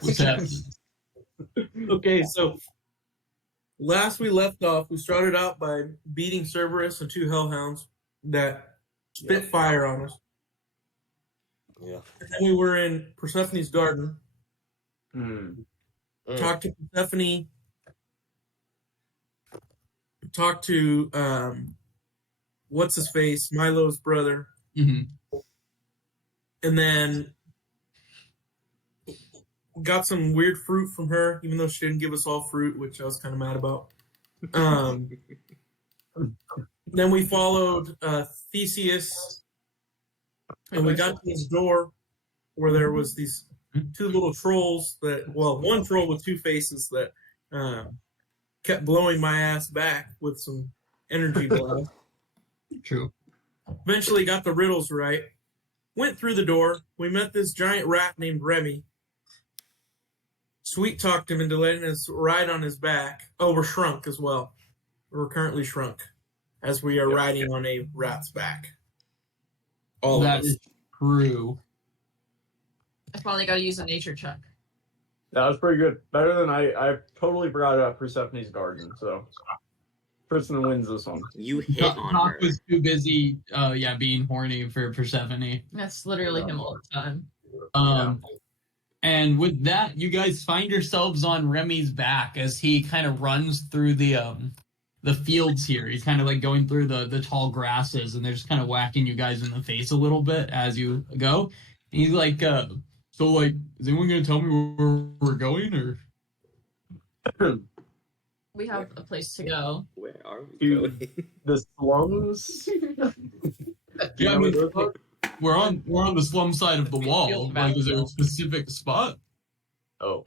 What's happening? Okay, so last we left off, we started out by beating Cerberus and 2 hellhounds that spit fire on us. Yeah. And then we were in Persephone's garden. Talked to Persephone. Talked to what's his face, Milo's brother. Mm-hmm. And then got some weird fruit from her, even though she didn't give us all fruit, which I was kind of mad about. Then we followed Theseus, and we got to this door where there was these 2 little trolls one troll with 2 faces that kept blowing my ass back with some energy blast. True. Eventually got the riddles right. Went through the door. We met this giant rat named Remy. Sweet talked him into letting us ride on his back. Oh, we're shrunk as well. We're currently shrunk as we are riding on a rat's back. All that of us. Is true. I finally got to use a nature check. That was pretty good. Better than I totally forgot about Persephone's garden. So, person wins this one. You hit on Tock her. was too busy, being horny for Persephone. That's literally him all the time. And with that, you guys find yourselves on Remy's back as he kind of runs through the fields here. He's kind of like going through the tall grasses, and they're just kind of whacking you guys in the face a little bit as you go. And he's like, so like, is anyone going to tell me where we're going, or? We have a place to go. Where are we going? The slums? Yeah, I mean, we're on the slum side of the wall. Like, is there a specific spot? Oh.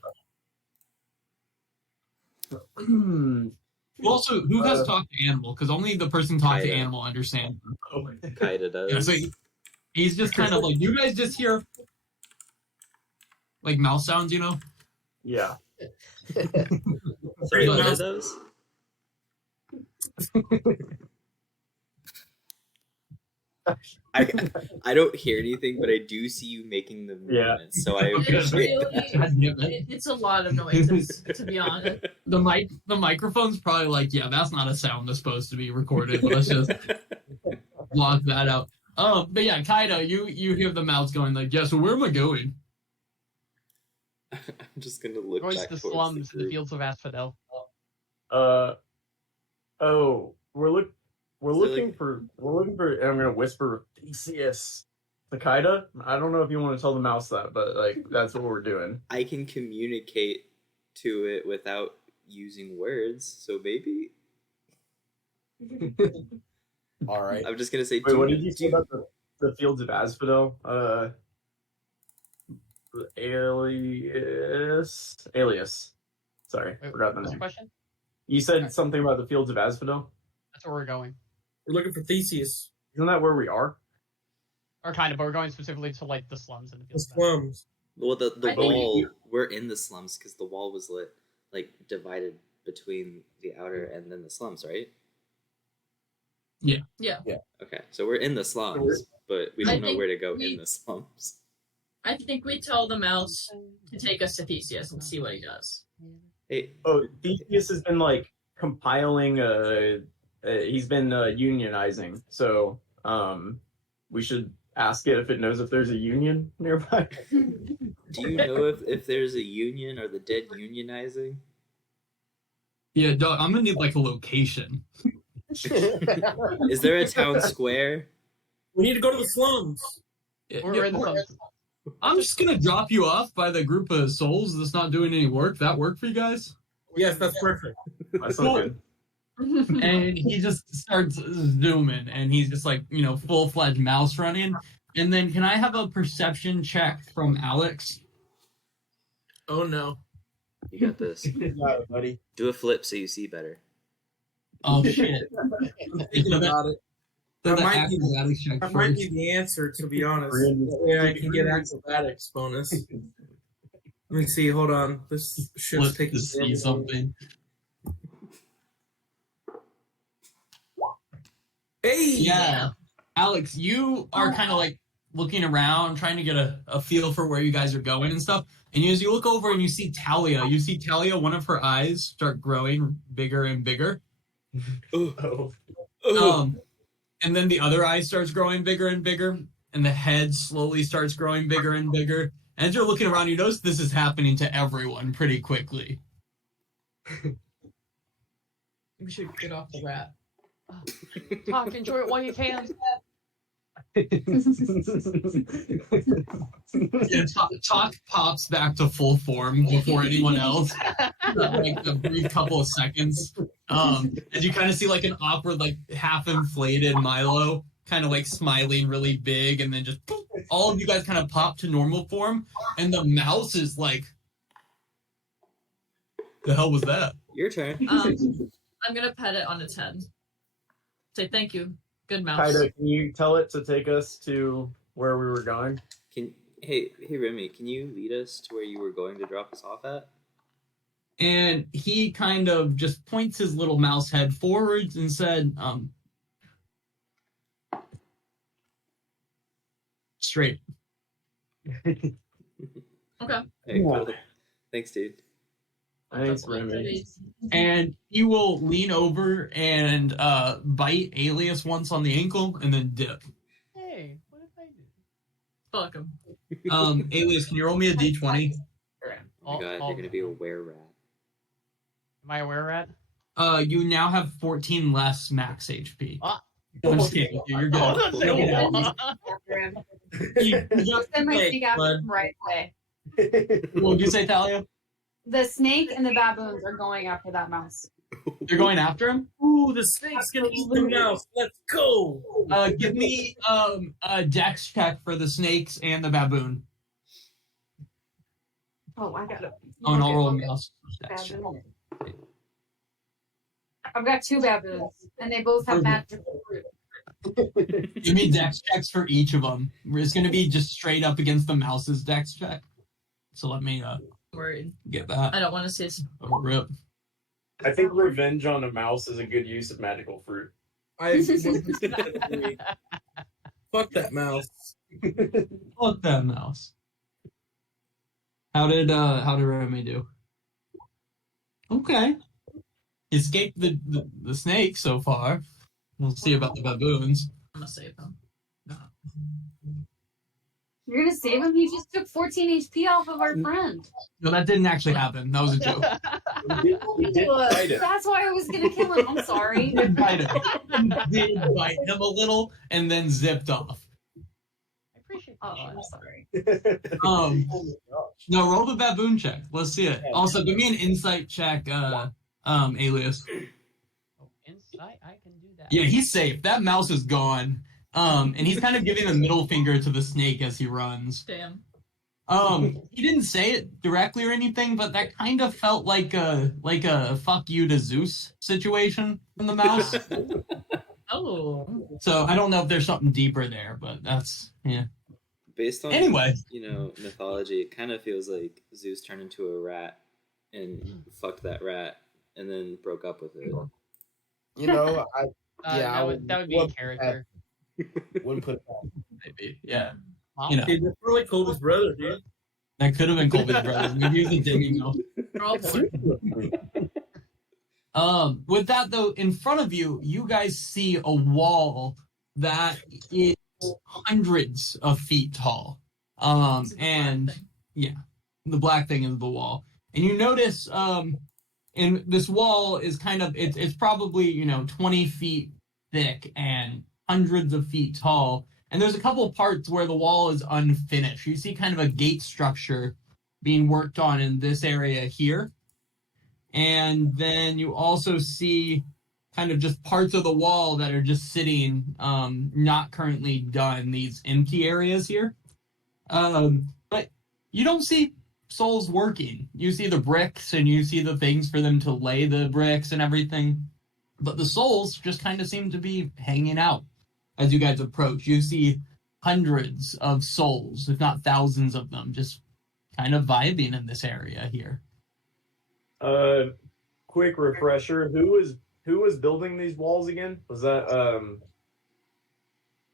Also, who has talked to animal? Because only the person talked to Kaida. animal understands. Kaida does. Yeah, so he's just kind of like, you guys just hear like mouse sounds, you know? Yeah. Sorry, what Kaida are those? I don't hear anything, but I do see you making the movements, so I appreciate that. It's a lot of noises, to be honest. The microphone's probably like, yeah, that's not a sound that's supposed to be recorded. But let's just block that out. But yeah, Kaida, you hear the mouths going like, yeah. So where am I going? I'm just gonna look Going back to the towards slums, the the group. fields of asphodel. We're looking for. And I'm gonna whisper Theseus. Kaida. I don't know if you want to tell the mouse that, but like that's what we're doing. I can communicate to it without using words, so maybe. All right. I'm just gonna say. Wait, what did you say about the fields of asphodel? Alias. Sorry, forgot the What's the name. question? You said something about the fields of asphodel. That's where we're going. We're looking for Theseus. Isn't that where we are? Or kind of, but we're going specifically to like the slums and the The fields. slums. Well, the I think- wall. We're in the slums because the wall was divided between the outer and then the slums, right? Yeah. Yeah. Okay, so we're in the slums, but we I don't know think where to go we- in the slums. I think we tell the mouse to take us to Theseus and see what he does. Hey, Oh, Theseus has been like compiling. He's been unionizing. So we should ask it if it knows if there's a union nearby. do you know if there's a union? Are the dead unionizing? Yeah, dog, I'm gonna need like a location. Is there a town square? We need to go to the slums. We're in the slums. I'm just gonna drop you off by the group of souls that's not doing any work. That work for you guys? Yes, that's perfect. That's not good. And he just starts zooming, and he's just like, full-fledged mouse running. And then can I have a perception check from Alex? Oh no. You got this. Got it, buddy. Do a flip so you see better. Oh shit! I'm thinking about it. That The might be- acrobatics check That might be first. the answer, to be honest. That way I can get acrobatics bonus. Let me see. Hold on. This shit's Flip taking to see something. Hey! Yeah. Alex, you are kind of like looking around, trying to get a feel for where you guys are going and stuff. And as you look over and you see Thalia, one of her eyes start growing bigger and bigger. Oh. And then the other eye starts growing bigger and bigger, and the head slowly starts growing bigger and bigger. And as you're looking around, you notice this is happening to everyone pretty quickly. We should get off the rat. Tock, enjoy it while you can. Yeah, Tock pops back to full form before anyone else. Like a brief couple of seconds. As you kind of see like an awkward, like half inflated Milo, kind of like smiling really big, and then just all of you guys kind of pop to normal form, and the mouse is like, the hell was that? Your turn. I'm gonna pet it on its head. Say thank you. Good mouse. Kaida, can you tell it to take us to where we were going? Hey Remy, can you lead us to where you were going to drop us off at? And he kind of just points his little mouse head forwards and said, straight. Okay. Hey, cool. Thanks, dude. Thanks, Remy. And he will lean over and bite Alias once on the ankle and then dip. Hey, what did I do? Fuck him. Alias, can you roll me a d20? Oh my god, you're gonna be a were-rat. Am I aware, rat? You now have 14 less max HP. Ah. I'm just kidding. You're good. Oh, You got- Send my Hey, snake after bud. him right away. what did you say, Thalia? The snake and the baboons are going after that mouse. You're going after him? Ooh, the snake's gonna eat the mouse. Let's go. Give me a dex check for the snakes and the baboon. Oh, I got it. Oh, and I'll roll a mouse dex check. Baboon. I've got 2 baboons, and they both have magical fruit. Give me dex checks for each of them. It's going to be just straight up against the mouse's dex check. So let me Worried. get that. I don't want to see. Oh, rip. I think revenge on a mouse is a good use of magical fruit. I agree. Fuck that mouse. Fuck that mouse. How did Remy do? Okay. Escaped the snake so far. We'll see about the baboons. I'm gonna save him. No. You're gonna save him? He just took 14 HP off of our friend. No, that didn't actually happen. That was a joke. We did fight it. That's why I was gonna kill him. I'm sorry. Did bite him. Did bite him a little and then zipped off. I appreciate Oh, that. I'm sorry. No, roll the baboon check. Let's see it. Also, give me an insight check, Alias. Oh, insight, I can do that. Yeah, he's safe. That mouse is gone. And he's kind of giving a middle finger to the snake as he runs. Damn. He didn't say it directly or anything, but that kind of felt like a fuck you to Zeus situation from the mouse. Oh. So I don't know if there's something deeper there, but that's yeah. Based on Anyway. Mythology, it kind of feels like Zeus turned into a rat and fucked that rat and then broke up with it. You know, That would be a character. wouldn't put it back. Maybe, yeah. Wow. You know, Dude, that's probably Colby's brother, dude. that could have been Colby's brother. Maybe he was a demi-milk. They're all born. With that though, in front of you, you guys see a wall that is hundreds of feet tall. And yeah, the black thing is the wall. And you notice, and this wall is kind of, it's probably, 20 feet thick and hundreds of feet tall. And there's a couple of parts where the wall is unfinished. You see kind of a gate structure being worked on in this area here. And then you also see kind of just parts of the wall that are just sitting, not currently done, these empty areas here. But you don't see souls working. You see the bricks and you see the things for them to lay the bricks and everything. But the souls just kind of seem to be hanging out as you guys approach. You see hundreds of souls, if not thousands of them, just kind of vibing in this area here. Quick refresher. Who was building these walls again? Was that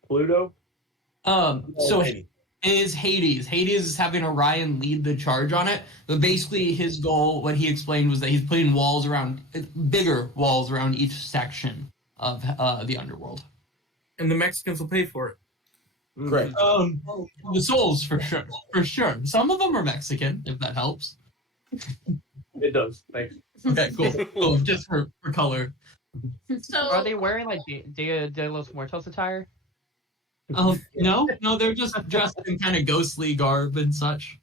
Pluto? So Lady. it is Hades. Hades is having Orion lead the charge on it, but basically his goal, what he explained, was that he's putting walls around, bigger walls around each section of the underworld. And the Mexicans will pay for it. Correct. The souls for sure. Some of them are Mexican, if that helps. It does. Thanks. Okay, cool. Just for color. So Are they wearing like Dia de los Muertos attire? No, they're just dressed in kind of ghostly garb and such.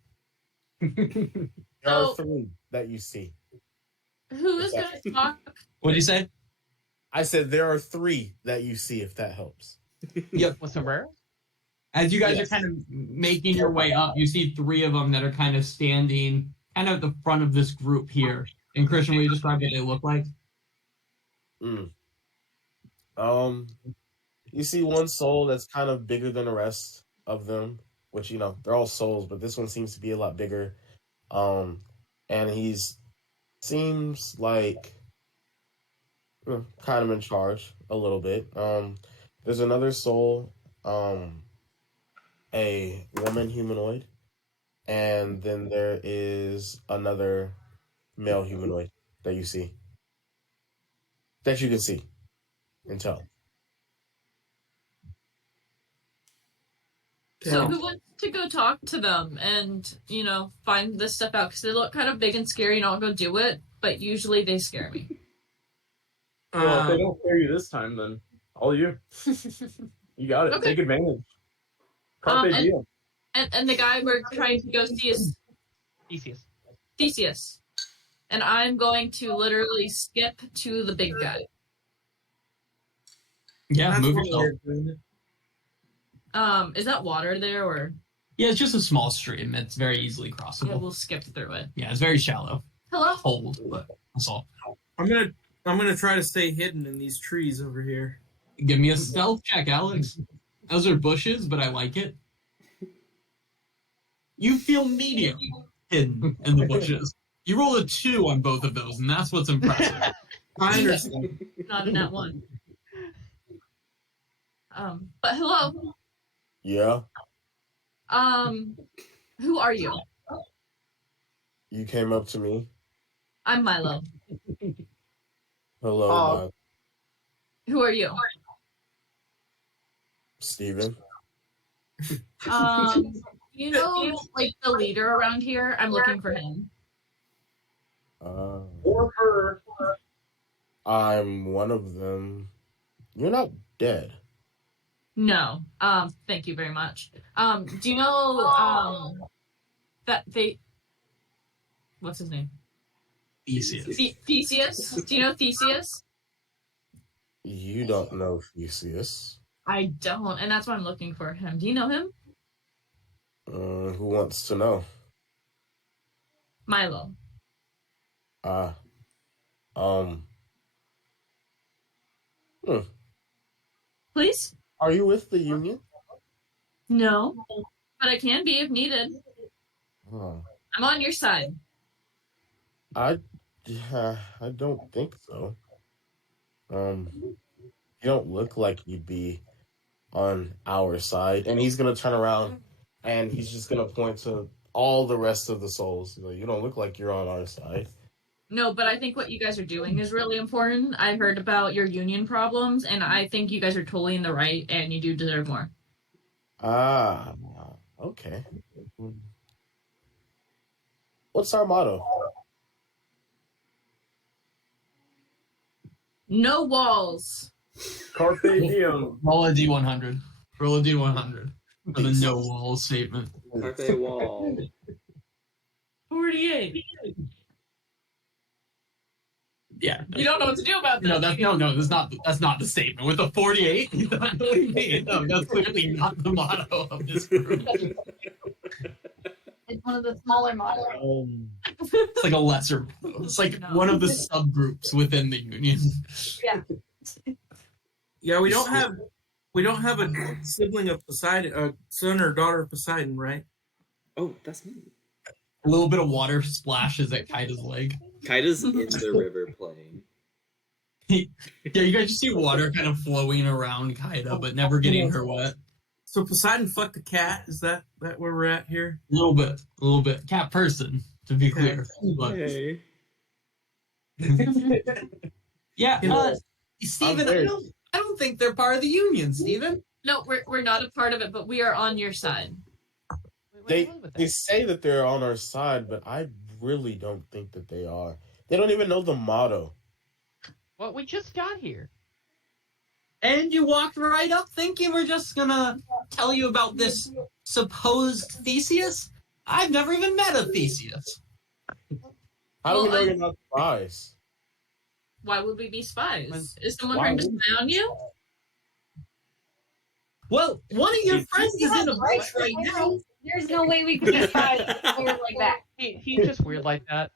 There are 3 that you see. who is going to talk? What do you say? I said there are 3 that you see, if that helps. Yep. With sombreros? As you guys Yes. are kind of making your way up, you see 3 of them that are kind of standing kind of at the front of this group here. And Christian, will you describe what they look like? You see one soul that's kind of bigger than the rest of them, which, they're all souls, but this one seems to be a lot bigger. And he's seems like kind of in charge a little bit. There's another soul, a woman humanoid, and then there is another male humanoid that you see. That you can see and tell. So who wants to go talk to them and, find this stuff out? Because they look kind of big and scary, and I'll go do it, but usually they scare me. Well, if they don't scare you this time, then all you. You got it. Okay. Take advantage. Carpe and- diem. And the guy we're trying to go see is Theseus. And I'm going to literally skip to the big guy. Yeah, That's move what yourself. we're doing. Is that water there, or Yeah, it's just a small stream. It's very easily crossable. we'll skip through it? Yeah, it's very shallow. Hello. Cold, but that's all. I'm gonna try to stay hidden in these trees over here. Give me a stealth check, Alex. Those are bushes, but I like it. You feel medium hidden in the bushes. You roll a 2 on both of those, and that's what's impressive. I understand. Not in that one. But hello. Yeah, Who are you? you came up to me. I'm Milo. Hello, Who are you? Steven. Like the leader around here? I'm looking for him. Or her. I'm one of them. You're not dead. No. Thank you very much. Do you know that they what's his name? Theseus. Theseus? Do you know Theseus? You don't know Theseus. I don't, and that's why I'm looking for him. Do you know him? Who wants to know? Milo. Please? Are you with the Union? No. But I can be if needed. Oh, I'm on your side. I don't think so. You don't look like you'd be on our side. And he's gonna turn around and he's just gonna point to all the rest of the souls. Like, you don't look like you're on our side. No, but I think what you guys are doing is really important. I heard about your union problems, and I think you guys are totally in the right, and you do deserve more. Ah, okay. What's our motto? No walls. Carpe diem. Roll a D100. Roll a D100 for the no wall statement. Carpe wall. 48. Yeah. You don't know what to do about that. No, that's not the statement. With a 48, no, that's clearly not the motto of this group. It's one of the smaller models. It's like a lesser. It's like one of the subgroups within the union. Yeah. Yeah, we don't have a sibling of Poseidon, a son or daughter of Poseidon, right? Oh, that's me. A little bit of water splashes at Kaida's leg. Kaida's in the river playing. Yeah, you guys just see water kind of flowing around Kaida, but never getting her wet. So Poseidon fucked the cat. Is that where we're at here? A little bit. Cat person, to be clear. But, Hey. yeah, You know, Steven, very- I don't think they're part of the union, Steven. No, we're not a part of it, but we are on your side. They say that they're on our side, but I really don't think that they are. They don't even know the motto. Well, we just got here. And you walked right up thinking we're just gonna tell you about this supposed Theseus? I've never even met a Theseus. How do we know Well, you're not spies? Why would we be spies? Is someone Why trying to would- spy on you? Well, one of your friends is in a bush right now. There's no way we could decide like that. He's just weird like that.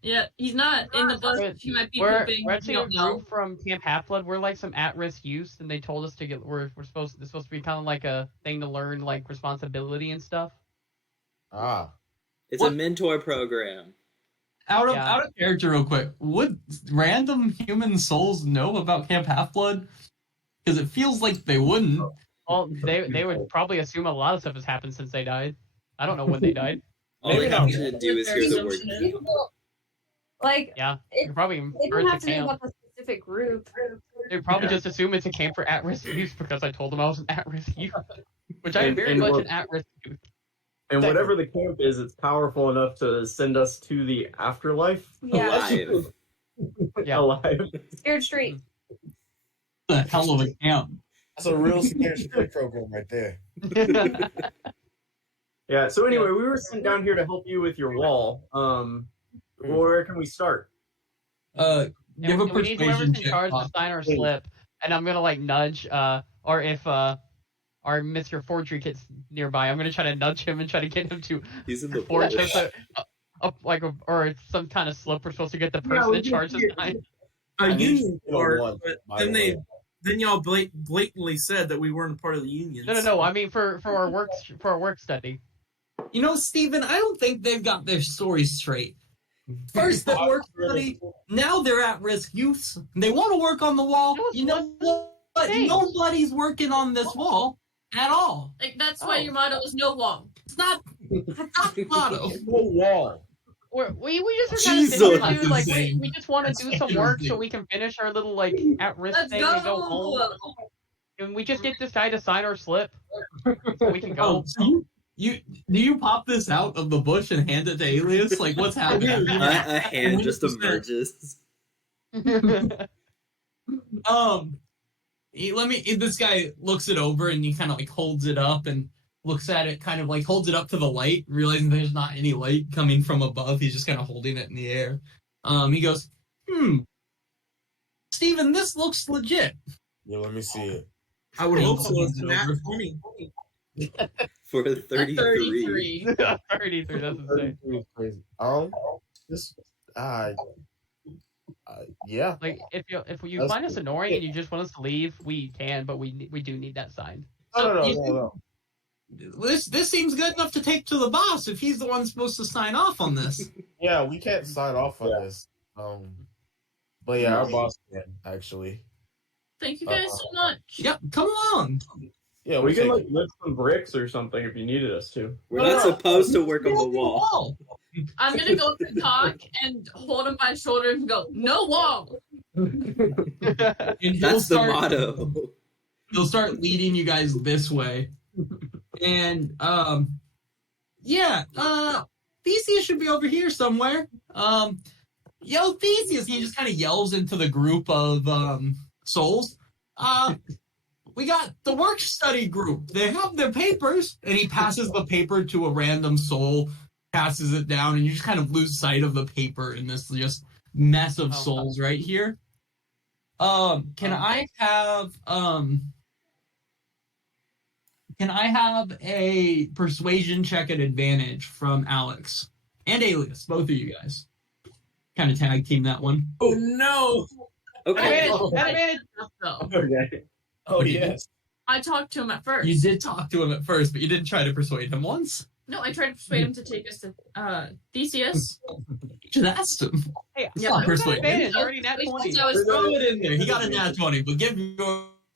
Yeah, he's not in the bush. We're- He might be We're pooping. actually We a don't know. group from Camp Half-Blood. We're like some at-risk youth, and they told us to get. It's supposed to be kind of like a thing to learn, like responsibility and stuff. Ah. It's a mentor program. Out of Yeah. character, real quick. Would random human souls know about Camp Half-Blood? Because it feels like they wouldn't. Well, they would probably assume a lot of stuff has happened since they died. I don't know when they died. All they Maybe have not. to do is hear the word. People, like, Yeah, It- you probably they birthed don't a have to know camp. about the specific group. They probably Yeah. just assume it's a camp for at-risk youth because I told them I was an at-risk youth, which I am And- very and much what- an at-risk youth. And whatever the camp is, it's powerful enough to send us to the afterlife Yeah, Alive. Yeah. alive. scared straight. The hell of a camp. That's a real scared straight program right there. Yeah. So anyway, we were sent down here to help you with your wall. Where can we start? Give a we need whoever's persuasion in check. charge to sign our slip, and I'm gonna like nudge, or if our Mr. Forgery gets nearby, I'm gonna try to nudge him and try to get him to He's in the forge bush. us or some kind of slip we're supposed to get the Yeah, person we in did charge to here. sign. A I need union to know part, one, but by then the then y'all blatantly said that we weren't a part of the union. No. I mean for our work study. You know, Steven, I don't think they've got their story straight. First, they work study. Now they're at-risk youths. They want to work on the wall. You know what? thing. Nobody's working on this wall at all. Like that's why your motto is no wall. It's not the motto. Whole wall. We just are kind of Jesus. sitting here, dude, like Insane. we just want to do some work so we can finish our little like at-risk Let's thing and go home. go. And we just get this guy to sign our slip so we can Oh, go. so do you pop this out of the bush and hand it to Alias? Like, what's happening? A hand just 100%. emerges. This guy looks it over and he kind of like holds it up and looks at it, kind of like holds it up to the light, realizing there's not any light coming from above. He's just kind of holding it in the air. He goes, Steven, this looks legit. Yeah, let me see it. I would hope so. Hands It's it nat over. 20. For A 33. 33. 33, that's insane. Crazy. This, yeah. Like if you That's find us cool. annoying and you just want us to leave, we can, but we do need that signed. No. This seems good enough to take to the boss if he's the one supposed to sign off on this. Yeah, we can't sign off on this. But yeah, our boss can actually. Thank you guys so much. Yep, come along. Yeah, We can take- like lift some bricks or something if you needed us to. We're not supposed to work on the Go wall. I'm gonna go up to Tock and hold him by the shoulder and go, no wall. And he'll That's the start- motto. He'll start leading you guys this way. And Theseus should be over here somewhere. Yo, Theseus, he just kind of yells into the group of souls. We got the work study group. They have their papers, and he passes the paper to a random soul, passes it down, and you just kind of lose sight of the paper in this just mess of souls right here. Can I have a persuasion check at advantage from Alex and Alias, both of you guys? Kind of tag team that one. Oh no! Okay. Advantage. Though. Okay. Oh yes. I talked to him at first. You did talk to him at first, but you didn't try to persuade him once. No, I tried to persuade him to take us to Theseus. You should have asked him. Hey, It's Yeah, not but- persuading. advantage. Already nat Because 20. I was Throw it in there. He got a nat 20, but give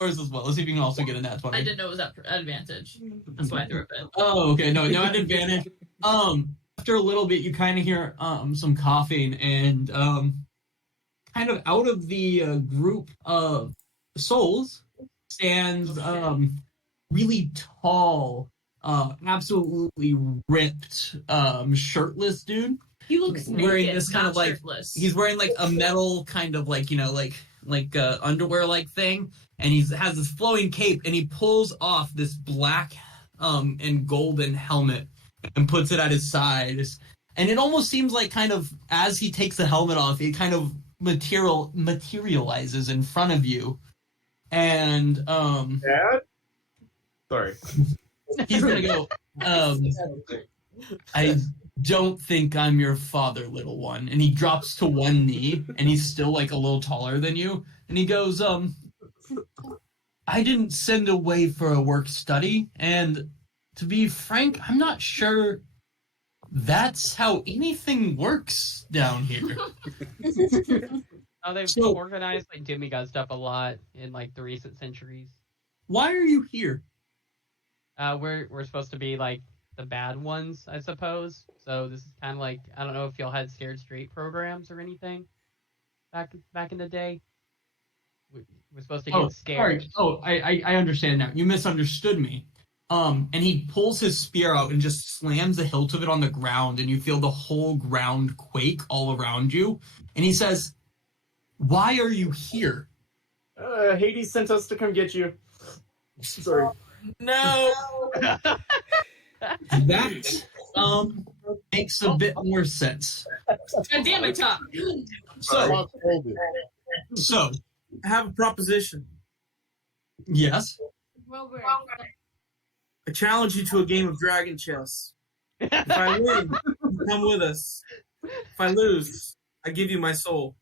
yours as well. Let's see if you can also get a nat 20. I didn't know it was at advantage. That's why I threw it in. Oh, okay. No at advantage. After a little bit, you kind of hear some coughing, and kind of out of the group of souls stands really tall, absolutely ripped, shirtless dude. He looks Wearing naked, this kind not of like shirtless. he's wearing like a metal kind of like underwear like thing, and he has this flowing cape, and he pulls off this black and golden helmet and puts it at his side, and it almost seems like kind of as he takes the helmet off, it kind of materializes in front of you, and Dad? Sorry. he's gonna go. I don't think I'm your father, little one. And he drops to one knee, and he's still like a little taller than you. And he goes, I didn't send away for a work study, and to be frank, I'm not sure that's how anything works down here. Oh, they've So- organized like demigod stuff a lot in like the recent centuries. Why are you here? We're supposed to be like the bad ones, I suppose. So this is kind of like, I don't know if y'all had scared straight programs or anything back in the day. We're supposed to get scared. Sorry. Oh, I understand now. You misunderstood me. And he pulls his spear out and just slams the hilt of it on the ground, and you feel the whole ground quake all around you. And he says, "Why are you here?" Hades sent us to come get you. Sorry. No. That makes a bit more sense. God damn it, Tock. So I have a proposition. yes. Well, we're I challenge you to a game of dragon chess. If I win, you come with us. If I lose, I give you my soul.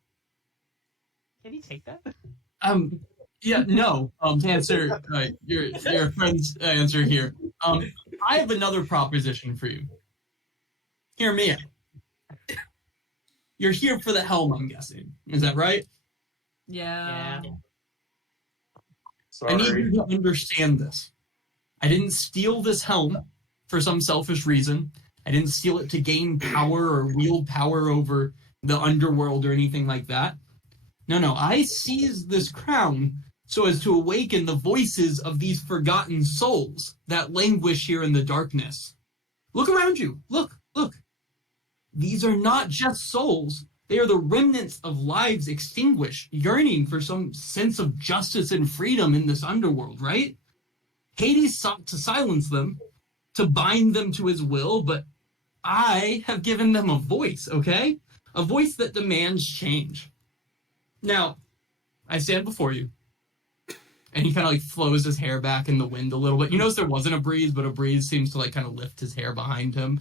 Can he take that? Yeah, no. To answer your friend's answer here, I have another proposition for you. Hear me out. You're here for the helm, I'm guessing. Is that right? Yeah. I need Sorry. you to understand this. I didn't steal this helm for some selfish reason. I didn't steal it to gain power or wield power over the underworld or anything like that. No. I seized this crown so as to awaken the voices of these forgotten souls that languish here in the darkness. Look around you. Look. These are not just souls. They are the remnants of lives extinguished, yearning for some sense of justice and freedom in this underworld, right? Hades sought to silence them, to bind them to his will, but I have given them a voice, okay? A voice that demands change. Now, I stand before you, and he kind of like flows his hair back in the wind a little bit. You notice there wasn't a breeze, but a breeze seems to like kind of lift his hair behind him.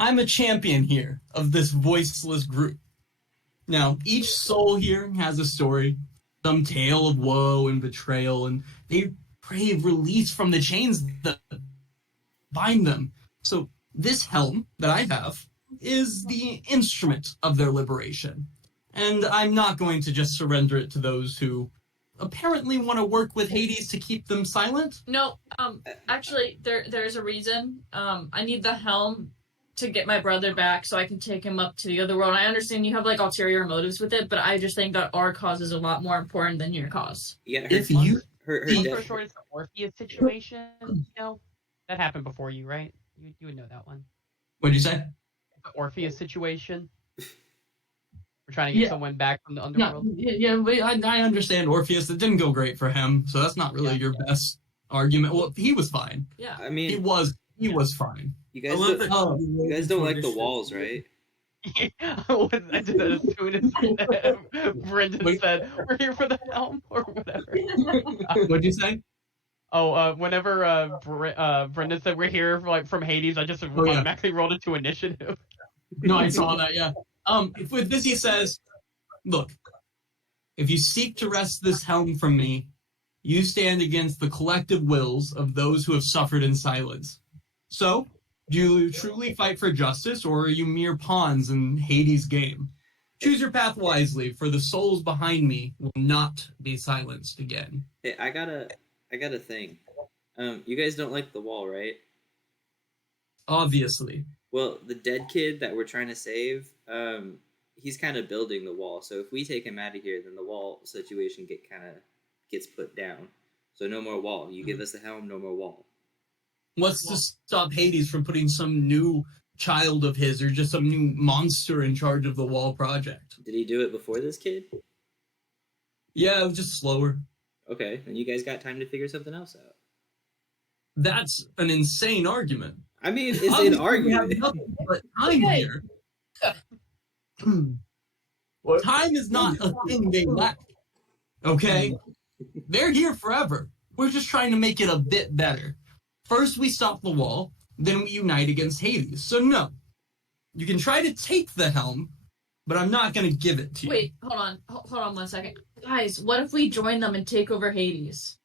I'm a champion here of this voiceless group. Now, each soul here has a story, some tale of woe and betrayal, and they crave release from the chains that bind them. So this helm that I have is the instrument of their liberation. And I'm not going to just surrender it to those who apparently want to work with Hades to keep them silent. No, actually, there's a reason. I need the helm to get my brother back so I can take him up to the other world. I understand you have like ulterior motives with it, but I just think that our cause is a lot more important than your cause. Yeah, her, If you her Long death. story short, it's the Orpheus situation. You know, that happened before you, right? You would know that one. What'd you say? The Orpheus situation. We're trying to get Yeah. someone back from the No, underworld. I understand Orpheus. It didn't go great for him, so that's not really your best argument. Well, he was fine. Yeah. I He mean, was fine. you I guys love don't, that. you guys don't like the walls, right? I did that as soon as Brendan Wait. said, "We're here for the helm" or whatever. What'd you say? Whenever Brendan said we're here for, like from Hades, I just yeah. automatically rolled into initiative. No, I saw that, yeah. With this, he says, look, if you seek to wrest this helm from me, you stand against the collective wills of those who have suffered in silence. So, do you truly fight for justice, or are you mere pawns in Hades' game? choose your path wisely, for the souls behind me will not be silenced again. Hey, I got a thing. You guys don't like the wall, right? Obviously. Well, the dead kid that we're trying to save, he's kind of building the wall. So if we take him out of here, then the wall situation gets put down. So no more wall. You give us the helm, no more wall. What's to stop Hades from putting some new child of his or just some new monster in charge of the wall project? Did he do it before this kid? Yeah, it was just slower. Okay, then you guys got time to figure something else out. That's an insane argument. I mean, it's an Obviously, we have argument. nothing but time here. What? Time is not a thing they lack. Okay? They're here forever. We're just trying to make it a bit better. First, we stop the wall, then we unite against Hades. So, no. You can try to take the helm, but I'm not going to give it to you. Wait, hold on 1 second. Guys, what if we join them and take over Hades?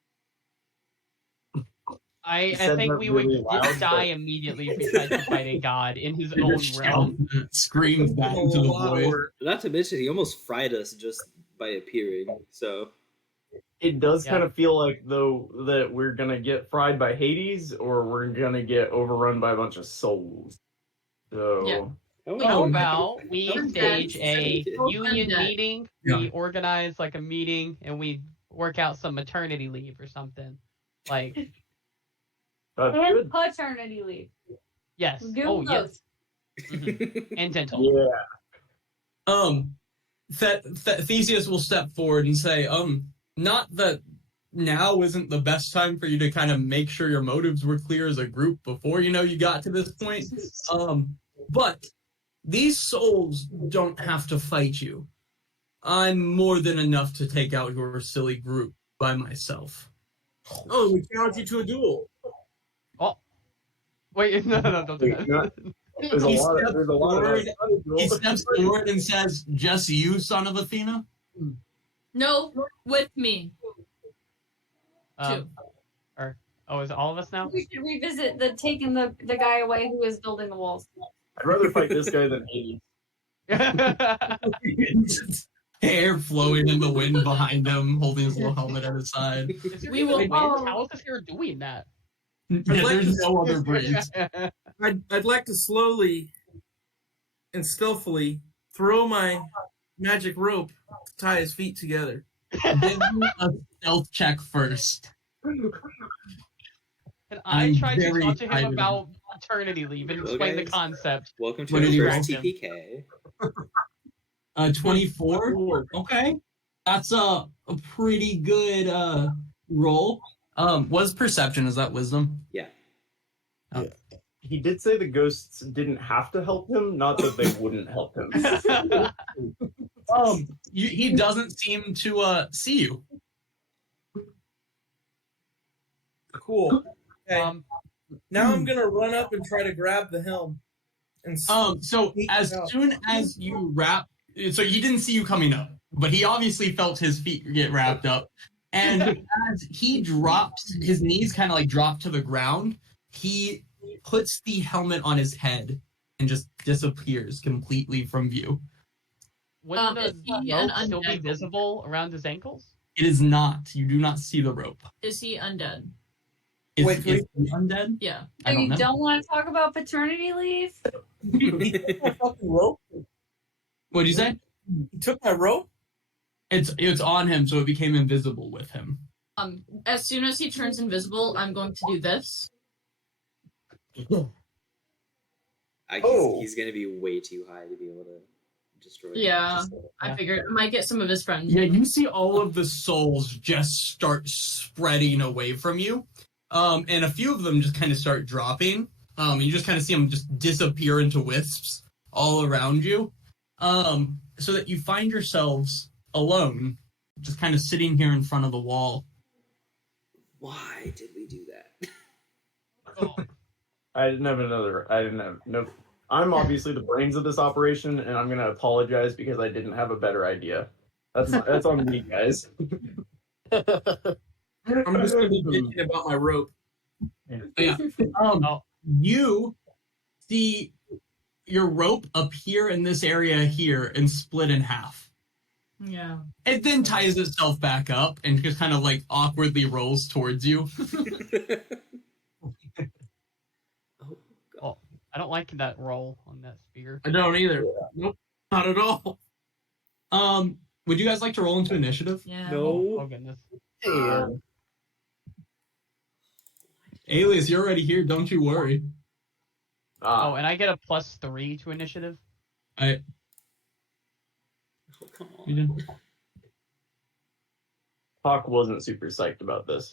I said think that we really would loud, die but- immediately if we tried to fight a god in his own realm. Screams back into the void. Not to mention, he almost fried us just by appearing. So It does Yeah. kind of feel like, though, that we're gonna get fried by Hades, or we're gonna get overrun by a bunch of souls. So Yeah. How about we I'm stage dead. a I'm union dead. meeting? Yeah. We organize like a meeting and we work out some maternity leave or something. Like, that's And good. paternity leave. yes. Do Oh, both. yes. Mhm. And dental. Yeah. Theseus will step forward and say, not that now isn't the best time for you to kind of make sure your motives were clear as a group before you got to this point. But these souls don't have to fight you. I'm more than enough to take out your silly group by myself. Oh, we challenge you to a duel. Oh. Wait, no, don't do Wait, not- that. There's a He lot of steps there's a lot forward- of He steps forward and says, just you, son of Athena? No, with me. Is it all of us now? We should revisit the taking the guy away who is building the walls. I'd rather fight this guy than Hades. Hair flowing in the wind behind him, holding his little helmet at his side. We will- How is this here doing that? Yeah, there's no other breeds. I'd like to slowly and stealthily throw my magic rope to tie his feet together. Give me a stealth check first. And I I'm tried to very talk to him excited. about maternity leave and Well, explain the guys, concept. welcome to What our did you first roll? TPK. 24. Okay, that's a pretty good roll. What's perception? Is that wisdom? Yeah. He did say the ghosts didn't have to help him, not that they wouldn't help him. He doesn't seem to see you. Cool. Okay. Now hmm. I'm gonna run up and try to grab the helm. And So as soon as you wrap, so he didn't see you coming up, but he obviously felt his feet get wrapped up. And as he drops, his knees kind of like drop to the ground, he puts the helmet on his head and just disappears completely from view. Wouldn't is the he rope an still be undead? visible around his ankles? It is not. You do not see the rope. Is he undead? Is, Wait, is he undead? Yeah. I So don't you know. don't want to talk about paternity leave? he took my fucking rope. What'd you say? He took my rope. It's on him, so it became invisible with him. As soon as he turns invisible, I'm going to do this. He's going to be way too high to be able to destroy him. Yeah. Just- I figured I might get some of his friends. Yeah, you see all of the souls just start spreading away from you. And a few of them just kind of start dropping. You just kind of see them just disappear into wisps all around you. So that you find yourselves alone, just kind of sitting here in front of the wall. Why did we do that? I didn't have no. I'm obviously the brains of this operation, and I'm gonna apologize because I didn't have a better idea. That's on me, guys. I'm just gonna be bitching about my rope. Yeah. You see your rope appear in this area here and split in half. Yeah. It then ties itself back up and just kind of like awkwardly rolls towards you. Oh, Oh, I don't like that roll on that spear. I don't either. Nope, not at all. Would you guys like to roll into initiative? Yeah. No. Oh goodness. Yeah. Alias, you're already here. Don't you worry. Oh, and I get a +3 to initiative. I Oh, come you on. didn't. Tock wasn't super psyched about this.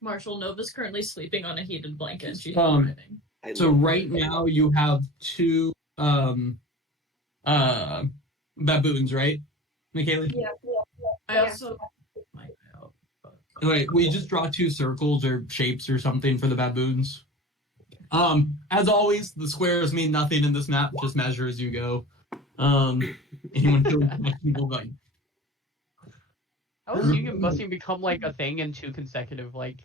Marshall Nova's currently sleeping on a heated blanket. She's Um, driving. I So love right that. now you have two baboons, right, Michaela? Yeah. I also. Wait, we just draw two circles or shapes or something for the baboons. As always, the squares mean nothing in this map. Just measure as you go. Anyone feeling questionable? Like, How is Union busting become like a thing in 2 consecutive like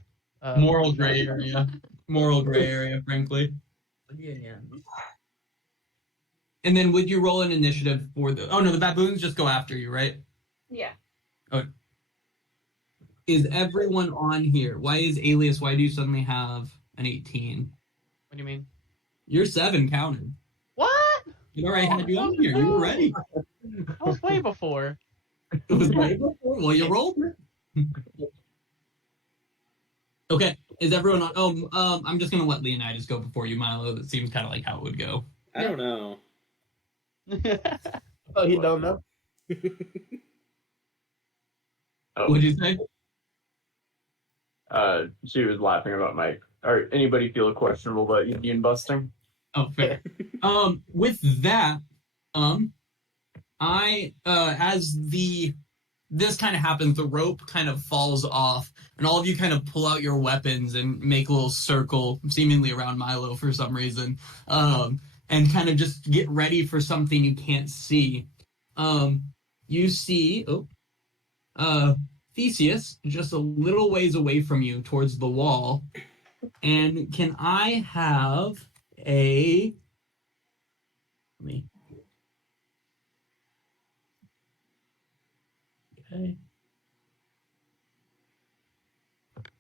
moral gray area. Moral gray area, frankly. Yeah. And then would you roll an initiative for the? Oh no, the baboons just go after you, right? Yeah. Is everyone on here? Why is Alias? Why do you suddenly have an 18? What do you mean? You're 7 counted. What? You already had you on here. You were ready. That was way before. It was way before. Well, you rolled it. Okay. Is everyone on? Oh, I'm just gonna let Leonidas go before you, Milo. That seems kind of like how it would go. I don't know. Oh, you don't know? Oh, What'd you say? she was laughing about my. Or anybody feel questionable about Union busting? Oh, fair. With that, this kind of happens, the rope kind of falls off, and all of you kind of pull out your weapons and make a little circle, seemingly around Milo for some reason, and kind of just get ready for something you can't see. You see, Theseus just a little ways away from you towards the wall. And can I have a... Let me... Okay.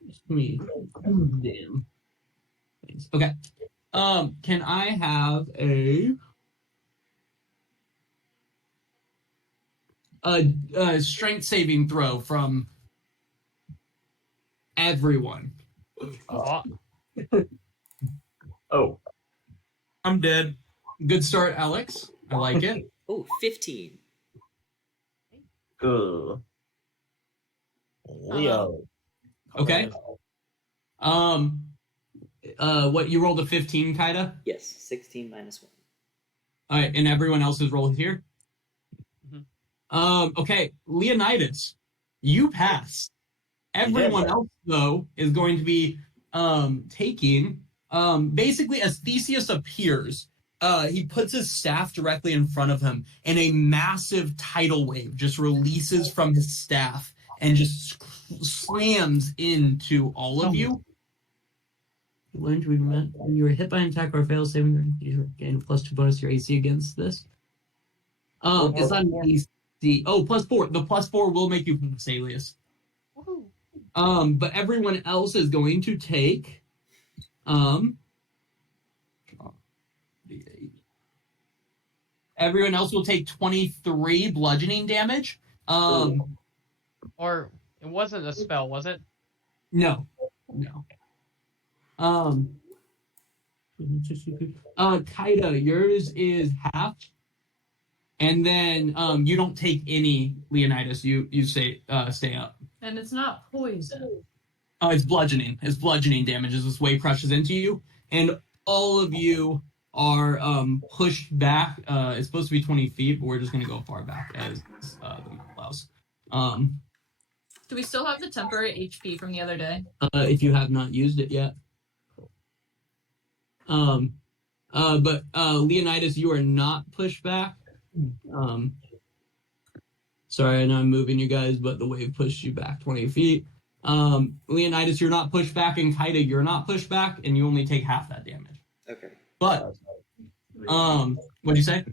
Just give me... Damn. Thanks. Okay. Can I have a strength saving throw from everyone? Oh, Oh, I'm dead. Good start, Alex. I like it. Oh, 15. ugh. Leo. Okay. What, you rolled a 15, Kaida? Yes, 16 minus 1. All right, and everyone else is rolled here? Mhm. Okay, Leonidas, you pass. Everyone else, though, is going to be taking... basically, as Theseus appears, he puts his staff directly in front of him, and a massive tidal wave just releases from his staff and just slams into all of you. When you were hit by an attack or fail saving, you gain a +2 bonus to your AC against this. It's not an AC. Oh, +4. The +4 will make you pass, Alias. woohoo. But everyone else is going to take everyone else will take 23 bludgeoning damage. Or it wasn't a spell, was it? No. Kaida, yours is half. And then you don't take any, Leonidas. You stay up. And it's not poison. Oh, it's bludgeoning. It's bludgeoning damage as this wave crushes into you. And all of you are pushed back. It's supposed to be 20 feet, but we're just going to go far back as the map allows. Do we still have the temporary HP from the other day? If you have not used it yet. But Leonidas, you are not pushed back. Sorry, I know I'm moving you guys, but the wave pushed you back 20 feet. Leonidas, you're not pushed back, and Kaida, you're not pushed back, and you only take half that damage. Okay. But what'd you say?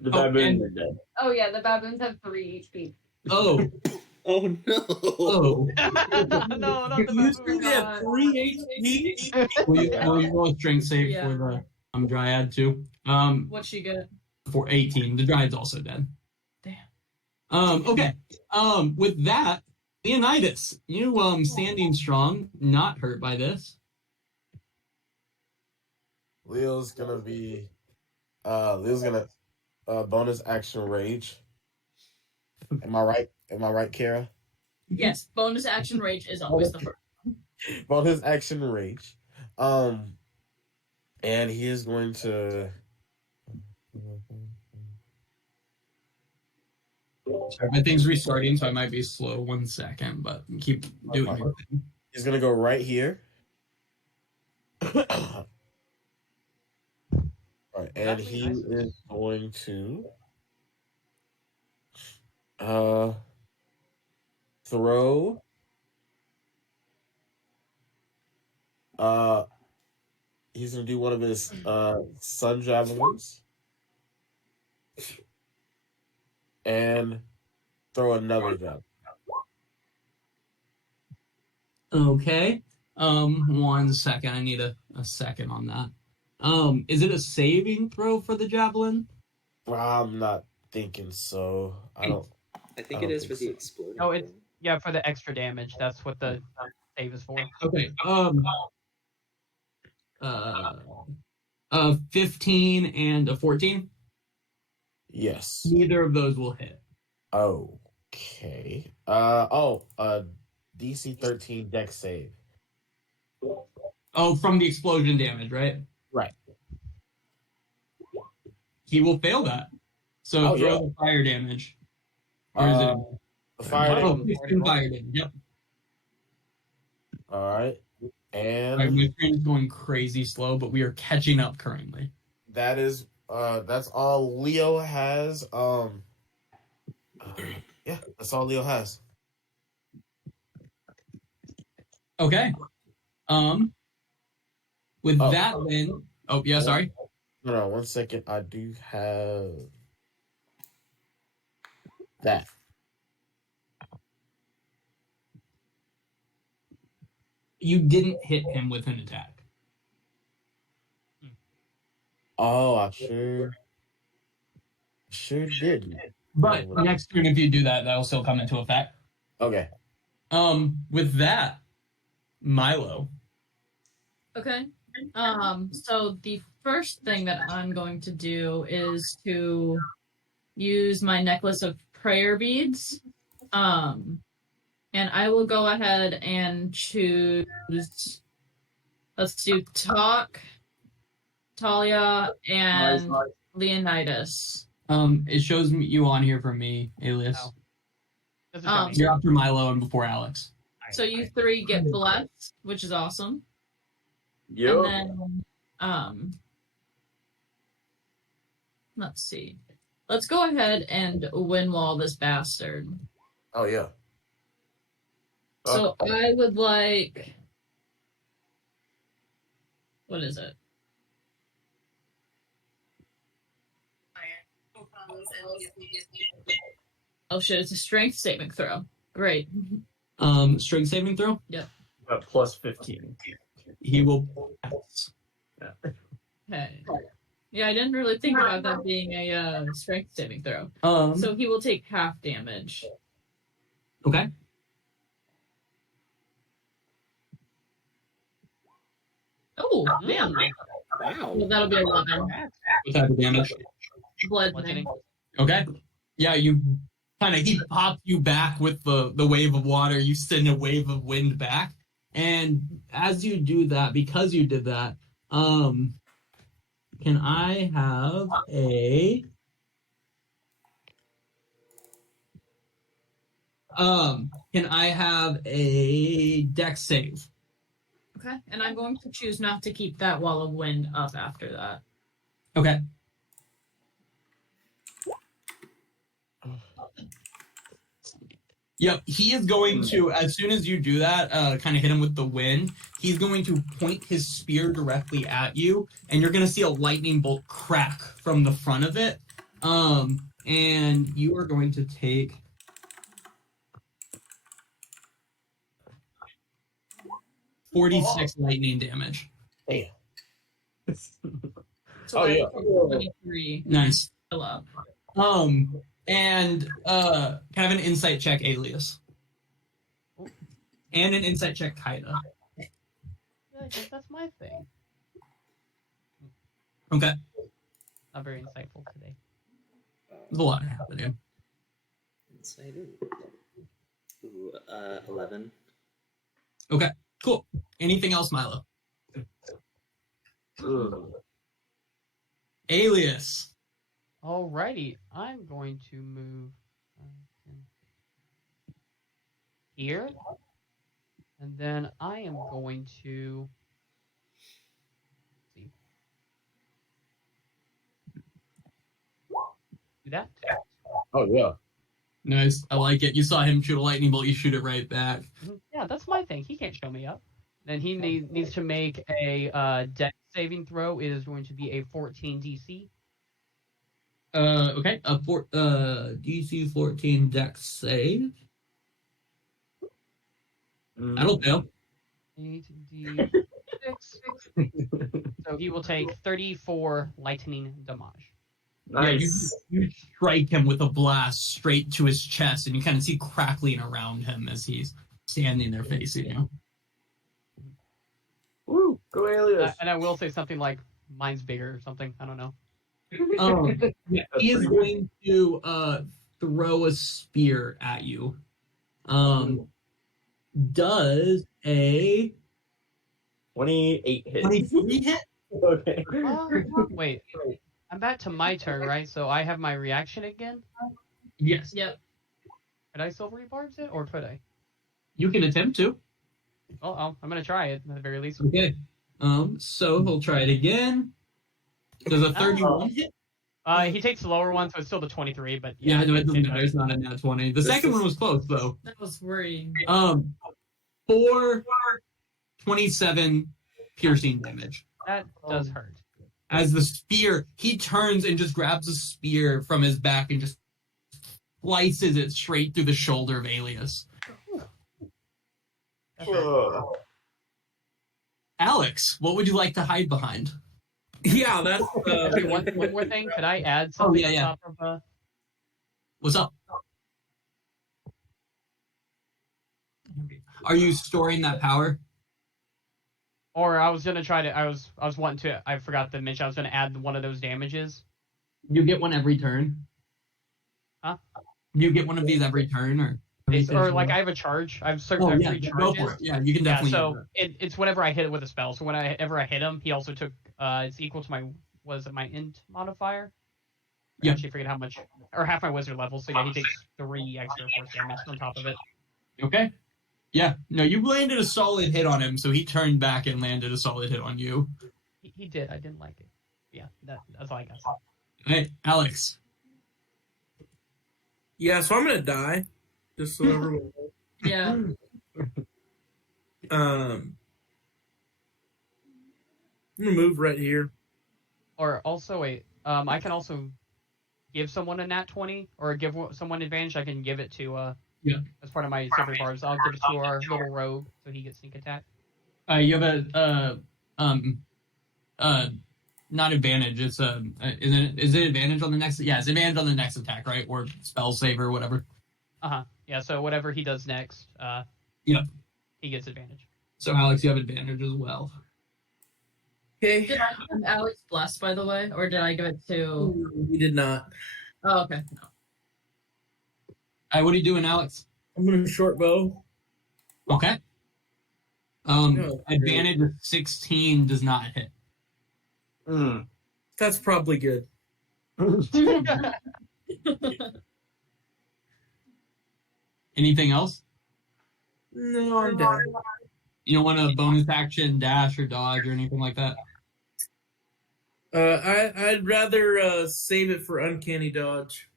The Oh, baboons and- are dead. Oh yeah, the baboons have 3 HP. Oh, Oh no. oh. No, not the You said baboon. they have 3 HP? Will you roll a strength save Yeah. for the Dryad too? What'd she get? For 18. The Dryad's also dead. Damn. Okay. With that, Leonidas, you standing strong, not hurt by this. Leo's gonna bonus action rage. Am I right? Am I right, Kara? Yes, bonus action rage is always the first. Bonus action rage. And he is going to. Sorry, my thing's restarting, so I might be slow 1 second, but keep doing your thing. He's gonna go right here. All right, and he is going to throw he's gonna do one of his sun javelins and throw another javelin. Okay. 1 second. I need a second on that. Is it a saving throw for the javelin? I'm not thinking so. I don't. I think I it don't is for think the so. exploding. No, it's thing. yeah for the extra damage. That's what the save is for. Okay. 15 and a 14. Yes. Neither of those will hit. Okay. DC 13 dex save. Oh, from the explosion damage, right? Right. He will fail that. So Oh, throw yeah. the fire damage. Or is it? The fire Oh, damage. 15 fire damage. Yep. All right. And Sorry, my train is going crazy slow, but we are catching up currently. that is that's all Leo has. Yeah, that's all Leo has. Okay. With Oh. that then. Oh yeah, sorry. No, 1 second. I do have that. You didn't hit him with an attack. Oh, I sure did. But next turn, if you do that, that'll still come into effect. Okay. With that, Milo. Okay. So the first thing that I'm going to do is to use my necklace of prayer beads. And I will go ahead and choose. Let's do Tock, Thalia, and Leonidas. It shows you on here for me, Alias. Oh. Doesn't tell me. You're after Milo and before Alex. So you 3 get blessed, which is awesome. Yep. And then, let's see. Let's go ahead and win wall this bastard. Oh yeah. So I would like. What is it? Oh shit! It's a strength saving throw. Great. Strength saving throw. Plus 15. He will pass. Okay. Yeah, I didn't really think about that being a strength saving throw. So he will take half damage. Okay. Oh, damn. Wow. Well, that'll be 11. What type of damage? Blood. Bludgeoning. Okay. Yeah, you he popped you back with the wave of water. You send a wave of wind back. And as you do that, because you did that, can I have a dex save? Okay. And I'm going to choose not to keep that wall of wind up after that. Okay. Yep, he is going to, as soon as you do that, kind of hit him with the wind, he's going to point his spear directly at you, and you're going to see a lightning bolt crack from the front of it. And you are going to take 46 lightning damage. Damn. So Oh, yeah. 23. Nice. Fill up. And kind of an insight check, Alias. And an insight check, Kaida. Yeah, I guess that's my thing. Okay. Not very insightful today. There's a lot happening. Insight. Ooh, 11. Okay, cool. Anything else, Milo? Ugh. Alias. Alrighty, I'm going to move here, and then I am going to see do that. Oh yeah. Nice. I like it. You saw him shoot a lightning bolt, you shoot it right back. Yeah, that's my thing. He can't show me up. Then he needs to make a dex saving throw. It is going to be a 14 DC. Okay. DC 14 dex save. That'll fail. 8d6. So he will take 34 lightning damage. Nice. Yeah, you strike him with a blast straight to his chest, and you kind of see crackling around him as he's standing there facing you. Woo! Go Alias. And I will say something like, mine's bigger or something. I don't know. Yeah, he is going to throw a spear at you. Does a 28 hit. 23 hit? Okay. Wait, I'm back to my turn, right? So I have my reaction again? Yes. Yep. Could I silvery barbs it, or could I? You can attempt to. Well, I'm going to try it, at the very least. Okay. So he'll try it again. Does a 31 hit? He takes the lower one, so it's still the 23, but Yeah, no, it doesn't it matter. It's not a nat 20. The second one was close, though. That was worrying. 27 piercing damage. That does hurt. As the spear, he turns and just grabs a spear from his back and just slices it straight through the shoulder of Alias. Alex, what would you like to hide behind? Yeah, that's Wait, one more thing. Could I add something yeah. on top of What's up? Are you storing that power? Or I was gonna try to. I was wanting to. I forgot to mention. I was gonna add one of those damages. You get one every turn. Huh? You get one of these every turn, or Like I have a charge. I have certain oh yeah, three go charges. for it. Yeah, you can definitely. Yeah, use so it's whenever I hit it with a spell. So whenever I hit him, he also took. It's equal to my my int modifier. Yeah. I actually forget how much, or half my wizard level. So yeah, he takes 3 extra force damage on top of it. it. Okay. Yeah. No, you landed a solid hit on him, so he turned back and landed a solid hit on you. He did. I didn't like it. Yeah, that's all I got. Hey, Alex. yeah. So I'm gonna die, just so everyone knows. Yeah. I'm gonna move right here. Or also wait. I can also give someone a nat 20 or give someone advantage. I can give it to Yeah. as part of my silver barbs. I'll give it to our little rogue so he gets sneak attack. You have not advantage. It's is it advantage on the next? Yeah, it's advantage on the next attack, right? Or spell save or whatever. Yeah. So whatever he does next, Yep. he gets advantage. So Alex, you have advantage as well. Okay. Did I give Alex blessed, by the way, or did I give it to? We did not. Oh, okay. What are you doing, Alex? I'm gonna short bow. Okay. Oh, Advantage of 16 does not hit. That's probably good. Anything else? No, I'm done. You don't want a bonus action, dash, or dodge, or anything like that? I'd rather save it for uncanny dodge.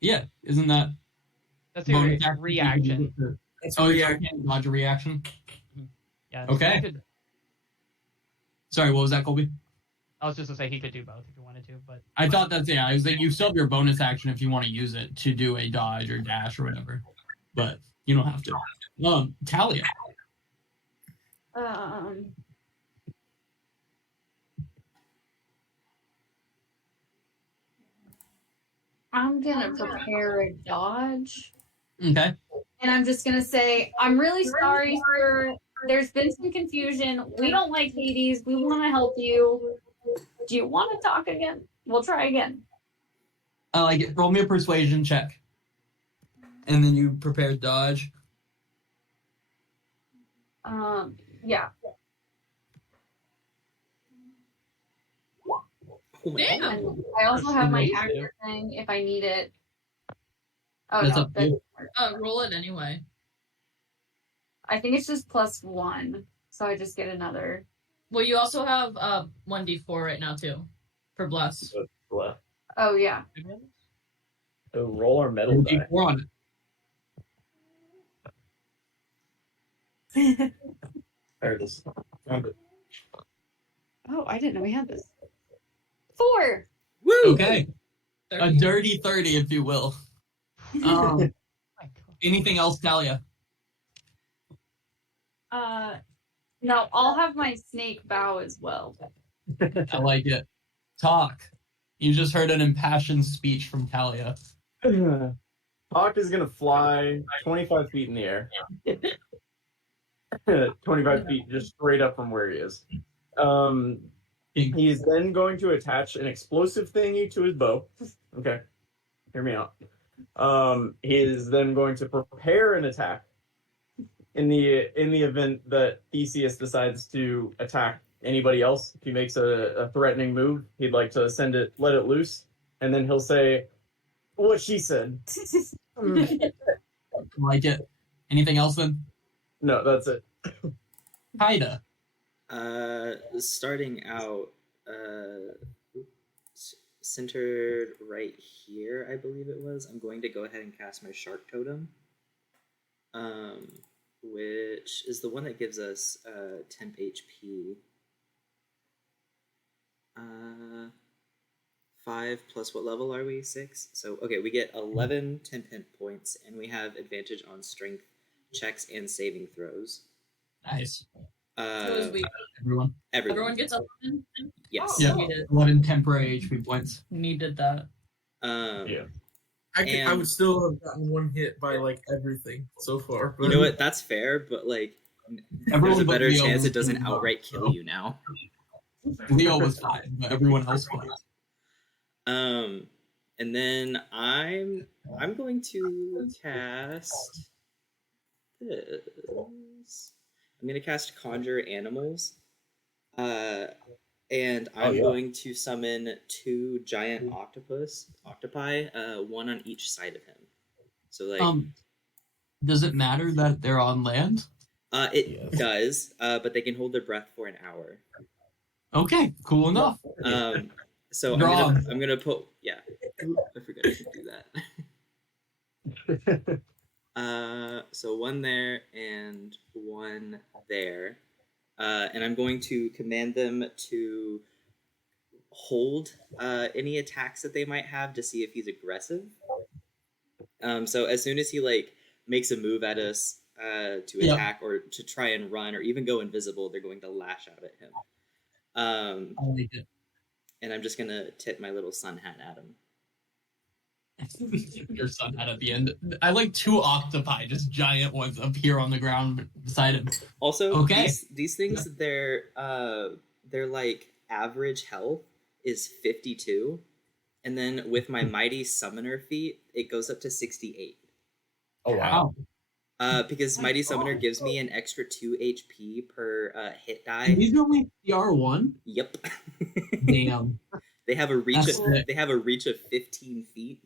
Yeah, isn't that That's your bonus action, reaction. That's Oh, a you reaction. can't dodge a reaction. Yeah. Okay. He could, Sorry, what was that, Colby? I was just gonna say he could do both if he wanted to, but I thought that's I was like you still have your bonus action if you want to use it to do a dodge or dash or whatever, but you don't have to. Talia. I'm gonna prepare a dodge. Okay. And I'm just gonna say, I'm really sorry, sir. There's been some confusion. We don't like Hades. We want to help you. Do you want to talk again? We'll try again. I like it. Roll me a persuasion check, and then you prepare dodge. Yeah. Oh my Damn. God. And I also have my Amazing. actor thing if I need it. Oh That's no, up to you. Roll it anyway. I think it's just +1, so I just get another. Well, you also have 1d4 right now too, for bless. Left. Oh yeah. So roll our metal die. D4 on it. There it is. Oh, I didn't know we had this. 4. Woo! Okay. A dirty 30, if you will. Oh my God. Anything else, Talia? No, I'll have my snake bow as well. I like it. Talk. You just heard an impassioned speech from Talia. Hawk is gonna fly 25 feet in the air. 25 feet just straight up from where he is. He's then going to attach an explosive thingy to his bow. Okay, hear me out. He is then going to prepare an attack in the event that Theseus decides to attack anybody else. If he makes a threatening move, he'd like to let it loose, and then he'll say what she said. Like it. Anything else then? No, that's it. Kaida. Starting out, centered right here, I believe it was. I'm going to go ahead and cast my Shark Totem, which is the one that gives us temp HP. 5 plus what level are we? 6. So okay, we get 11 temp hit points, and we have advantage on strength checks and saving throws. Nice. Everyone. Everyone gets 11? Yes. Yeah. Needed. 11 temporary HP points. Needed that. Yeah. I would still have gotten one hit by like everything so far. You know what? That's fair, but like, Everyone there's a but better Leo chance was it doesn't doing outright well, kill you now. Leo was fine, but everyone else was. And then I'm going to cast this. I'm going to cast Conjure Animals. And I'm going to summon 2 giant octopi, one on each side of him. So like, does it matter that they're on land? it does, but they can hold their breath for an hour. Okay, cool enough. So Draw. I'm gonna put I forgot I could do that. So one there and one there, and I'm going to command them to hold any attacks that they might have to see if he's aggressive. So as soon as he like makes a move at us to attack or to try and run or even go invisible, they're going to lash out at him. I like it. And I'm just gonna tip my little sun hat at him. Your son had at the end. I like 2 octopi, just giant ones up here on the ground beside him. Also, Okay. these things, their like average health is 52, and then with my mighty summoner feat, it goes up to 68. Oh wow. Because mighty summoner gives me an extra 2 HP per hit die. These are only CR1? Yep. Damn. They have a reach. That's sick. They have a reach of 15 feet.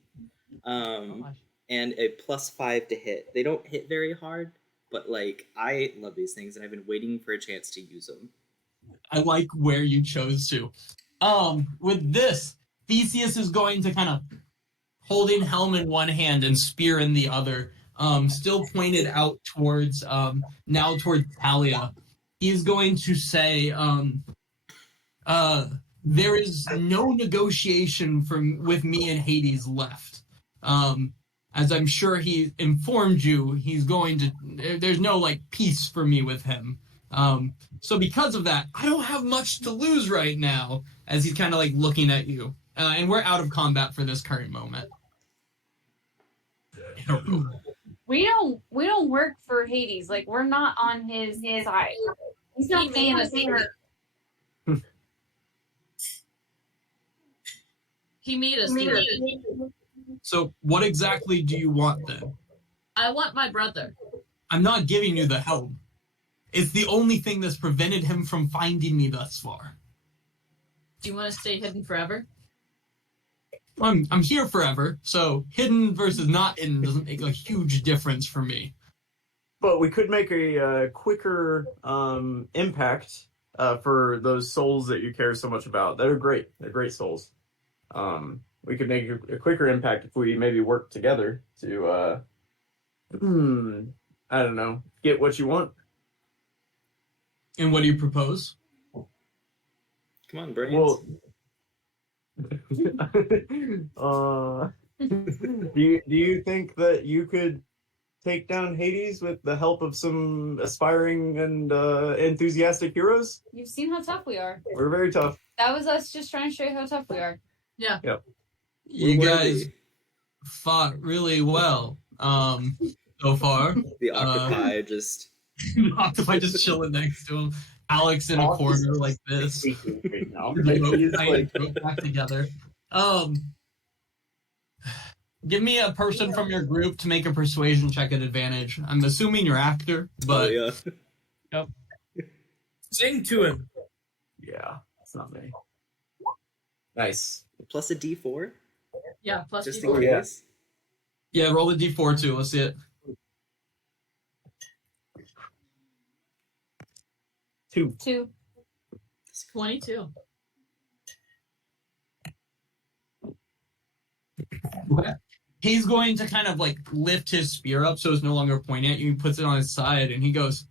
And a +5 to hit. They don't hit very hard, but like I love these things, and I've been waiting for a chance to use them. I like where you chose to. With this, Theseus is going to kind of holding helm in one hand and spear in the other, still pointed out towards now towards Thalia. He's going to say, there is no negotiation with me and Hades left. As I'm sure he informed you, he's going to. There's no like peace for me with him. So because of that, I don't have much to lose right now. As he's kind of like looking at you, and we're out of combat for this current moment. We don't work for Hades. Like, we're not on his side. He's not paying us. He made us do it. So what exactly do you want then? I want my brother. I'm not giving you the helm. It's the only thing that's prevented him from finding me thus far. Do you want to stay hidden forever? I'm here forever, so hidden versus not hidden doesn't make a huge difference for me. But we could make a quicker impact for those souls that you care so much about. They're great. They're great souls. We could make a quicker impact if we maybe work together to, I don't know, get what you want. And what do you propose? Come on, brains. Well, do you think that you could take down Hades with the help of some aspiring and enthusiastic heroes? You've seen how tough we are. We're very tough. That was us just trying to show you how tough we are. Yeah. Yep. You We're guys worthy. fought really well so far. The octopi just. Octopi just chilling next to him. Alex in a corner like this. Back together. Give me a person from your group to make a persuasion check at advantage. I'm assuming you're actor, but Oh, yeah. Sing to him. Yeah, that's not me. Nice. Plus a D4, Yeah, plus just D4. in case. yeah, roll a d4 too. Let's see it. 2. 2. 22. He's going to kind of like lift his spear up so it's no longer pointing at you. He puts it on his side and he goes,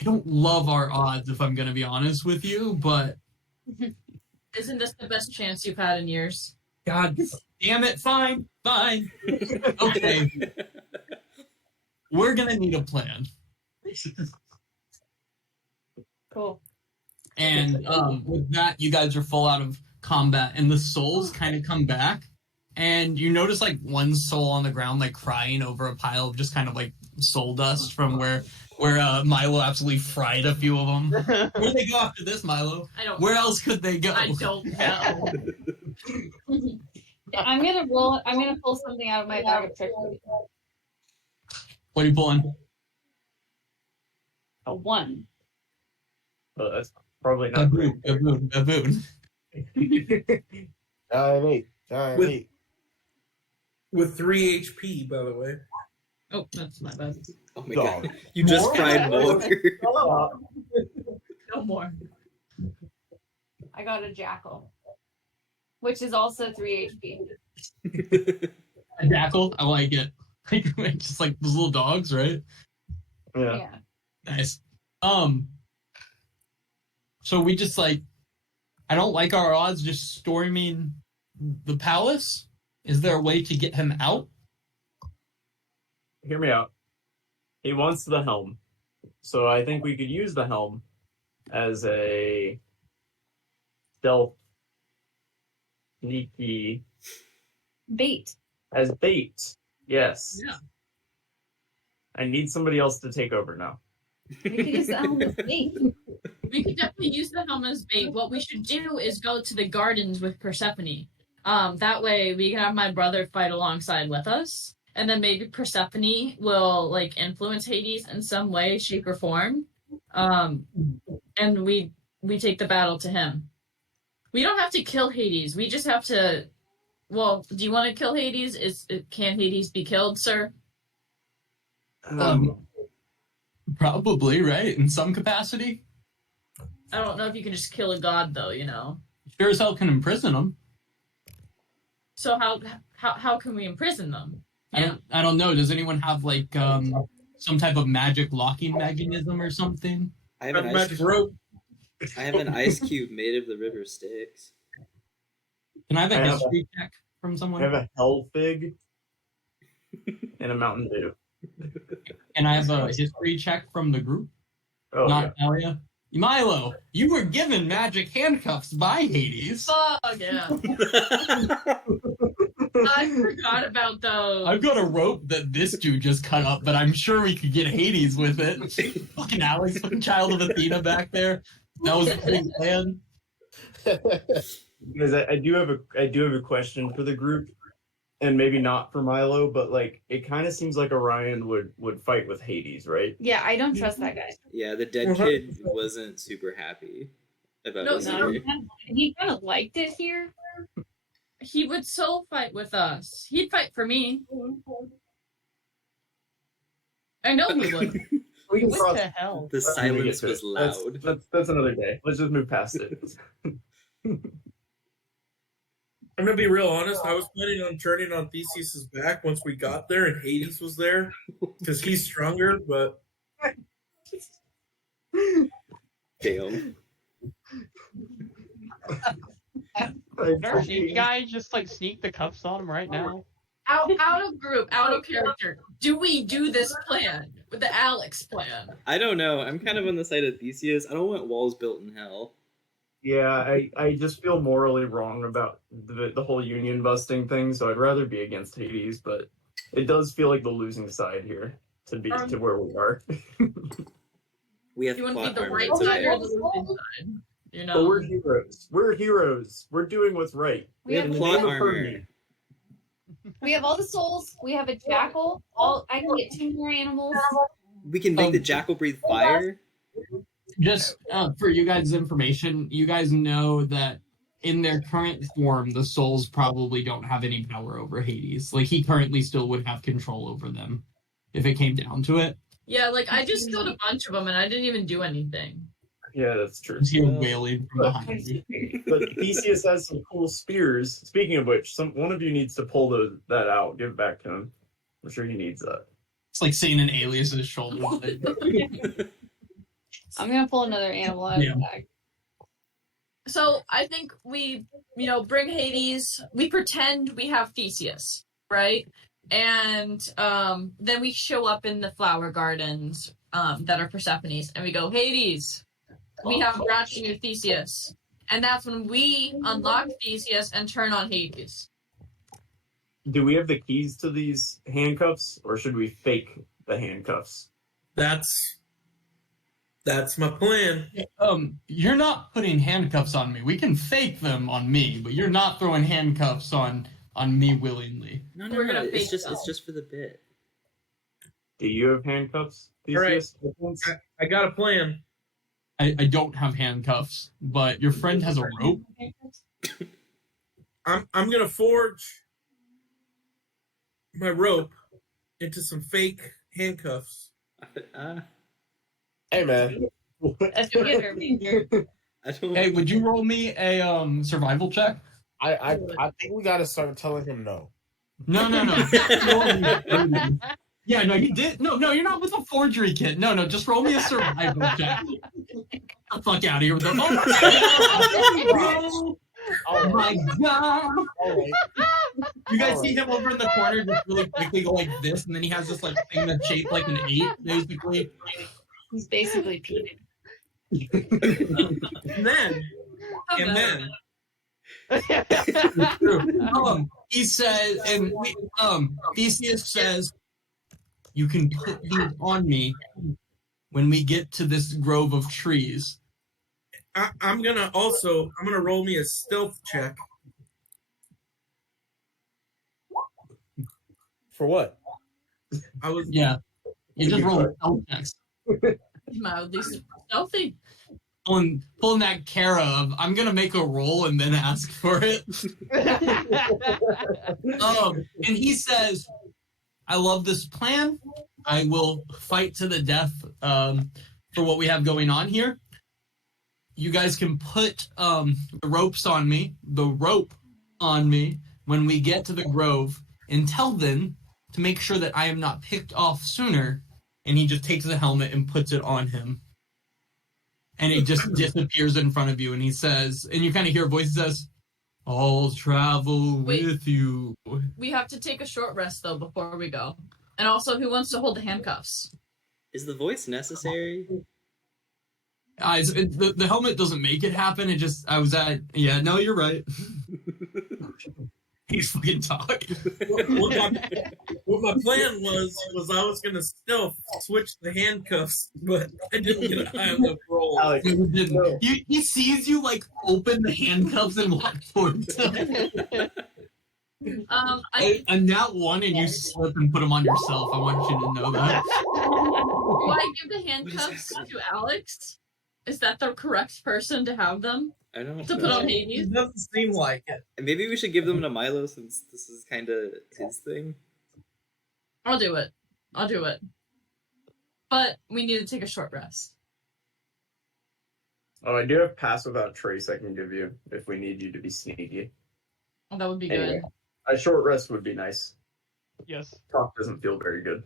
I don't love our odds if I'm going to be honest with you, but Isn't this the best chance you've had in years? God damn it, fine. Okay, we're going to need a plan. Cool. And with that, you guys are full out of combat, and the souls kind of come back, and you notice like one soul on the ground, like crying over a pile of just kind of like soul dust from where Milo absolutely fried a few of them. Where'd they go after this, Milo? I don't. Where else could they go? I don't know. I'm gonna roll. I'm gonna pull something out of my bag of tricks. What are you pulling? A 1. Well, that's probably not great. Baboon. 9-8. With- 9-8. With 3 HP, by the way. Oh, that's my bad. Oh my Dog. god. You just More? fried more. No more. I got a jackal, which is also 3 HP. A jackal? I like it. Just like those little dogs, right? Yeah. Yeah. Nice. So we just like, I don't like our odds just storming the palace. Is there a way to get him out? Hear me out. He wants the helm. So I think we could use the helm as a stealth, sneaky, Bait. as bait. Yes. Yeah. I need somebody else to take over now. We could use the helm as bait. We could definitely use the helm as bait. What we should do is go to the gardens with Persephone. That way we can have my brother fight alongside with us. And then maybe Persephone will like influence Hades in some way, shape, or form. And we take the battle to him. We don't have to kill Hades. We just have to. Well, do you want to kill Hades? Can Hades be killed, sir? Probably, right? In some capacity. I don't know if you can just kill a god, though. Sure as hell can imprison him. So how can we imprison them? I don't know. Does anyone have like some type of magic locking mechanism or something? I have Got an a ice. magic rope. I have an ice cube made of the river Styx. Can I have a I have history check from I someone? have a hell fig and a Mountain Dew. And I have a history check from the group, Oh, not Thalia. Milo, you were given magic handcuffs by Hades. Fuck yeah! I forgot about those. I've got a rope that this dude just cut up, but I'm sure we could get Hades with it. Fucking Alex, fucking child of Athena back there. That was the big plan. Because I do have a question for the group, and maybe not for Milo, but like it kind of seems like Orion would fight with Hades, right? Yeah, I don't trust that guy. Yeah, the dead kid wasn't super happy about No, his no. injury. He kind of liked it here. He would so fight with us. He'd fight for me. I know he would. We can What cross. the hell? The when we get silence to was it. loud. That's another day. Let's just move past it. I'm gonna be real honest. I was planning on turning on Theseus's back once we got there and Hades was there, because he's stronger. But Damn. Should you guys just like sneak the cuffs on him right now? Out of group, out of character. Do we do this plan with the Alex plan? I don't know. I'm kind of on the side of Theseus. I don't want walls built in hell. Yeah, I just feel morally wrong about the whole union busting thing, so I'd rather be against Hades, but it does feel like the losing side here to be to where we are. We have You want to be plot the armor right today. side or the losing side? You But know. we're heroes. We're heroes. We're doing what's right. We have In the plot name of armor. Percy. We have all the souls. We have a jackal. I can get 2 more animals. We can make the jackal breathe fire. Just for you guys' information, you guys know that in their current form, the souls probably don't have any power over Hades. Like, he currently still would have control over them if it came down to it. Yeah, like I just killed a bunch of them and I didn't even do anything. Yeah, that's true. He was wailing from behind you. But Theseus has some cool spears. Speaking of which, one of you needs to pull that out. Give it back to him. I'm sure he needs that. It's like seeing an Alias's shoulder. I'm gonna pull another animal out of the bag. So I think we, bring Hades. We pretend we have Theseus, right? And then we show up in the flower gardens that are Persephone's, and we go, Hades, we have brought you Theseus. And that's when we unlock Theseus and turn on Hades. Do we have the keys to these handcuffs, or should we fake the handcuffs? that's my plan. You're not putting handcuffs on me. We can fake them on me, but you're not throwing handcuffs on me willingly. No, We're gonna it's fake just them. it's just for the bit. Do you have handcuffs, All right. Theseus? I got a plan. I don't have handcuffs, but your friend has a rope. I'm gonna forge my rope into some fake handcuffs. Hey, man. Let's go get her, Major. I don't. Hey, would you roll me a survival check? I think we gotta start telling him no. No. Yeah, no, you did. No, you're not with a forgery kit. No, just roll me a survival check. Get the fuck out of here with the. Oh my god! All right. You guys see him over in the corner just really quickly go like this, and then he has this like thing that's shaped like an 8, basically. He's basically Peter. And then He says, and Theseus says, "You can put these on me when we get to this grove of trees." I'm gonna roll me a stealth check. For what? I was Yeah, you just roll stealth checks. Mildly stealthy. Pulling that Kara of, I'm gonna make a roll and then ask for it. And he says, "I love this plan. I will fight to the death for what we have going on here. You guys can put the rope on me, when we get to the grove, until then, to make sure that I am not picked off sooner. And he just takes the helmet and puts it on him. And it just disappears in front of you. And he says, and you kind of hear a voice that says, I'll travel with you. We have to take a short rest, though, before we go. And also, who wants to hold the handcuffs? Is the voice necessary? The helmet doesn't make it happen. It just, no, you're right. He's fucking Tock. What my plan was I was gonna still switch the handcuffs, but I didn't get a high enough roll. Alex, He sees you like open the handcuffs and walk towards him. I'm not one, and you slip and put them on yourself. I want you to know that. Do I give the handcuffs to Alex? Is that the correct person to have them? I don't To know. put on Hades? It doesn't seem like it. Maybe we should give them to Milo since this is kind of his thing. I'll do it. But we need to take a short rest. Oh, I do have pass without trace I can give you if we need you to be sneaky. Oh, that would be Anyway, good. a short rest would be nice. Yes. Tock doesn't feel very good.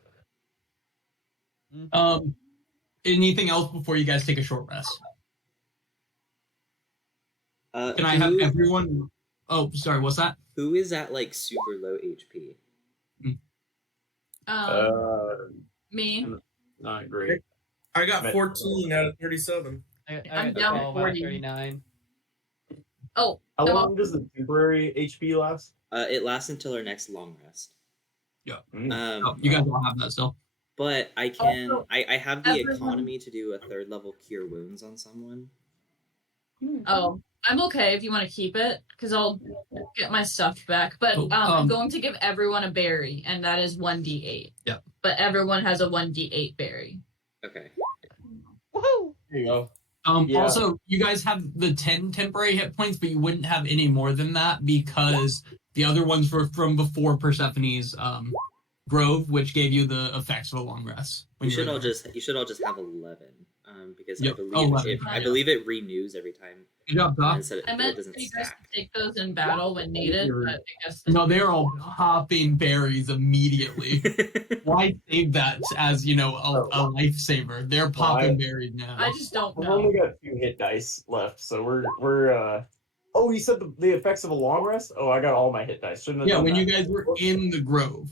Anything else before you guys take a short rest? Can I have who- everyone? Oh, sorry. What's that? Who is at like super low HP? Me. Not great. I got 14 out of 37. I I'm got down 12 out of 40. 39. Oh, How no. long does the temporary HP last? It lasts until our next long rest. Oh, you guys all have that still. But I can. Also, I have the everyone- economy to do a 3rd level cure wounds on someone. Oh, I'm okay if you want to keep it, because I'll get my stuff back. But I'm going to give everyone a berry, and that is 1d8. Yeah. But everyone has a 1d8 berry. Okay. Woohoo! There you go. Yeah. Also, you guys have the 10 temporary hit points, but you wouldn't have any more than that because the other ones were from before Persephone's Grove, which gave you the effects of a long rest. You should all just have 11. Because Yep, I believe it renews every time. Good job, Doc. Instead I it meant doesn't for you guys to stack. take those in battle when needed, but I guess No, they're all popping berries immediately. Why save that as, a lifesaver? They're popping berries now. I just don't We've know. only got 2 hit dice left, so we're Oh, you said the effects of a long rest? Oh, I got all my hit dice. Shouldn't have Yeah, done when that. you guys were in the Grove.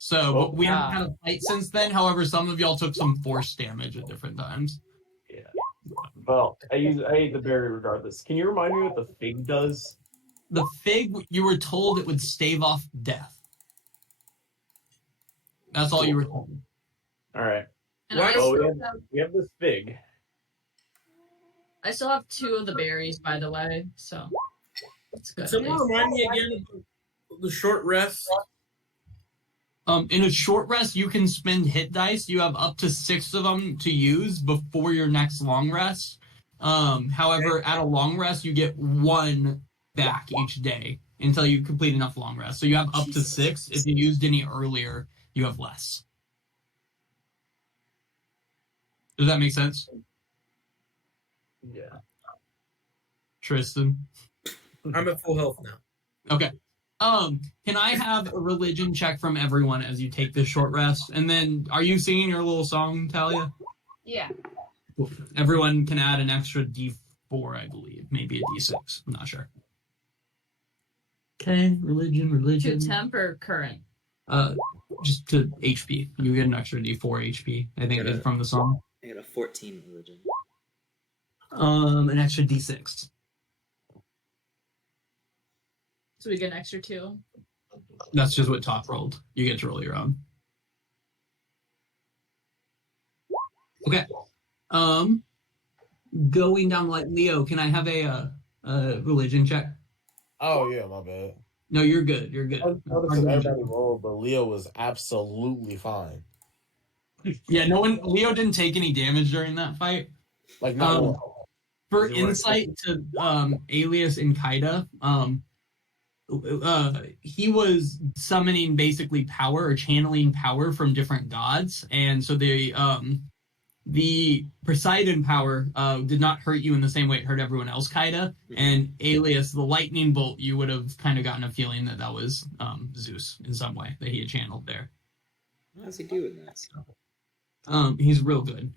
So, but we haven't had a fight since then. However, some of y'all took some force damage at different times. Yeah. Well, I ate the berry regardless. Can you remind me what the fig does? The fig, you were told it would stave off death. That's all you were told. All right. And Why- I, Well, still we have this fig. I still have 2 of the berries, by the way, so it's good. Someone remind me again of the short rest. In a short rest, you can spend hit dice. You have up to 6 of them to use before your next long rest. However, at a long rest, you get 1 back each day until you complete enough long rest. So you have up to 6. If you used any earlier, you have less. Does that make sense, Yeah. Tristan? I'm at full health now. Okay. Can I have a religion check from everyone as you take this short rest? And then, are you singing your little song, Thalia? Yeah. Cool. Everyone can add an extra D4, I believe. Maybe a D6. I'm not sure. Okay, religion. To temp or current? Just to HP. You get an extra D4 HP. I think it's from the song. I got a 14 religion. An extra D6. So we get an extra 2. That's just what Tock rolled. You get to roll your own. Okay. Going down like Leo, can I have a religion check? Oh yeah, my bad. No, you're good. You're good. I noticed that everybody rolled, but Leo was absolutely fine. Yeah, Leo didn't take any damage during that fight. Like not one. For Does he wanna- insight to Alias and Kaida, he was summoning basically power or channeling power from different gods, and so the Poseidon power did not hurt you in the same way it hurt everyone else, Kaida. And Alias, the lightning bolt, you would have kind of gotten a feeling that that was Zeus in some way that he had channeled there. How's he doing that? He's real good.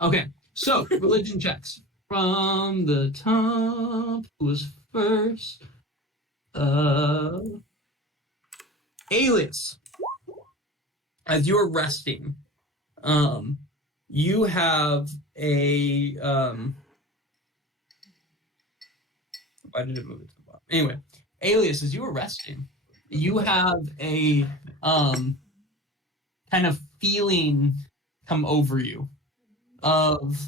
Okay, so religion checks from the top. Who was first? Alias. As you are resting, you have a why did it move it to the bottom? Anyway, Alias, as you were resting, you have a kind of feeling come over you of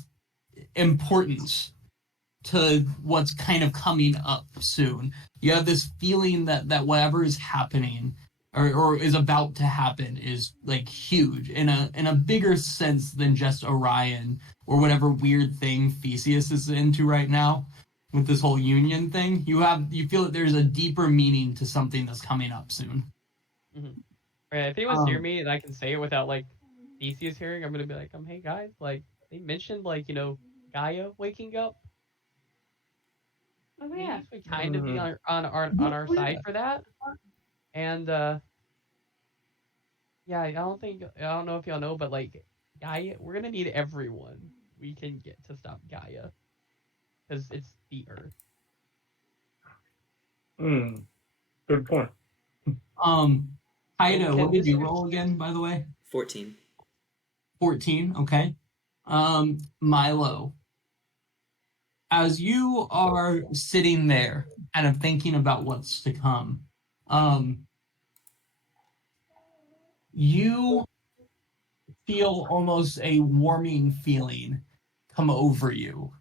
importance to what's kind of coming up soon. You have this feeling that whatever is happening or is about to happen is like huge in a bigger sense than just Orion or whatever weird thing Theseus is into right now with this whole union thing. You feel that there's a deeper meaning to something that's coming up soon. Mm-hmm. Right, if he was near me and I can say it without like Theseus hearing, I'm gonna be like, hey guys, like they mentioned like Gaia waking up. Oh yeah. We kind of be on our side for that. And yeah, I don't know if y'all know, but like Gaia, we're gonna need everyone we can get to stop Gaia, because it's the Earth. Good point. Kaida, what did you roll again, by the way? 14. 14, okay. Milo, as you are sitting there kind of thinking about what's to come, you feel almost a warming feeling come over you.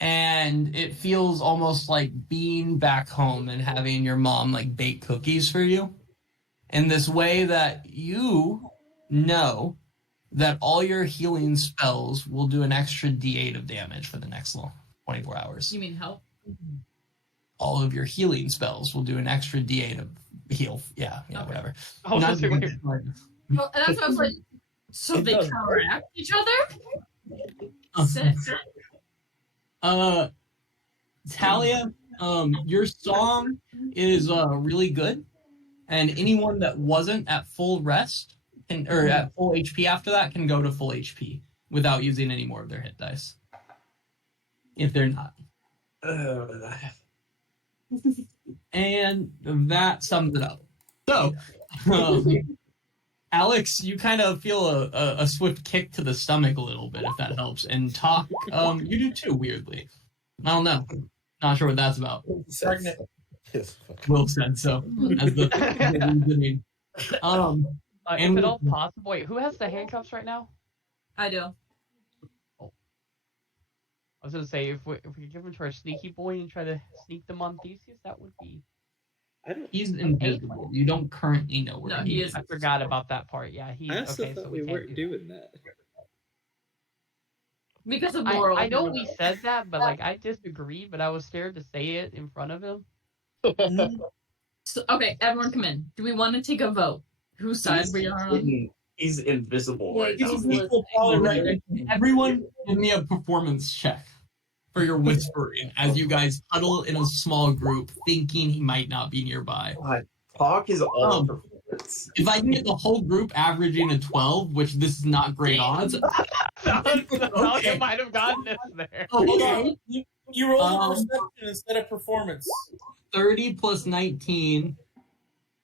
And it feels almost like being back home and having your mom like bake cookies for you. In this way that you know that all your healing spells will do an extra D8 of damage for the next 24 hours. You mean help? All of your healing spells will do an extra D8 of heal. Yeah, Okay. whatever. I was just thinking, Well, and that's what I was like. So It they does. counteract each other? Sick. Thalia, your song is really good, and anyone that wasn't at full rest or at full HP after that can go to full HP without using any more of their hit dice. If they're not. And that sums it up. So, Alex, you kind of feel a swift kick to the stomach a little bit, if that helps. And Tock, you do too, weirdly. I don't know. Not sure what that's about. Pregnant. Will said so. As the reasoning. if at all possible, wait, who has the handcuffs right now? I do. I was gonna say if we could give them to our sneaky boy and try to sneak them on Theseus, that would be. He's invisible. You don't currently know where No, he he is. is. I forgot about that part. Yeah, I also okay. thought So we can't weren't do doing that. Because of that. moral. I know we said that, but like I disagreed, but I was scared to say it in front of him. So, okay, everyone come in. Do we want to take a vote? Whose side we are on? He's invisible Yeah, right he's now. invisible. Equal power, right? Everyone, give me a performance check for your whispering as you guys huddle in a small group, thinking he might not be nearby. God, Tock is all performance. If I can get the whole group averaging a 12, which this is not great odds. Thalia might have gotten this there. Hold on. Okay. You rolled a perception instead of performance. 30 plus 19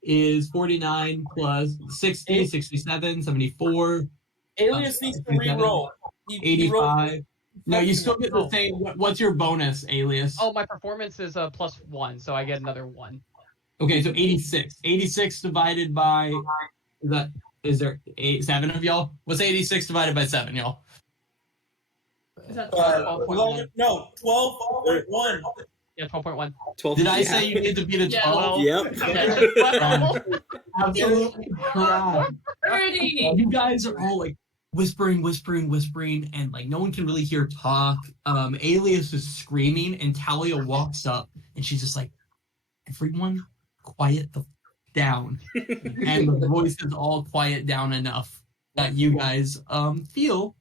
is 49 plus 60, 67, 74, Alias needs to re-roll. He rolled- 85. No, you still get the same. What's your bonus, Alias? Oh, my performance is +1, so I get another 1. Okay, so 86. 86 divided by is there 7 of y'all? What's 86 divided by 7, y'all? Is that 12.1. no, 12.1. Yeah, 12.1. 12. Did I say you need to beat a Yeah. 12? Yep. Absolutely correct. 30! You guys are all like whispering, and like no one can really hear Tock. Alias is screaming, and Thalia walks up, and she's just like, "Everyone, quiet the down." And the voices all quiet down enough that you guys feel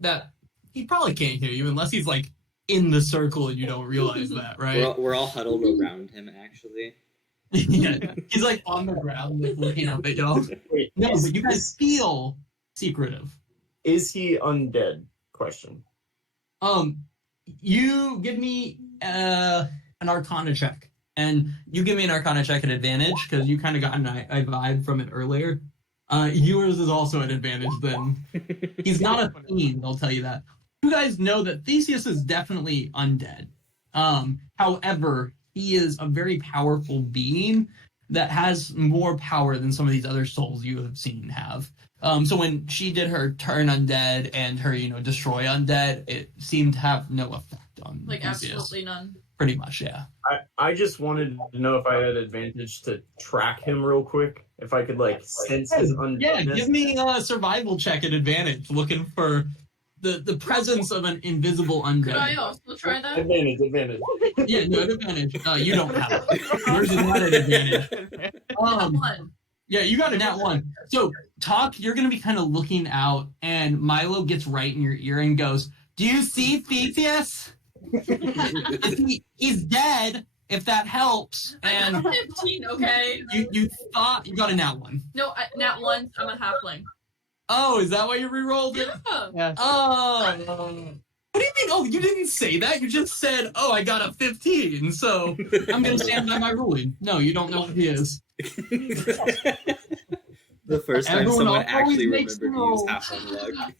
that he probably can't hear you unless he's like in the circle and you don't realize that, right? We're all huddled around him, actually. Yeah, he's like on the ground, like looking up at y'all. Wait, No, but you guys feel secretive. is he undead? Question. You give me an Arcana check, and you give me an Arcana check at advantage because you kind of got a vibe from it earlier. Yours is also an advantage. Then he's not a fiend. I'll tell you that. You guys know that Theseus is definitely undead. However, he is a very powerful being that has more power than some of these other souls you have seen have. So when she did her turn undead and her, destroy undead, it seemed to have no effect on Like Theseus. absolutely none. Pretty much, yeah. I just wanted to know if I had advantage to track him real quick. If I could like sense his undeadness. Yeah, give me a survival check at advantage, looking for the presence of an invisible undead. Could I also try that? Advantage. Yeah, no advantage. You don't have it. Yours is not an advantage. One. Yeah, you got a nat 1. So, Tock, you're going to be kind of looking out, and Milo gets right in your ear and goes, "Do you see Theseus? He's dead, if that helps." I And got 15, okay? you thought you got a nat 1. No, nat 1, I'm a halfling. Oh, is that why you re-rolled it? Yeah. Yeah. Oh. What do you mean? Oh, you didn't say that. You just said, "Oh, I got a 15, so I'm going to stand by my ruling." No, you don't know what he is. The first time Everyone someone always actually makes remembered to use rolls. halfling luck.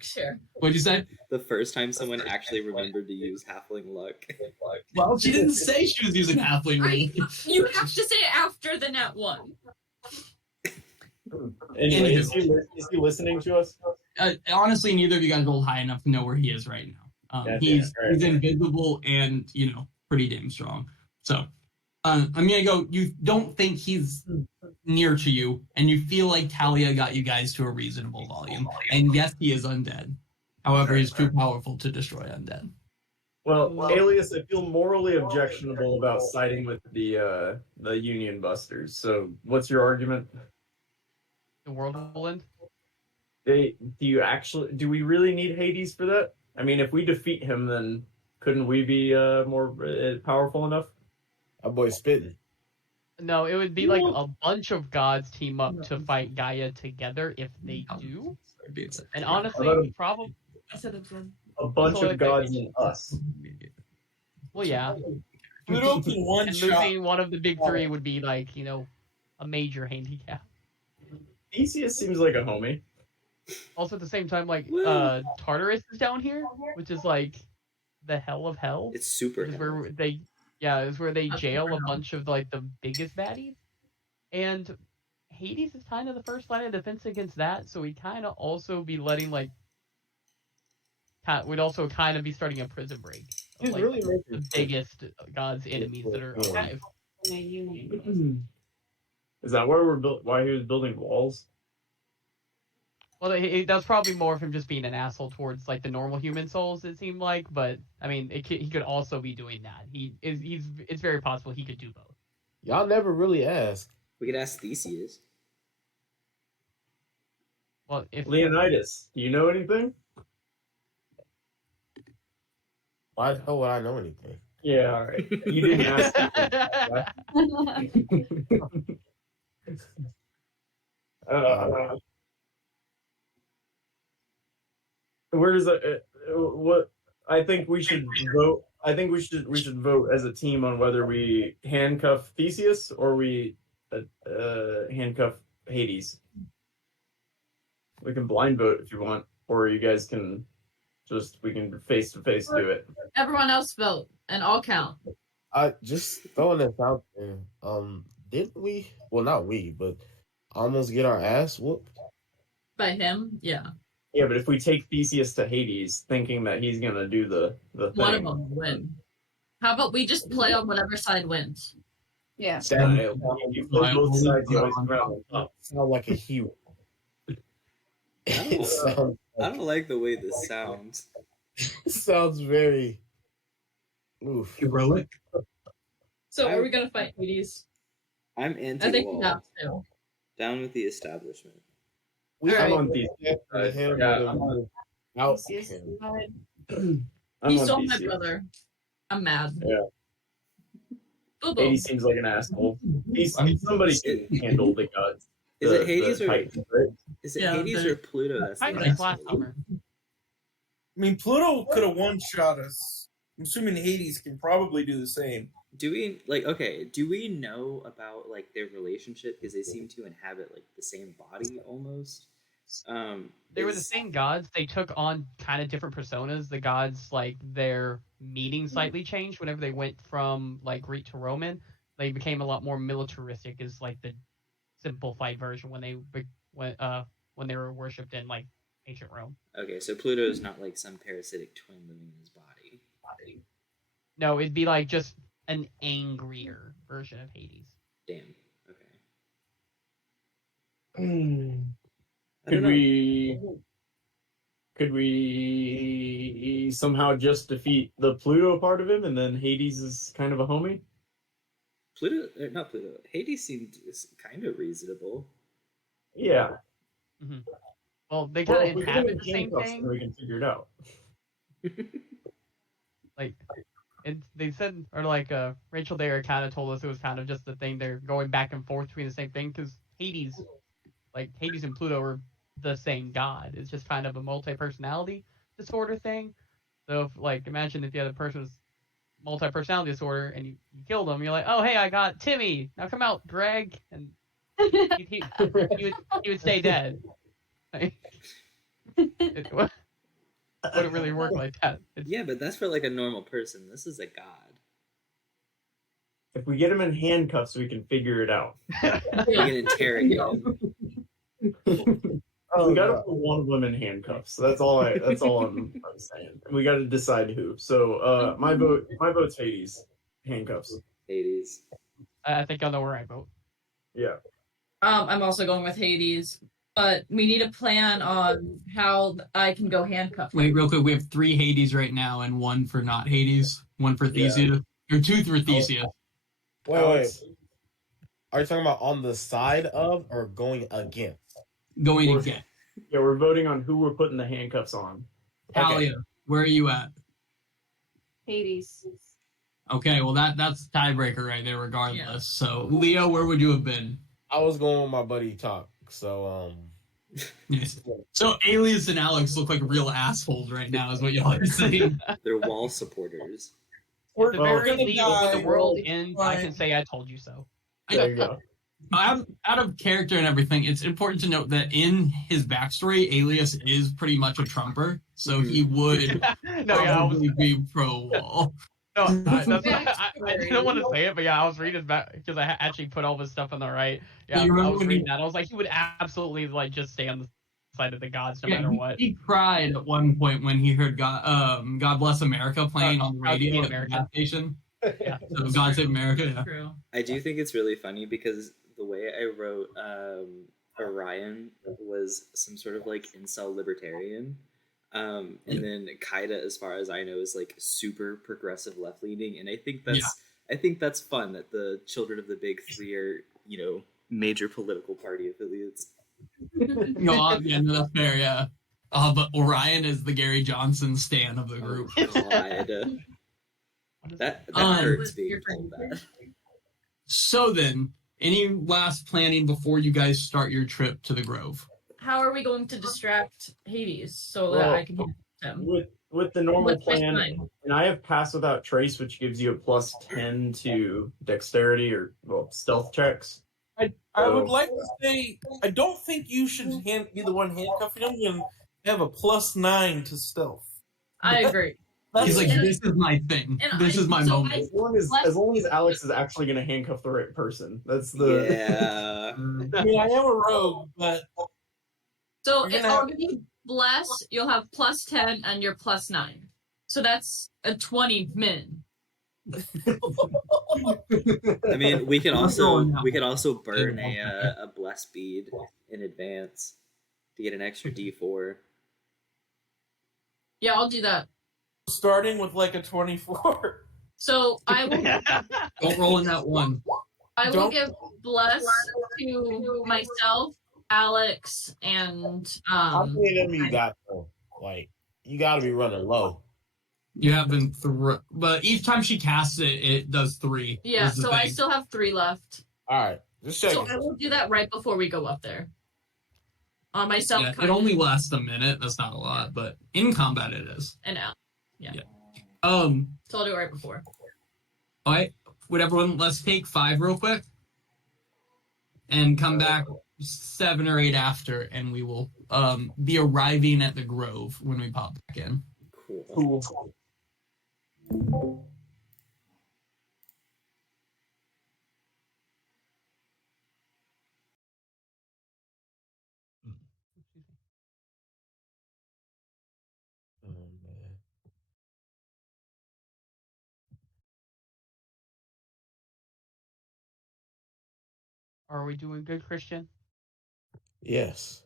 Sure. What'd you say? The first time someone actually remembered to use halfling luck. Well, she didn't say she was using halfling rule. You have to say it after the nat 1. Anyway, is he listening to us? Honestly, neither of you guys rolled high enough to know where he is right now. Yeah, he's right. invisible and pretty damn strong. So I'm gonna go. You don't think he's near to you, and you feel like Thalia got you guys to a reasonable volume. And yes, he is undead. However, he's too powerful to destroy undead. Well, Alias, I feel morally objectionable about siding with the Union Busters. So, what's your argument? The world will end. Do we really need Hades for that? I mean, if we defeat him, then couldn't we be more powerful enough? Our boy spitting. No, it would be like a bunch of gods team up to fight Gaia together if they do. And honestly, probably I said it again. A bunch So of if gods and us. well, yeah. Pluto can one And shot. losing one of the big three would be like a major handicap. Theseus seems like a homie. Also, at the same time, like Tartarus is down here, which is like the hell of hell. It's super. Is where it's where they jail a bunch of like the biggest baddies, and Hades is kind of the first line of defense against that. So we'd kind of also be letting we'd also kind of be starting a prison break of, He's like, really the making biggest god's enemies that are alive. Is that why he was building walls? Well, that was probably more of him just being an asshole towards like the normal human souls. It seemed like, but I mean, he could also be doing that. It's very possible he could do both. Y'all never really asked. We could ask Theseus. Well, if Leonidas, do you know anything? Why the hell would I know anything? Yeah, all right. You didn't ask. Where does what? I think we should vote. I think we should vote as a team on whether we handcuff Theseus or we handcuff Hades. We can blind vote if you want, or you guys can we can face to face do it. Everyone else vote, and I'll count. I just throwing this out there. Didn't we? Well, not we, but almost get our ass whooped. By him, yeah. Yeah, but if we take Theseus to Hades, thinking that he's gonna do the thing, One of them will win. How about we just play on whatever side wins? Yeah. you play both sides, you always come out on top. Sound like a hero. It sounds, I don't like the way this sounds. it sounds very. Oof. Heroic. So are we gonna fight Hades? I'm I think anti-wall. we have to. Down with the establishment. We I'm ain't on Theseus. after him, Yeah, but I'm on- Out Theseus him. died. I'm He on stole my PC. brother. I'm mad. Yeah. Boo Hades boo. seems like an asshole. Somebody can handle the gods. Is it Hades the or Titans, right? is it Yeah, Hades they're- or Pluto? That's the Titans last asshole? summer. I mean, Pluto could have one-shot us. I'm assuming Hades can probably do the same. Do we okay? Do we know about like their relationship because they seem to inhabit like the same body almost? They were the is- same gods. They took on kind of different personas. The gods, like their meaning slightly changed whenever they went from like Greek to Roman. They became a lot more militaristic, is like the simplified version when they when they were worshipped in like ancient Rome. Okay, so Pluto is not like some parasitic twin living in his body. No, it'd be like just an angrier version of Hades. Damn. Okay. I Could don't know. we somehow just defeat the Pluto part of him, and then Hades is kind of a homie? Pluto, not Pluto. Hades seemed kind of reasonable. Yeah. Well, they Well, kind if of we get him inhabit in the same handcuffs, thing. then we can figure it out. Like, they said, or like Rachel Dare kind of told us it was kind of just the thing. They're going back and forth between the same thing because Hades and Pluto are the same god. It's just kind of a multi-personality disorder thing. So, if, like, imagine if you had a person with multi-personality disorder and you killed them, you're like, oh, hey, I got Timmy. Now come out, Greg, and he would stay dead. It wouldn't really work like that. Yeah, but that's for like a normal person. This is a god. If we get him in handcuffs, we can figure it out. We can interrogate him. We got to put one of them in handcuffs. That's all I'm saying. We got to decide who. So my vote's Hades. Handcuffs. Hades. I think I know where I vote. Yeah. I'm also going with Hades, but we need a plan on how I can go handcuffed. Wait, real quick. We have 3 Hades right now and 1 for not Hades. 1 for Theseus. Or 2 for Theseus. Wait. Are you talking about on the side of or going against? Going again. Yeah, we're voting on who we're putting the handcuffs on. Thalia, where are you at? Hades. Okay, well that's tiebreaker right there regardless. Yeah. So Leo, where would you have been? I was going with my buddy Tock. So Yes. So Alias and Alex look like real assholes right now, is what y'all are saying. They're wall supporters. At the very gonna least, die. when the world ends, I Fine. can say I told you so. There you go. Out of character and everything, it's important to note that in his backstory, Alias is pretty much a Trumper, so he would probably be pro wall. I didn't want to say it, but yeah, I was reading back because I actually put all this stuff on the right. Yeah, You I remember was when reading that. I was like, he would absolutely like just stay on the side of the gods no matter what. He cried at one point when he heard God Bless America playing on the radio at the gas station. Yeah. So God Save America. Yeah. True. I do think it's really funny because the way I wrote Orion was some sort of like incel libertarian. And then Kaida, as far as I know, is like super progressive left leaning, and I think that's fun that the children of the big 3 are, major political party affiliates. No, that's fair, yeah. But Orion is the Gary Johnson stan of the group. God. That hurts being Your told turn. that. So then, any last planning before you guys start your trip to the Grove? How are we going to distract Hades so that I can hit him? With the normal With my plan, spine. and I have Pass Without Trace, which gives you a plus 10 to dexterity or stealth checks. I would like to say, I don't think you should be the one handcuffing him and have a plus 9 to stealth. I agree. He's like, And- this is my thing. and This is my moment. As long as Alex is actually going to handcuff the right person, that's the. Yeah. I mean, I am a rogue, but So You're if gonna I'll have- give you bless, you'll have plus 10 and you're plus 9. So that's a 20 min. I mean, we could also going burn a bless bead in advance to get an extra D4. Yeah, I'll do that. starting with like a 24. So I will Don't roll in that one. Don't- give bless to myself, Alex, and How many of them you got though? Like you got to be running low. You haven't but each time she casts it, it does 3. Yeah, is the so I thing. still have 3 left. All right, just So checking. I will do that right before we go up there. On myself, Yeah, it only lasts a minute. That's not a lot, but in combat it is. and out. Yeah. Um. So I'll do it right before. All right. Would everyone? Let's take 5 real quick, and come back 7 or 8 after, and we will be arriving at the Grove when we pop back in. Cool. Cool. Oh, man. Are we doing good, Christian? Yes.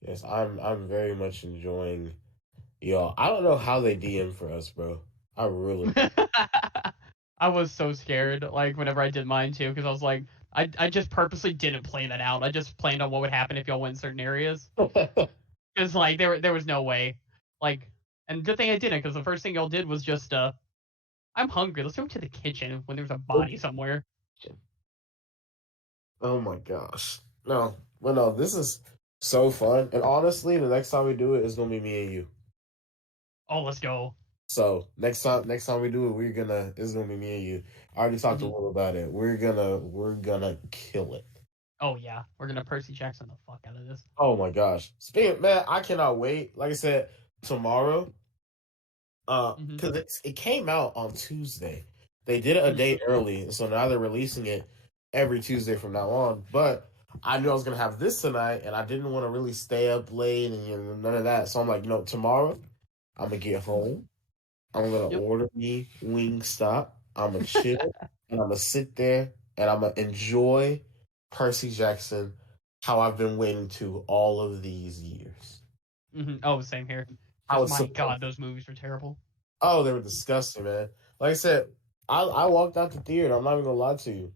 Yes, I'm very much enjoying y'all. I don't know how they DM for us, bro. I really I was so scared, like, whenever I did mine, too, because I was like, I just purposely didn't play that out. I just planned on what would happen if y'all went in certain areas. Because, like, there was no way. Like, and good thing I didn't, because the first thing y'all did was just, I'm hungry. Let's go to the kitchen when there's a body somewhere. Oh my gosh. No, but no, this is so fun. And honestly, the next time we do it is gonna be me and you. Oh, let's go. So next time we do it, it's gonna be me and you. I already talked to Will about it. We're gonna kill it. Oh, yeah. We're going to Percy Jackson the fuck out of this. Oh my gosh. Speaking, man, I cannot wait. Like I said, tomorrow. Because it came out on Tuesday. They did it a day early, so now they're releasing it every Tuesday from now on. But I knew I was gonna have this tonight, and I didn't want to really stay up late and none of that. So I'm like, tomorrow I'm gonna get home. I'm gonna order me Wingstop. I'm gonna chill, and I'm gonna sit there, and I'm gonna enjoy Percy Jackson how I've been waiting to all of these years. Oh, same here. My God, those movies were terrible. Oh, they were disgusting, man. Like I said, I walked out the theater. I'm not even gonna lie to you.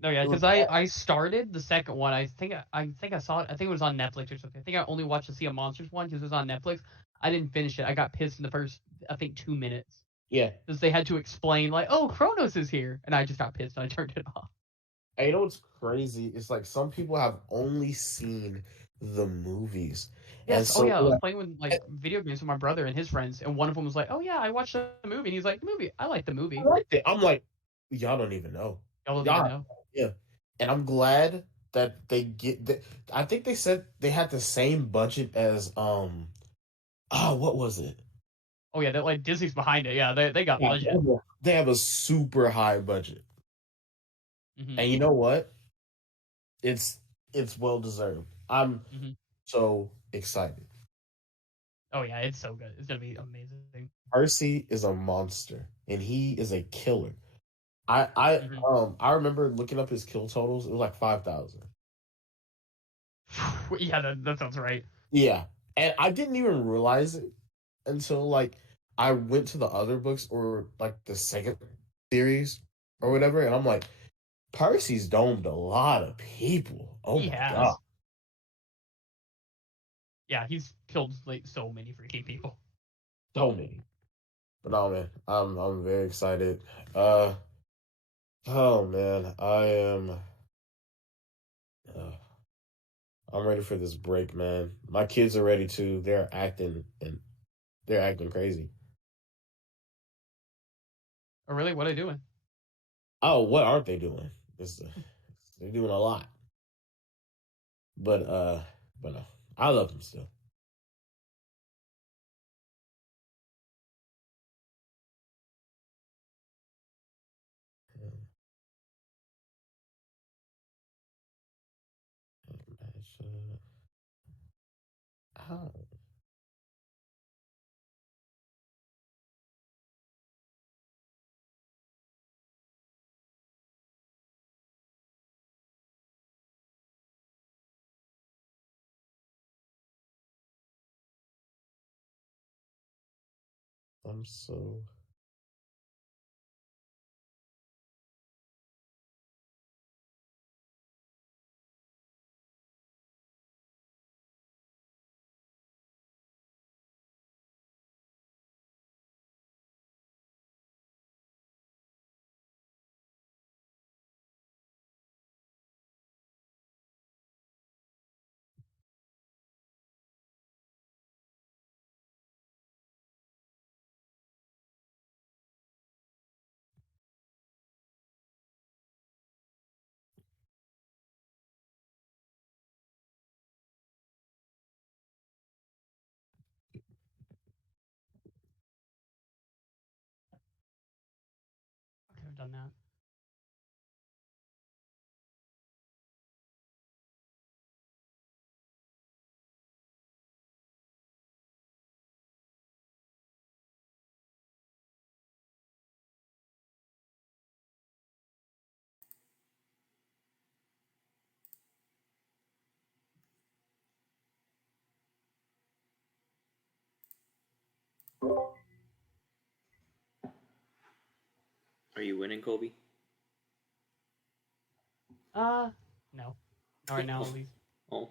No, yeah, because I started the second one. I think I saw it. I think it was on Netflix or something. I think I only watched the Sea of Monsters one because it was on Netflix. I didn't finish it. I got pissed in the first, I think, 2 minutes. Yeah. Because they had to explain, like, oh, Kronos is here. And I just got pissed and I turned it off. And you know what's crazy? It's like some people have only seen the movies. Yes. And so, I was playing with, like, video games with my brother and his friends. And one of them was like, oh, yeah, I watched the movie. And he's like, the movie. I like the movie. I liked it. I'm like, y'all don't even know. Y'all don't even know. Yeah. And I'm glad that they get that. I think they said they had the same budget as what was it? Oh yeah, that like Disney's behind it. Yeah, they got budget. They have a super high budget. And you know what? It's well deserved. I'm so excited. Oh yeah, it's so good. It's gonna be amazing. Percy is a monster, and he is a killer. I remember looking up his kill totals. It was like 5,000. Yeah, that sounds right. Yeah, and I didn't even realize it until like I went to the other books or like the second series or whatever, and I'm like, Percy's domed a lot of people. Oh my god. Yeah, he's killed like so many freaking people. So many. But no, man, I'm very excited. Oh man, I'm ready for this break, man. My kids are ready too. They're acting crazy. Oh really? What are they doing? Oh, what aren't they doing? They're doing a lot. But no, I love them still. How? I'm so done that. Are you winning, Colby? No. Not right now, at least. Oh.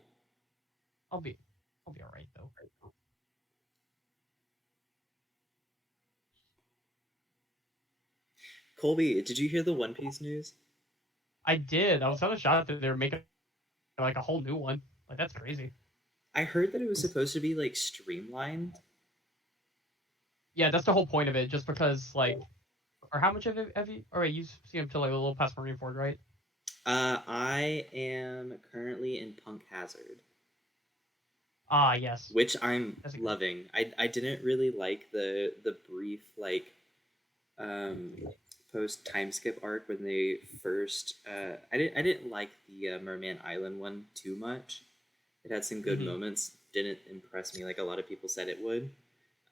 I'll be alright though. Colby, did you hear the One Piece news? I did. I was kind of shocked that they're making like a whole new one. Like that's crazy. I heard that it was supposed to be like streamlined. Yeah, that's the whole point of it. Just because like, or how much of it have you? All right, you see him till like a little past Marineford, right? I am currently in Punk Hazard, Ah, yes. which I'm That's a good- loving. I didn't really like the brief like post time skip arc when they first. I didn't like the Merman Island one too much. It had some good Mhm. moments. Didn't impress me like a lot of people said it would.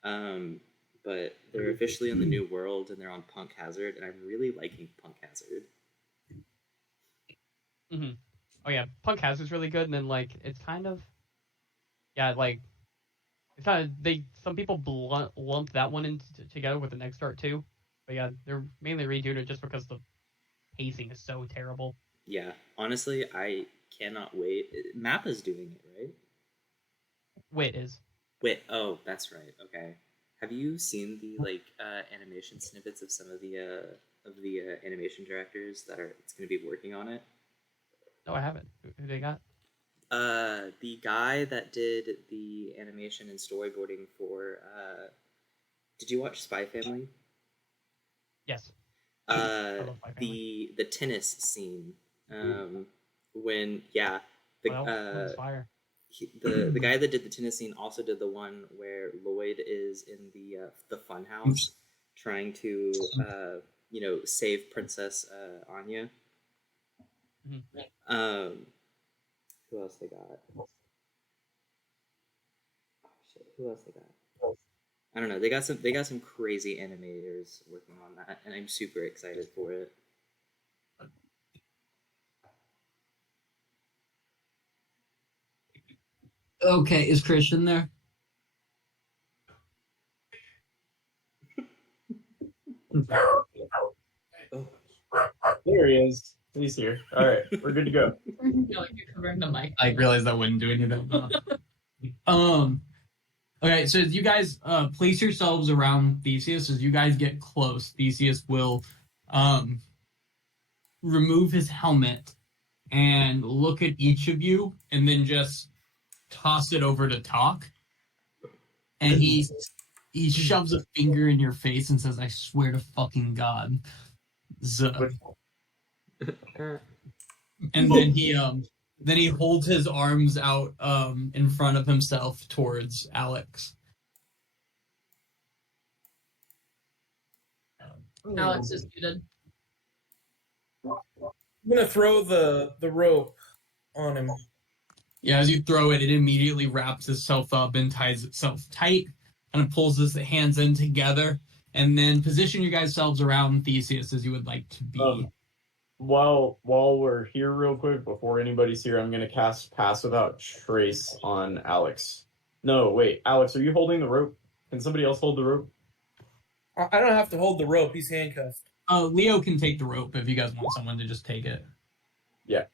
But they're officially in the new world and they're on Punk Hazard, and I'm really liking Punk Hazard. Oh yeah, Punk Hazard's really good, and then like it's kind of, yeah, like it's kind of some people lump that one in together with the next art too, but yeah, they're mainly redoing it just because the pacing is so terrible. Yeah, honestly, I cannot wait. Mappa's doing it, right? Wit is. Wait, oh, that's right. Okay. Have you seen the like animation snippets of some of the animation directors that are it's going to be working on it? No, I haven't. Who they got? The guy that did the animation and storyboarding for did you watch Spy Family? Yes. Uh, love Spy Family. the tennis scene. When Well, it's fire. the guy that did the tennis scene also did the one where Lloyd is in the fun house trying to save Princess Anya. Mhm. Who else they got? Oh, shit, who else they got? I don't know. They got some crazy animators working on that, and I'm super excited for it. Okay, is Christian there? There he is. He's here. All right, we're good to go. No, you're covering the mic. I realized that wouldn't do anything. Okay, so as you guys place yourselves around Theseus, as you guys get close, Theseus will remove his helmet and look at each of you, and then just toss it over to Tock. And he shoves a finger in your face and says, "I swear to fucking God." And then he holds his arms out in front of himself towards Alex. Alex is muted. I'm gonna throw the rope on him. Yeah, as you throw it, it immediately wraps itself up and ties itself tight, and pulls his hands in together, and then position you guys selves around Theseus as you would like to be. While we're here real quick, before anybody's here, I'm going to cast Pass Without Trace on Alex. No, wait. Alex, are you holding the rope? Can somebody else hold the rope? I don't have to hold the rope. He's handcuffed. Leo can take the rope if you guys want someone to just take it. Yeah.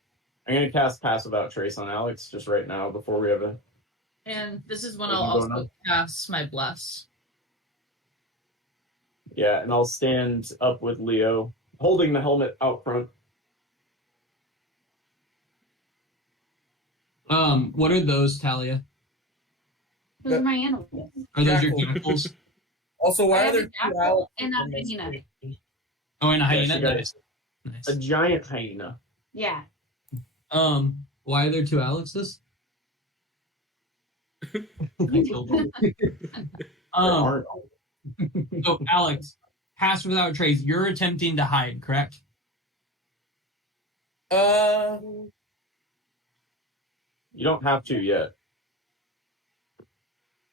I'm going to cast Pass Without Trace on Alex just right now before we have a... And this is when What I'll is going also on? cast my bless. Yeah, and I'll stand up with Leo, holding the helmet out front. What are those, Thalia? Those are my animals. Are those your Jackal. jackals? Also, why I are have there a two jackal owls and a on my hyena. screen? Oh, and a Yeah, hyena. she got Nice. Nice. A giant hyena. Yeah. Why are there two Alexes? I killed them. There aren't. So Alex, Pass without a trace. You're attempting to hide, correct? You don't have to yet.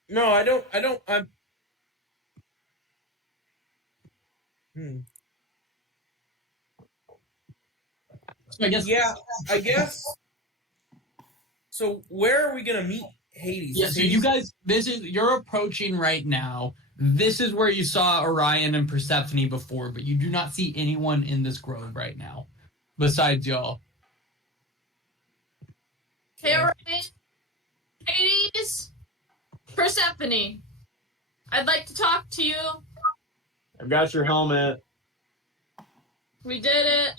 No, I don't. I'm. So I guess. Yeah, I guess. So where are we gonna meet Hades? Yeah. Is So Hades- you guys, you're approaching right now. This is where you saw Orion and Persephone before, but you do not see anyone in this grove right now, besides y'all. Hey, Orion. Hades. Persephone. I'd like to talk to you. I've got your helmet. We did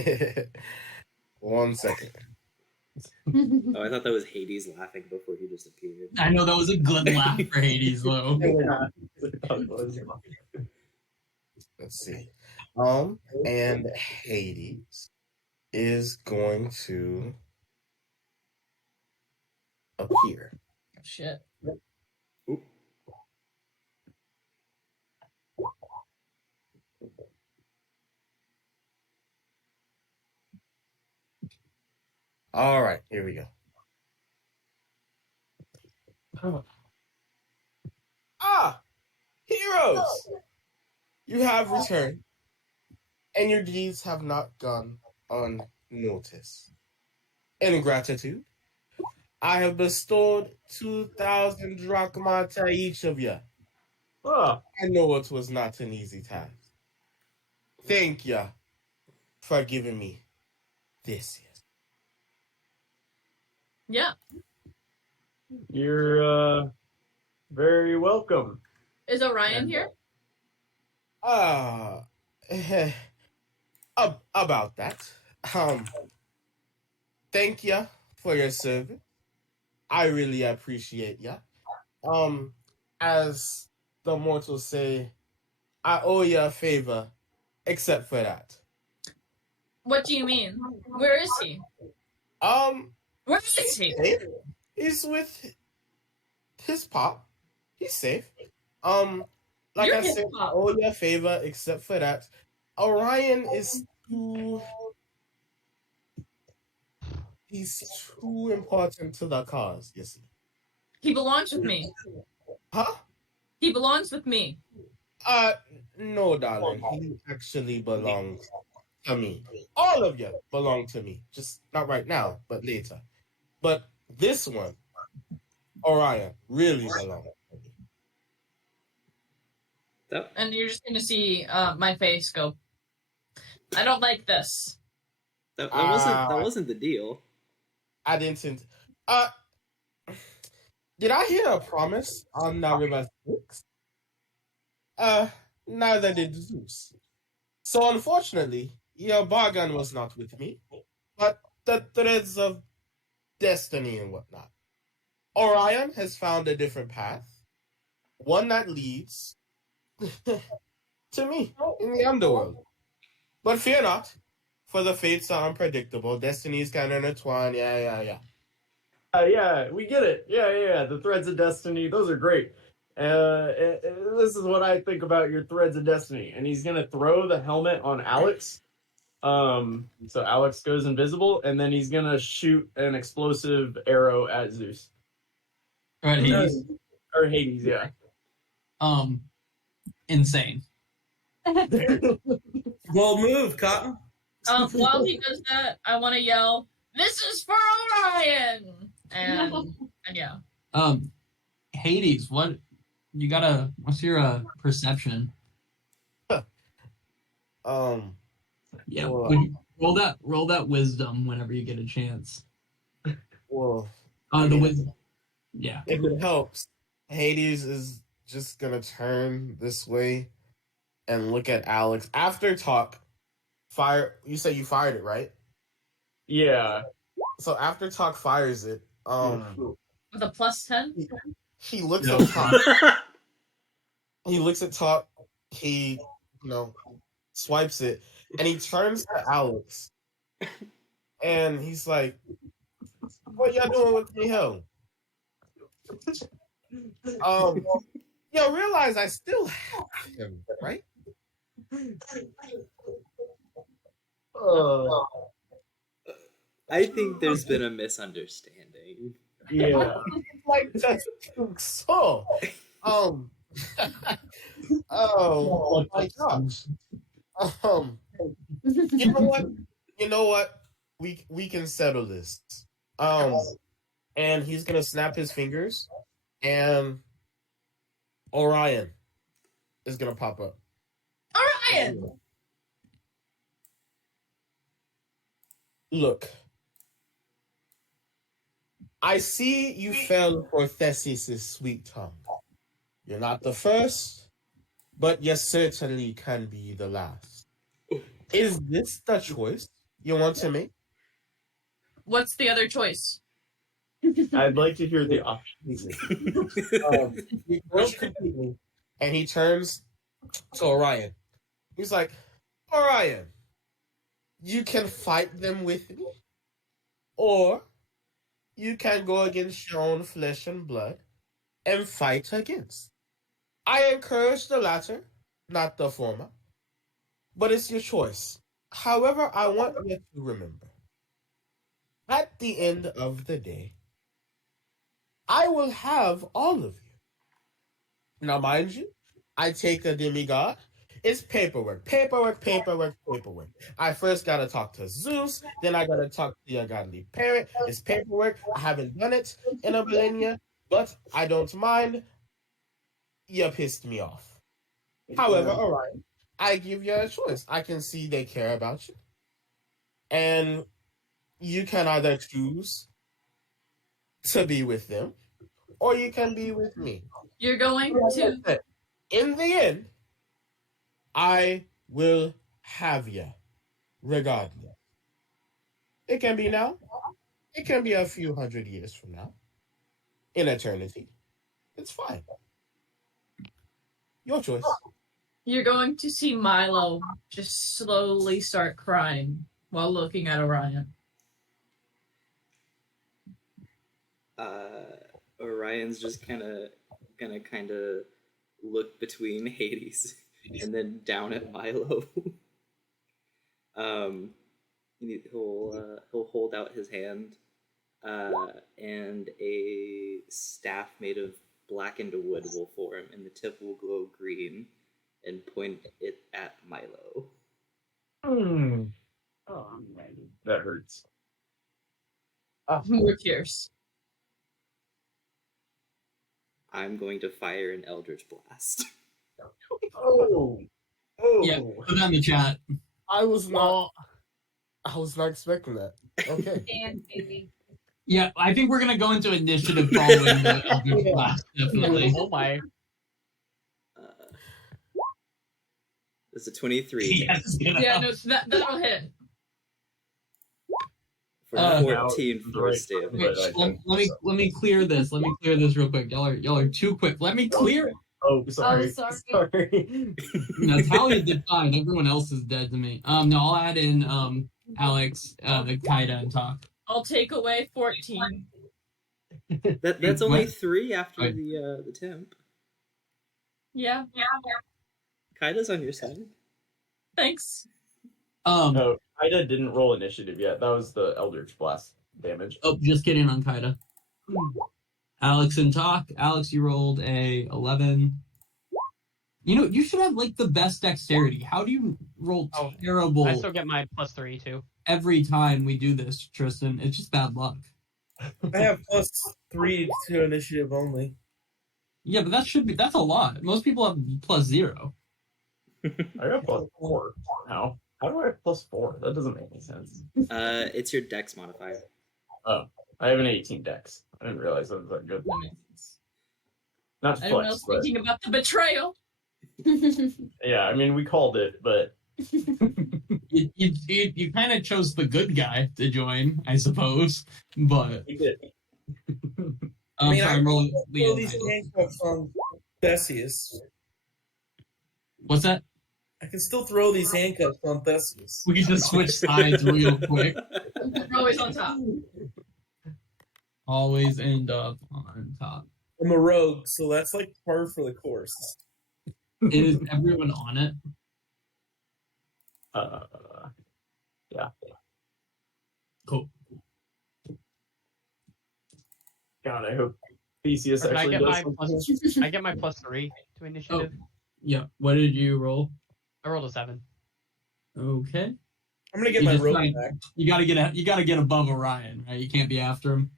it. 1 second. Oh, I thought that was Hades laughing before he just appeared. I know that was a good laugh for Hades, though. Let's see. And Hades is going to appear. Shit. All right, here we go. Ah, heroes! You have returned, and your deeds have not gone unnoticed. In gratitude, I have bestowed 2,000 drachma to each of you. Oh, I know it was not an easy task. Thank you for giving me this. Yeah. you're very welcome. Is Orion here? Uh, about that. Thank you for your service. I really appreciate ya. As the mortals say, I owe you a favor, except for that. What do you mean? Where is he? Where is he? He's with his pop. He's safe. Like You're I his said, I pop. owe you a favor, except for that. Orion is too. He's too important to the cause, you see. He belongs with me. Huh? He belongs with me. No, darling. He actually belongs to me. All of you belong to me. Just not right now, but later. But this one, Orion, really belongs to me. And you're just gonna see my face go. I don't like this. That wasn't the deal. I didn't think. Did I hear a promise on the River Styx? Neither did Zeus. So unfortunately, your bargain was not with me, but the threads of destiny and whatnot. Orion has found a different path, one that leads to me in the underworld. But fear not, for the fates are unpredictable. Destinies can intertwine. Yeah. Yeah, we get it. Yeah. The threads of destiny, those are great. This is what I think about your threads of destiny. And he's gonna throw the helmet on Alex. So Alex goes invisible, and then he's gonna shoot an explosive arrow at Zeus Right, Hades. or Hades. Yeah. Insane. Well, move, Cotton. While he does that, I want to yell, "This is for Orion!" And yeah. Hades, what's your perception? Yeah, Well, roll that wisdom whenever you get a chance. well, The wisdom. Yeah. if it helps, Hades is just gonna turn this way and look at Alex after Tock. You say you fired it, right? Yeah. So after Tock fires it, With a +10? he looks No. at Tock. He looks at Tock. He, swipes it, and he turns to Alex, and he's like, "What y'all doing with me, hell?" Yo, realize I still have him, right? I think there's been a misunderstanding. Yeah. Like just so. Oh my gosh. You know what? You know what? We can settle this. And he's gonna snap his fingers, and Orion is gonna pop up. Orion! Look, I see you fell for Theseus' sweet tongue. You're not the first, but you certainly can be the last. Is this the choice you want to make? What's the other choice? I'd like to hear the options. He goes completely, and he turns to Orion. He's like, Orion, you can fight them with me, or you can go against your own flesh and blood and fight against. I encourage the latter, not the former, but it's your choice. However, I want you to remember, at the end of the day, I will have all of you. Now, mind you, I take a demigod. It's paperwork. I first gotta talk to Zeus, then I gotta talk to your godly parent. It's paperwork. I haven't done it in a millennia, but I don't mind. You pissed me off. However, Orion, I give you a choice. I can see they care about you. And you can either choose to be with them, or you can be with me. You're going to. In the end, I will have you, regardless. It can be now. It can be a few hundred years from now. In eternity. It's fine. Your choice. You're going to see Milo just slowly start crying while looking at Orion. Orion's just gonna look between Hades and then down at Milo. He'll hold out his hand, and a staff made of blackened wood will form, and the tip will glow green, and point it at Milo. Oh, man. That hurts. More tears. I'm going to fire an Eldritch Blast. Oh. Yeah, put that in the chat. I was not expecting that. Okay. And baby. Yeah, I think we're gonna go into initiative following the Eldritch Blast, definitely. Oh my. It's a 23 Yes, Yeah, no, that'll hit. for 14 force Okay, damage. let me clear this. Let me clear this real quick. Y'all are too quick. Let me clear it. Oh, sorry. Oh, sorry. Sorry. No, Thalia did fine. Everyone else is dead to me. No, I'll add in Alex, the Kaida, and Tock. I'll take away 14. That's only What? 3 after Right. the temp. Yeah, Kaida's on your side. thanks. No, Kaida didn't roll initiative yet. That was the Eldritch Blast damage. Oh, just kidding on Kaida. Alex and Tock. Alex, you rolled a 11. You know, you should have like the best dexterity. How do you roll terrible I still get my +3 too. every time we do this, Tristan? It's just bad luck. I have +3 to initiative only. Yeah, but that's a lot. Most people have +0. I got +4 now. How do I have +4? That doesn't make any sense. It's your dex modifier. Oh, I have an 18 dex. I didn't realize that was that good. Not to Anyone flex, else but thinking about the betrayal? yeah, I mean, we called it, but You kind of chose the good guy to join, I suppose. But we did. I mean, sorry, I I'm rolling. throw these handcuffs on Theseus. What's that? I can still throw these handcuffs on Theseus. We can just switch sides real quick. We're always on top. Always end up on top. I'm a rogue, so that's like par for the course. Is everyone on it? Yeah. Cool. God, I hope Theseus Or can I actually get does my something. I get my +3 to initiative. Yeah. What did you roll? I rolled a 7. Okay. I'm gonna get You my just rogue trying- back. You gotta get above Orion, right? You can't be after him.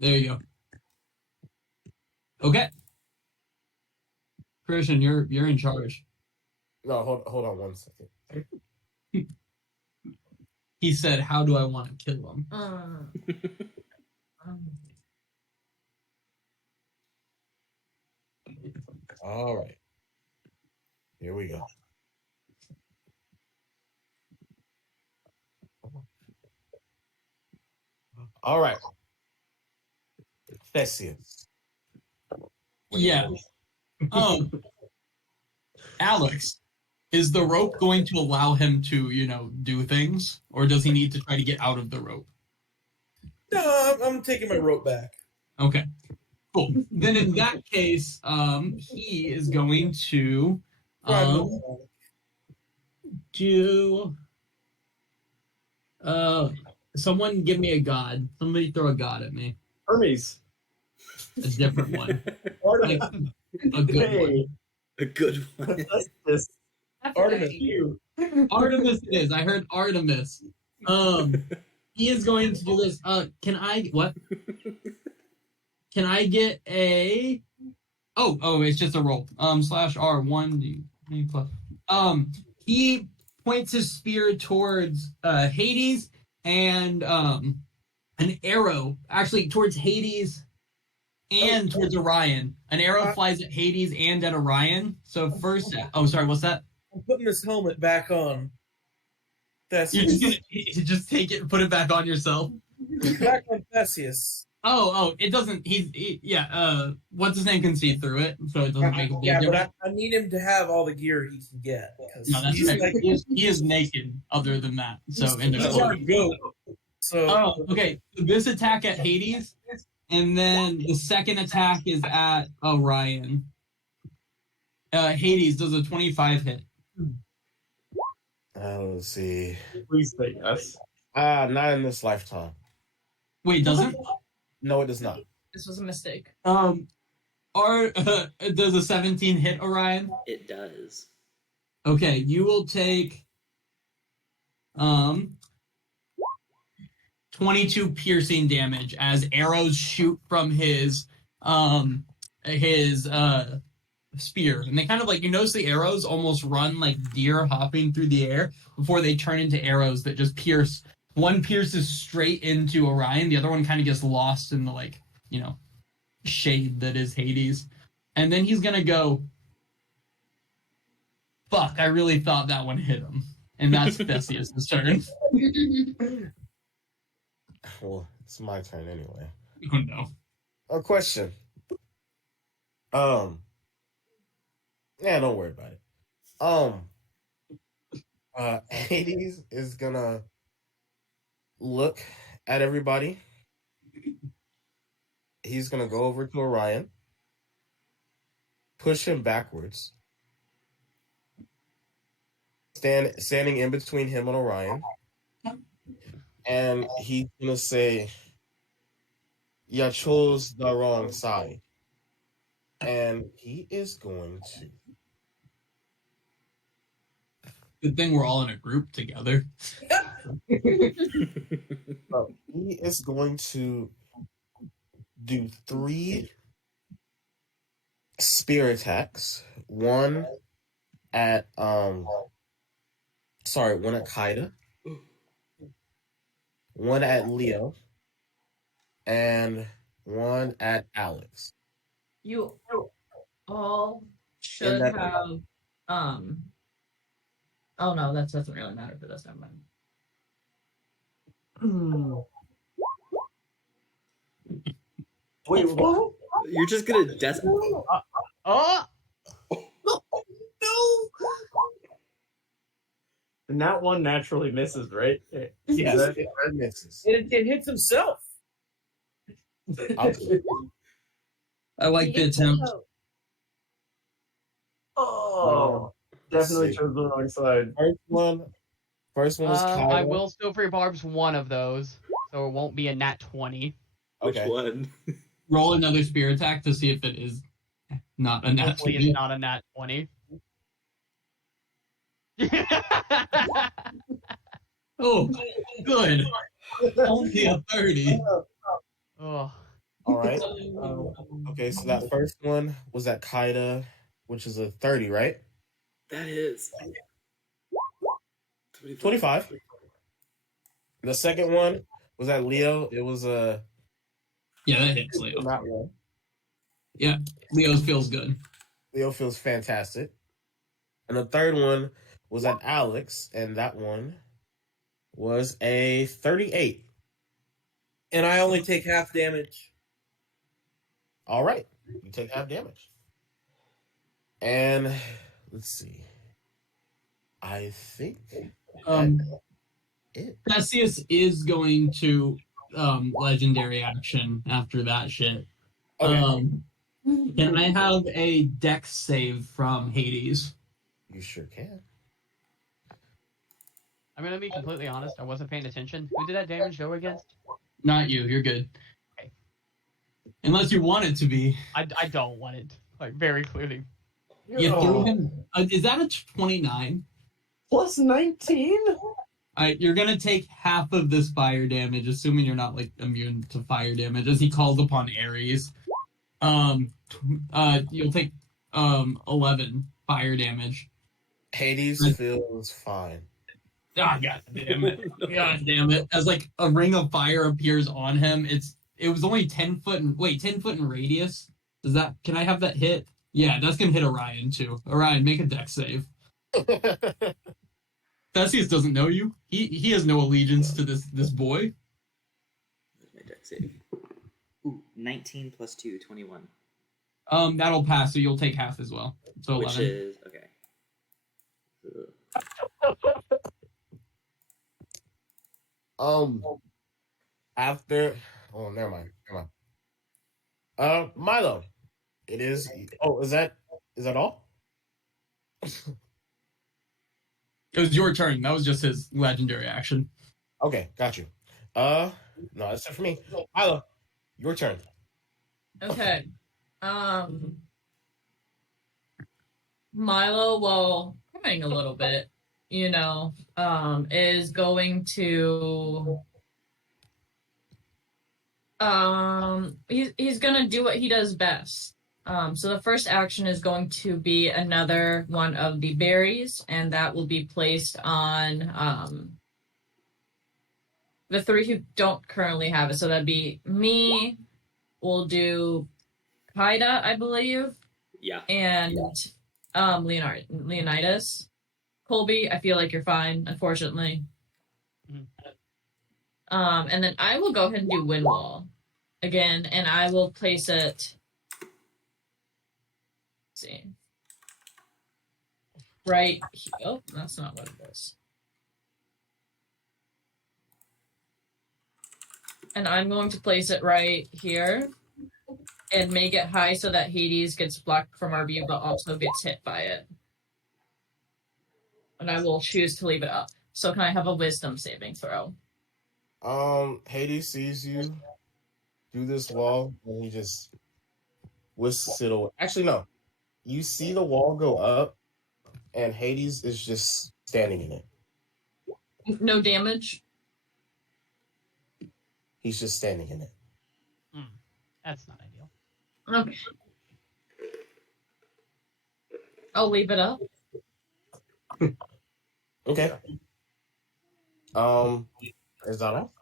There you go. Okay. Christian, you're in charge. No, hold on 1 second. He said, "How do I want to kill him?" All right. Here we go. All right. Theseus. Yeah. Alex, is the rope going to allow him to, do things, or does he need to try to get out of the rope? No, I'm taking my rope back. Okay. Cool. Then in that case, he is going to do someone give me a god. Somebody throw a god at me. Hermes. A different one. Artemis. A good one. Hey, A good one. This Artemis. you. Artemis it is. I heard Artemis. He is going to do this. Can I get a it's just a roll. /R1 D plus. He points his spear towards Hades and an arrow actually towards Hades and towards Orion. An arrow flies at Hades and at Orion. So first sorry, what's that? I'm putting this helmet back on. You're just gonna just take it and put it back on yourself. Back on Theseus. It doesn't. What's his name can see through it, so it doesn't make a big difference. But I need him to have all the gear he can get. No, that's right. Like, He is naked. Other than that, so he's our goat. So okay. This attack at Hades, and then the second attack is at Orion. Hades does a 25 hit. Let's see. Please say yes. Not in this lifetime. Wait, doesn't? No, it does not. This was a mistake. Does a 17 hit Orion? It does. Okay, you will take 22 piercing damage as arrows shoot from his spear. And they kind of you notice the arrows almost run like deer hopping through the air before they turn into arrows that just pierce. One pierces straight into Orion, the other one kind of gets lost in the shade that is Hades. And then he's gonna go, fuck, I really thought that one hit him. And that's Theseus' turn. Well, it's my turn anyway. Oh no. A question. Yeah, don't worry about it. Hades is gonna look at everybody. He's gonna go over to Orion, push him backwards, standing in between him and Orion, and he's gonna say, "You chose the wrong side," and he is going to. Good thing we're all in a group together. So he is going to do 3 spear attacks. One at Kaida, one at Leo, and one at Alex. You all should have oh no, that doesn't really matter for this. Never mind. Wait, what? You're just gonna Oh! No! And that one naturally misses, right? Yes, it misses. it hits himself. I'll take it. I like the You get to attempt. vote. Oh, definitely see. chose the wrong side. First one was I Kaida. will still free barbs one of those, so it won't be a nat 20. Which Okay. one? Roll another spear attack to see if it is not a nat Hopefully 20. it's not a nat 20. Oh, good. Only a 30. Oh, All right. Okay, so that first one was at Kaida, which is a 30, right? That is 25. The second one was at Leo. It was a Yeah, that hits Leo. not one. Leo's feels good. Leo feels fantastic. And the third one was at Alex, and that one was a 38. And I only take half damage. All right. You take half damage. And let's see. I think it. Theseus is going to legendary action after that shit. Okay. Can I have a dex save from Hades? You sure can. I'm gonna be completely honest. I wasn't paying attention. Who did that damage go against? Not you. You're good. Okay. Unless you want it to be. I don't want it. Like very clearly. You threw him. Is that a 29? Plus 19? Alright, you're gonna take half of this fire damage, assuming you're not like immune to fire damage, as he calls upon Ares. You'll take 11 fire damage. Hades feels fine. Ah, god damn it. God damn it. As like a ring of fire appears on him, it was only 10 foot in radius. Can I have that hit? Yeah, that's gonna hit Orion too. Orion, make a dex save. Theseus doesn't know you. He has no allegiance to this boy. Where's my dex save? Ooh, 19 plus 2, 21. That'll pass, so you'll take half as well. So 11. Which is okay. After. Oh, never mind. Milo. It is. Oh, is that all? It was your turn. That was just his legendary action. Okay, got you. No, that's it for me. Milo, your turn. Okay. Milo, while crying a little bit, is going to he's gonna do what he does best. So the first action is going to be another one of the berries, and that will be placed on the three who don't currently have it. So that'd be me. We'll do Kaida, I believe. Yeah. And Leonidas. Colby, I feel like you're fine, unfortunately. And then I will go ahead and do Windwall again, and I will place it. Let's see. Right. Oh, that's not what it is. And I'm going to place it right here and make it high so that Hades gets blocked from our view, but also gets hit by it. And I will choose to leave it up. So can I have a wisdom saving throw? Hades sees you do this wall, and he just whisks it away. Actually, no. You see the wall go up, and Hades is just standing in it. No damage? He's just standing in it. That's not ideal. Okay. I'll leave it up. Okay. Is that all?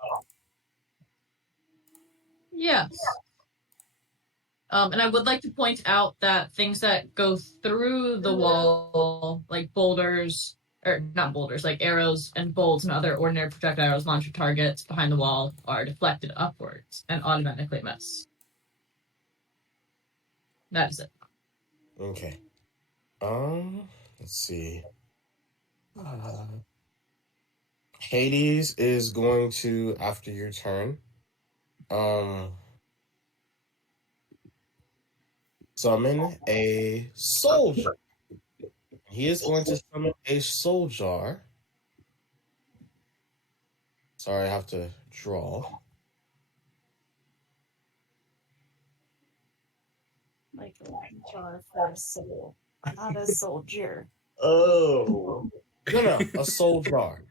Yes. And I would like to point out that things that go through the wall, like boulders, or not boulders, like arrows and bolts and other ordinary projectiles launched at targets behind the wall, are deflected upwards and automatically miss. That is it. Okay. Let's see. Hades is going to, after your turn, summon a soul jar. He is going to summon a soul jar. Sorry, I have to draw. Like a jar for a soul, not a soldier. Oh. No, a soul jar.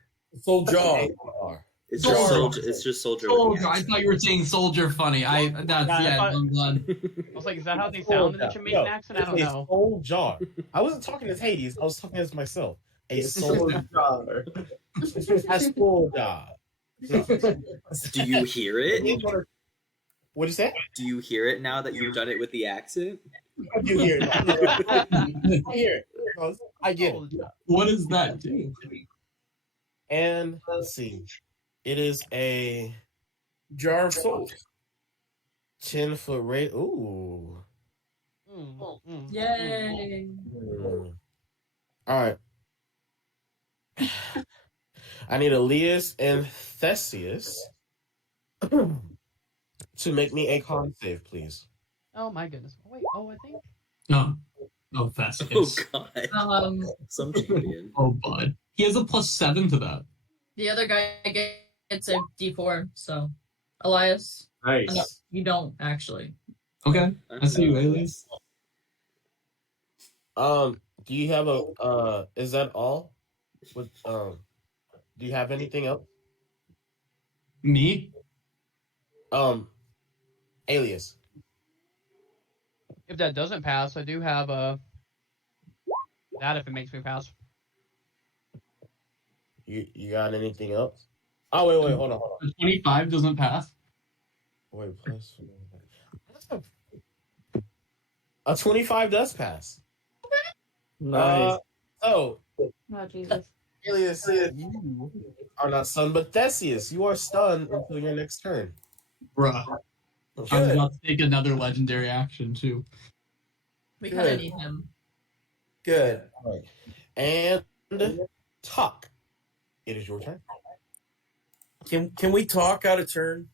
Soul jaw. A jar. It's Soldier. just soldier. It's just soldier. Soldier. I thought you were saying soldier funny. I thought- I'm glad. I was like, is that how they sound in the Jamaican accent? I don't It's a know. soul jar. I wasn't talking as Hades. I was talking as myself. A soul jar. A soul jar. No. Do you hear it? What'd you say? Do you hear it now that you've done it with the accent? I do hear it. I hear it. I get it. What does that do? And let's see. It is a Jar of souls. 10-foot rate. Ooh. Yay! All right. I need Alias and Theseus to make me a con save, please. Oh my goodness. Oh, wait. Oh, I think. No. Oh, Oh Theseus. god. Some champion. Oh, bud. He has a +7 to that. The other guy gets a D4, so Elias. Nice. No, you don't actually. Okay. I see you, Alias. Do you have a is that all? With do you have anything else? Me? Alias. If that doesn't pass, I do have that if it makes me pass. You got anything else? Oh wait, hold on. A 25 doesn't pass. Wait, plus a 25 does pass. Nice. Oh, Oh Jesus. Alias, you are not stunned, but Theseus, you are stunned until your next turn. Bruh. I was Good. about to take another legendary action, too. We kind of Good. need him. Good. All right. And Tock, it is your turn. Can we talk out of turn?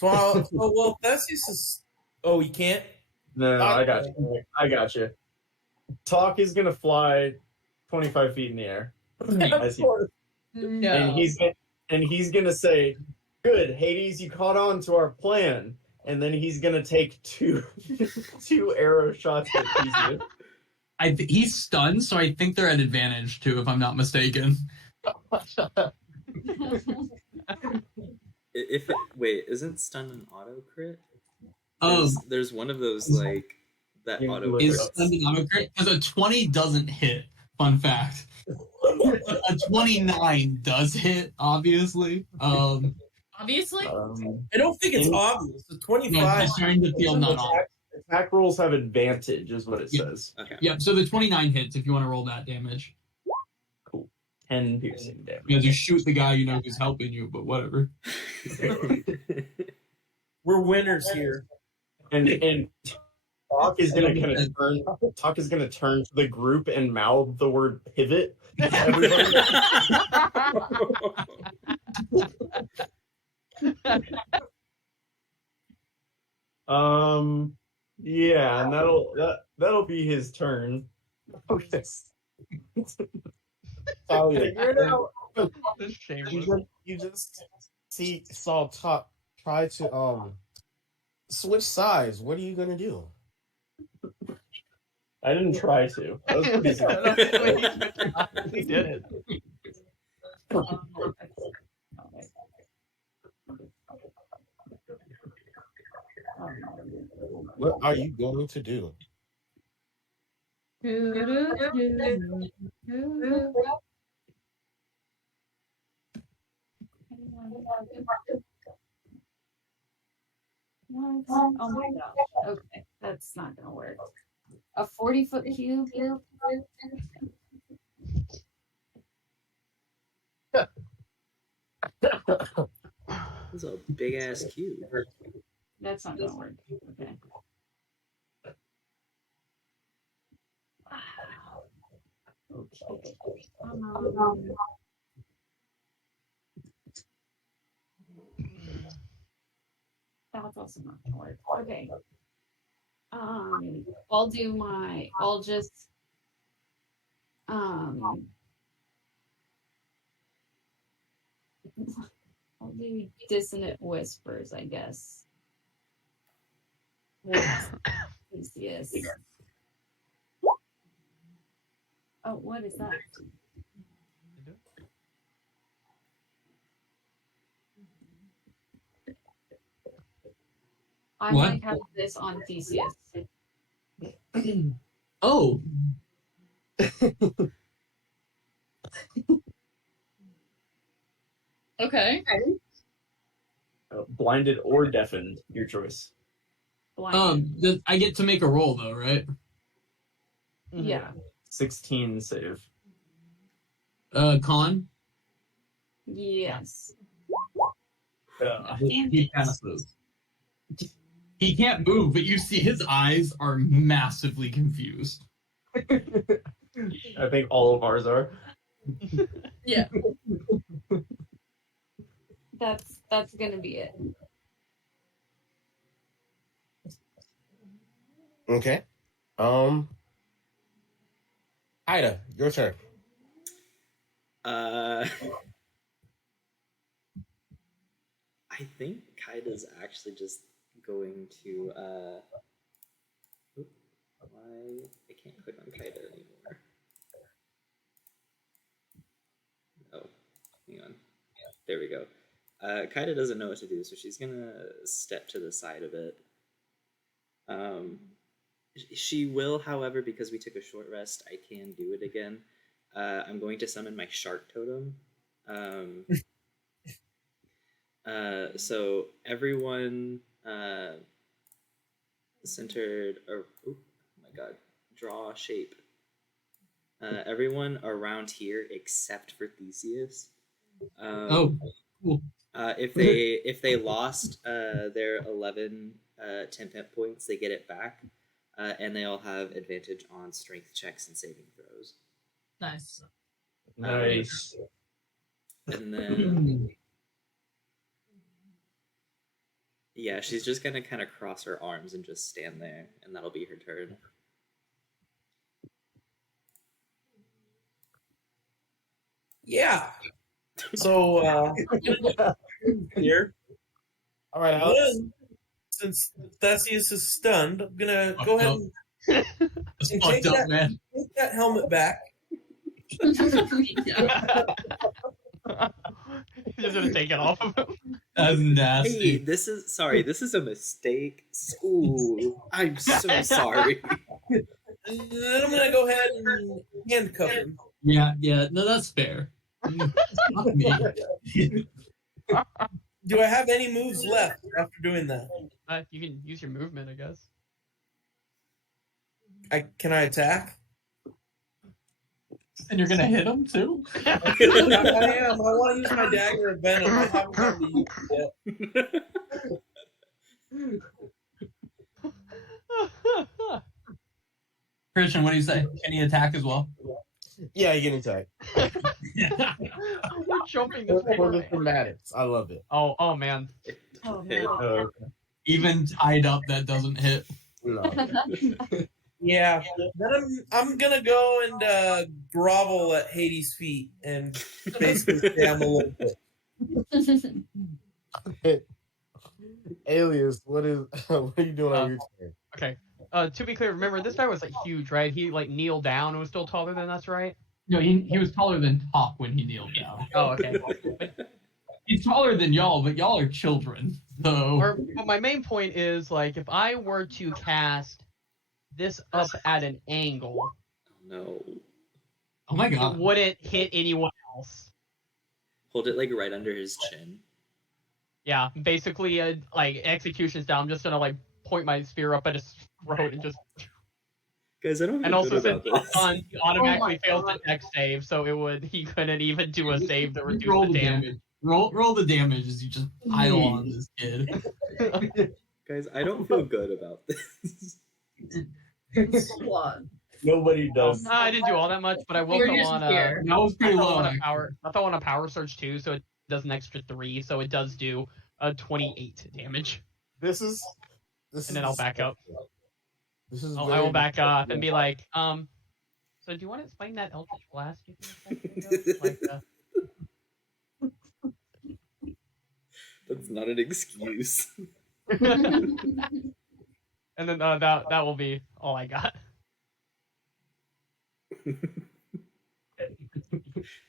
Well, that's just. Oh, you can't. No, I got you. I got you. Tock is gonna fly 25 feet in the air. As he- No. and he's gonna say, "Good, Hades, you caught on to our plan." And then he's gonna take two arrow shots at Theseus. He's stunned, so I think they're at advantage, too, if I'm not mistaken. Wait, isn't stun an auto crit? Oh, There's one of those like that You auto look crit. is stunned an auto crit? Because a 20 doesn't hit. Fun fact. A 29 does hit, obviously. Obviously. I don't think it's obvious. The No, 25. it's starting to feel not obvious. Attack rolls have advantage, is what it Yeah. says. Okay. Yep, so the 29 hits if you want to roll that damage. 10 piercing damage. Because you shoot the guy you know who's helping you, but whatever. We're winners here. And Tock is gonna kind of turn. Tock is gonna turn to the group and mouth the word pivot. to everybody. Yeah, and that'll be his turn. Okay. Thalia, you just saw Tock try to switch sides. What are you gonna do? I didn't try to. That was pretty simple. He did it. What are you going to do? Oh my gosh. Okay, that's not gonna work. A 40-foot cube. That's a big ass cube. That's not gonna work. Okay. Okay. That's also not gonna work. Okay. I'll just I'll do dissonant whispers, I guess. Yes. Oh, what is that? I What? might have this on Theseus. Oh. Okay. Blinded or deafened, your choice. I get to make a roll though, right? Yeah. 16 save. Con. Yes. He passes. He can't move, but you see his eyes are massively confused. I think all of ours are. Yeah. That's gonna be it. Okay. Kaida, your turn. I think Kaida's actually just going to why I can't click on Kaida anymore. Oh, hang on. There we go. Kaida doesn't know what to do, so she's gonna step to the side of it. She will, however, because we took a short rest, I can do it again. I'm going to summon my shark totem. So everyone centered, or oh my god, draw shape. Everyone around here except for Theseus. Oh, cool. If they lost their 11 temp hit points, they get it back, and they all have advantage on strength checks and saving throws. Nice. Nice. And then, yeah, she's just gonna kind of cross her arms and just stand there, and that'll be her turn. Yeah. So here. All right, Alex. Since Theseus is stunned, I'm gonna go ahead and That's take fucked up, man. that helmet back. He's just gonna take it off of him. That's Hey, nasty. this is a mistake. Ooh, I'm so sorry. And then I'm gonna go ahead and handcuff him. Yeah, no, that's fair. Fuck me. Do I have any moves left after doing that? You can use your movement, I guess. Can I attack? And you're gonna hit him too? I am. I want to use my dagger of venom. I haven't gotten to use it yet. Christian, what do you say? Can he attack as well? Yeah, you can attack. We're jumping this For the way. thematics. I love it. Oh man. Oh, Hit. no. Even tied up, that doesn't hit. No. Yeah. Then I'm gonna go and grovel at Hades' feet and basically say I'm a little bit. Alias, what are you doing on your turn? Okay. To be clear, remember this guy was like huge, right? He like kneeled down and was still taller than us, right? No, he was taller than Tock when he kneeled down. Oh, okay. He's taller than y'all, but y'all are children. So But my main point is like if I were to cast this up at an angle, No. oh my it god. wouldn't hit anyone else. Hold it like right under his chin. Yeah, basically, like execution's down. I'm just gonna like point my spear up at his throat and just. Guys, I don't feel And also, good since about this. on he automatically Oh fails the dex save, so he couldn't even do a save to reduce Roll the damage. Roll the damage as you just pile on this kid. Guys, I don't feel good about this. Nobody does. I didn't do all that much, but I will You're throw just on here. That was pretty low. I throw on a power surge too, so it does an extra 3, so it does do 28 damage. This is And then I'll back up. This is I will back up and be like, so do you want to explain that Eldritch Blast you think like, That's not an excuse. and then that will be all I got.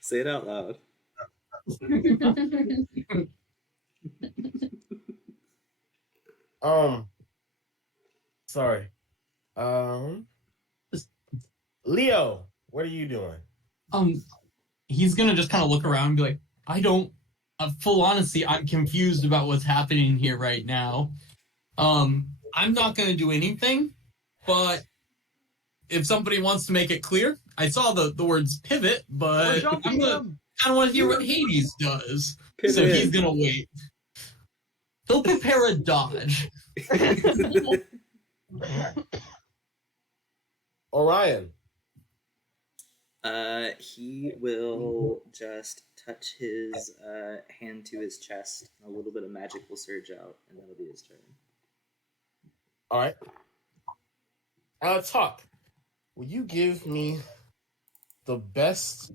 Say it out loud. Sorry. Leo, what are you doing? He's gonna just kind of look around and be like, I don't. Full honesty, I'm confused about what's happening here right now. I'm not gonna do anything, but if somebody wants to make it clear, I saw the words pivot, but I'm gonna kind of want to hear what Hades does. Pivot. So he's gonna wait. He'll prepare a dodge. Orion. He will just touch his hand to his chest. A little bit of magic will surge out, and that'll be his turn. All right. Tock. Will you give me the best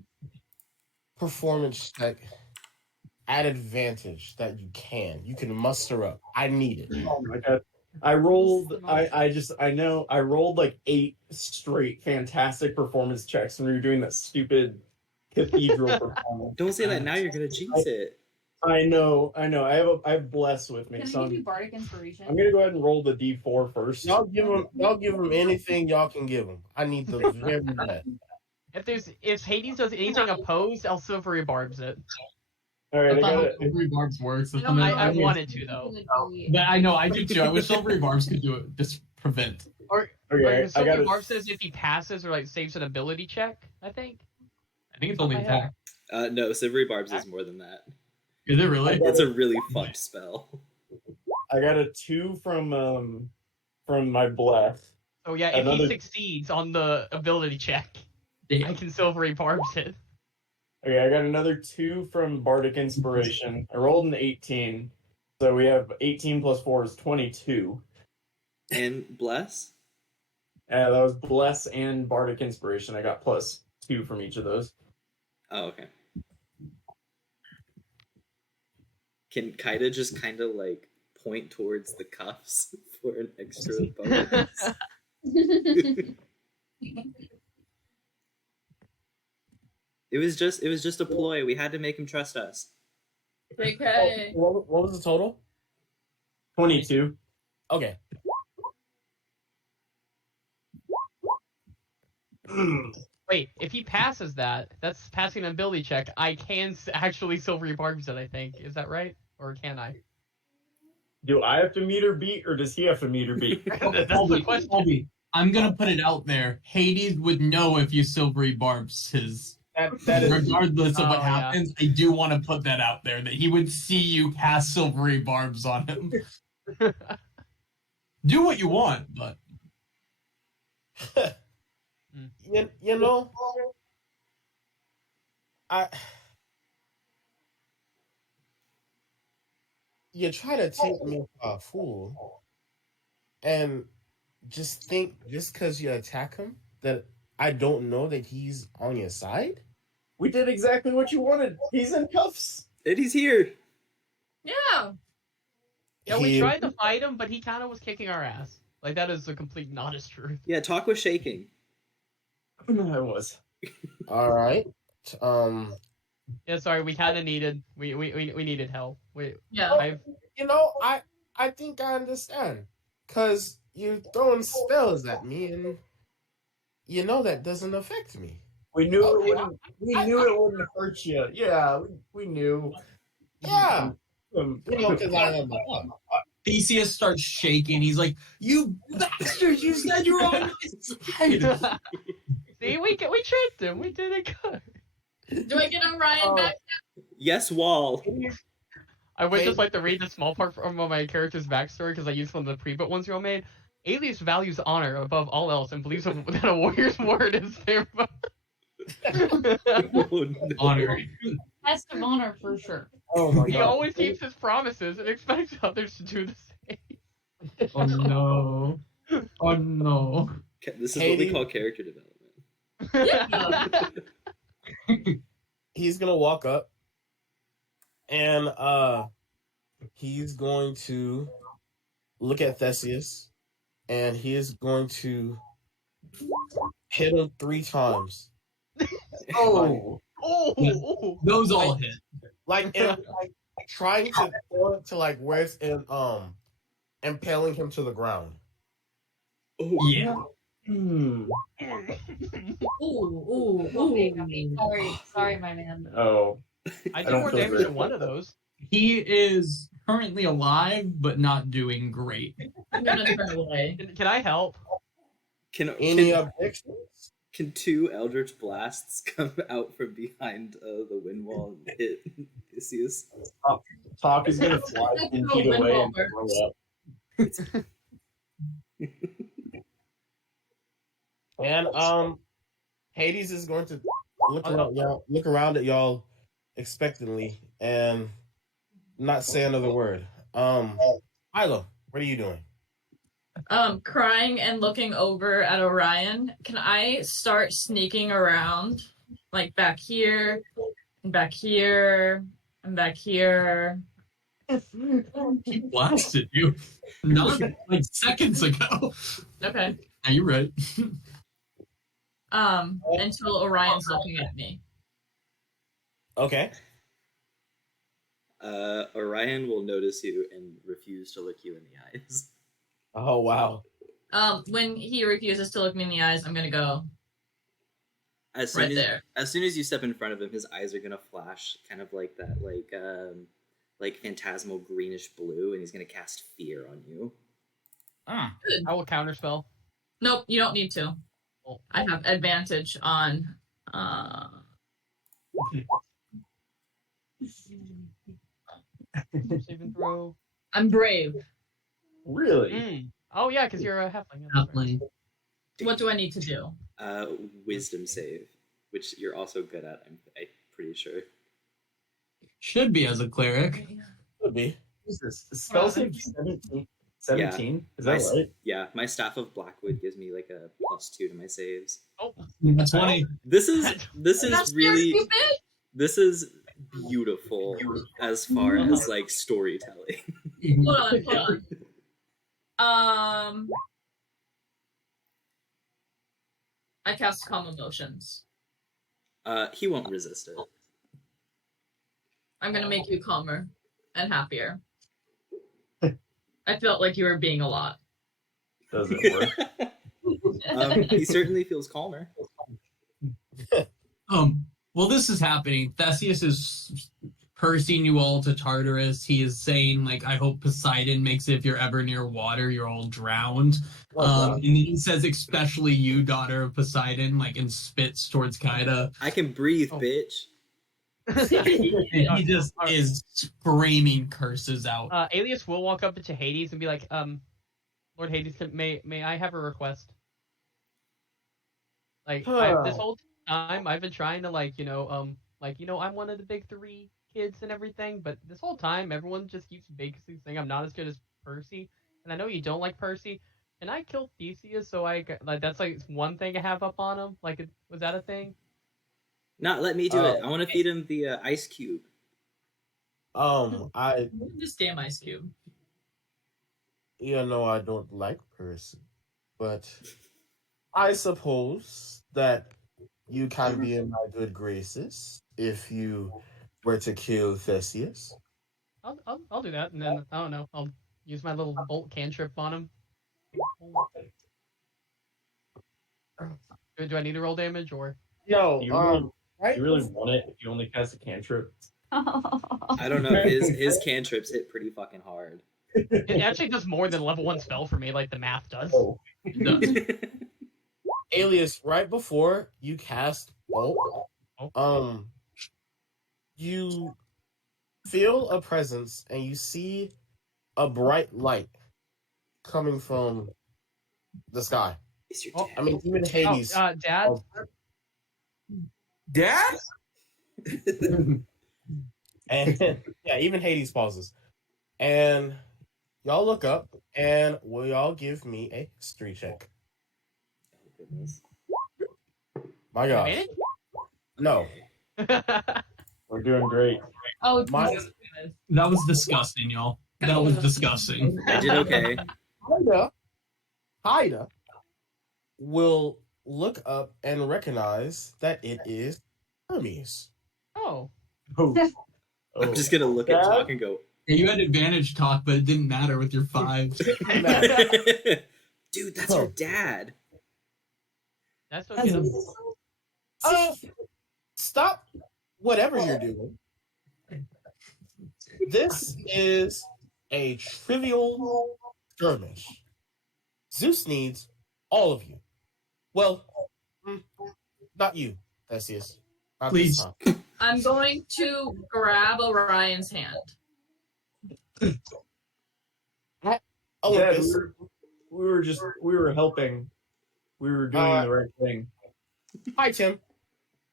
performance check at advantage that you can? You can muster up. I need it. Oh my god. I rolled I rolled like 8 straight fantastic performance checks when we were doing that stupid cathedral performance. Don't say that now, you're gonna jinx it. I know. I have bless with me, Can I so give you bardic inspiration? I'm gonna go ahead and roll the D4 first. Y'all give him anything y'all can give him. I need the very best. If Hades does anything opposed, I'll silvery barbs it. All right, I That's not got how it. silvery barbs works. I wanted to though. But I know, I do too. I wish silvery barbs could do it. Just prevent. Or Okay, I silvery got it. barb says if he passes or like saves an ability check. I think. I think it's only Oh, my attack. No, Silvery Barbs is more than that. Is it really? It's a really fucked spell. I got a 2 from my bless. Oh yeah, if Another- he succeeds on the ability check, I Damn. can silvery barbs it. Okay, I got another 2 from Bardic Inspiration. I rolled an 18, so we have 18 plus 4 is 22. And Bless? That was Bless and Bardic Inspiration. I got plus 2 from each of those. Oh, okay. Can Kaida just kind of like point towards the cuffs for an extra bonus? It was just a ploy. We had to make him trust us. Okay. What was the total? 22. Okay. Wait, if he passes that's passing an ability check. I can actually silvery barbs it. I think is that right, or can I? Do I have to meet or beat, or does he have to meet or beat? That's the Colby, question. Colby, I'm gonna put it out there. Hades would know if you silvery barbs his. That is Regardless of what Oh, yeah. happens, I do want to put that out there that he would see you cast silvery barbs on him. Do what you want, but you know, you try to take me for a fool, and just think just because you attack him that I don't know that he's on your side. we did exactly what you wanted. He's in cuffs. And he's here. Yeah. Yeah, we He- tried to fight him, but he kind of was kicking our ass. Like that is a complete honest truth. Yeah, Tock was shaking. I was. All right. Yeah, sorry, we kind of needed we needed help. Yeah. You know, I think I understand, cause you're throwing spells at me, and you know that doesn't affect me. We knew Okay, it wouldn't. We knew it wouldn't hurt you. Yeah, we knew. Yeah, you know, cause I am. Theseus starts shaking. He's like, "You bastard! You said you were on my side." See, we tricked him. We did it good. Do I get Orion back? Yes, Wall. I would Hey. just like to read the small part from my character's backstory because I used one of the pre-built ones you all made. Alias values honor above all else and believes that a warrior's word is their Oh, no. Honor. Test of honor for sure. Oh my He god. always keeps his promises and expects others to do the same. Oh no. Oh no. This is what we Katie? call character development. He's gonna walk up and he's going to look at Theseus and he is going to hit him 3 times. Oh. Oh, Those all hit. Like trying to throw it to like where it's in impaling him to the ground. Oh, Yeah. Hmm. Ooh, okay. Sorry, my man. Oh, I I did don't more feel damage very than one of good. those. He is currently alive, but not doing great. I'm gonna turn away. Can I help? Any objections? Can 2 Eldritch Blasts come out from behind the wind wall and hit Theseus? Tock is gonna fly 10 No, feet wind away wall and throw up. And Hades is going to look around at y'all expectantly and not say another word. Milo, what are you doing? Crying and looking over at Orion. Can I start sneaking around, like back here, and back here, and back here? He blasted you not like seconds ago. Okay. Are you right? Until Orion's looking at me. Okay. Orion will notice you and refuse to look you in the eyes. Oh wow. When he refuses to look me in the eyes, I'm gonna go As soon right as, there. As soon as you step in front of him, his eyes are gonna flash, kind of like that, like phantasmal greenish blue, and he's gonna cast fear on you. Ah. I will counterspell. Nope, you don't need to. I have advantage on. Saving throw. I'm brave. Really? Mm. Oh yeah, because you're a halfling. Definitely. What do I need to do? Wisdom save, which you're also good at. I'm pretty sure. Should be as a cleric. Could be. Jesus. Spell save 17? 17? Is that My- right? Yeah, my Staff of Blackwood gives me like a +2 to my saves. Oh, That's 20. This is That's really stupid. this is beautiful as far as like storytelling. Hold on. I cast Calm Emotions. He won't resist it. I'm gonna make you calmer and happier. I felt like you were being a lot. Does it work? He certainly feels calmer. Well, this is happening. Theseus is cursing you all to Tartarus. He is saying, like, I hope Poseidon makes it if you're ever near water, you're all drowned. And then he says, especially you, daughter of Poseidon, like, and spits towards Kaida. I can breathe, Oh. bitch. And he just is screaming curses out. Alias will walk up to Hades and be like, Lord Hades, may I have a request? Like, this whole time I've been trying to I'm one of the big 3 kids and everything, but this whole time everyone just keeps basically saying I'm not as good as Percy, and I know you don't like Percy. And I killed Theseus, so that's like one thing I have up on him. Like, was that a thing? Not let me do it. I want to feed him the ice cube. This damn ice cube. I don't like Percy, but I suppose that you can be in my good graces if you were to kill Theseus. I'll do that, and then I don't know. I'll use my little bolt cantrip on him. Do I need to roll damage or? Yo, right? You really want it if you only cast a cantrip? I don't know. His cantrips hit pretty fucking hard. It actually does more than level 1 spell for me, like the math does. Oh. Alias, right before you cast bolt, you feel a presence and you see a bright light coming from the sky. It's your Oh, dad. I mean, even Hades. Dad? Dad? And yeah, even Hades pauses. And y'all look up And will y'all give me a history check? Goodness. My gosh. Advantage? No. We're doing great. Oh, My Jesus. That was disgusting, y'all. That was disgusting. I did okay. Kaida will look up and recognize that it is Hermes. Oh. Oh, I'm just gonna look at Dad? Tock and go, Yeah, you had advantage talk, but it didn't matter with your 5. dude, that's your dad. That's okay. Stop whatever you're doing. This is a trivial skirmish. Zeus needs all of you. Well, not you, Theseus. Not this Please. time. I'm going to grab Orion's hand. Dad, Olympus, we were helping. We were doing the right thing. hi Tim.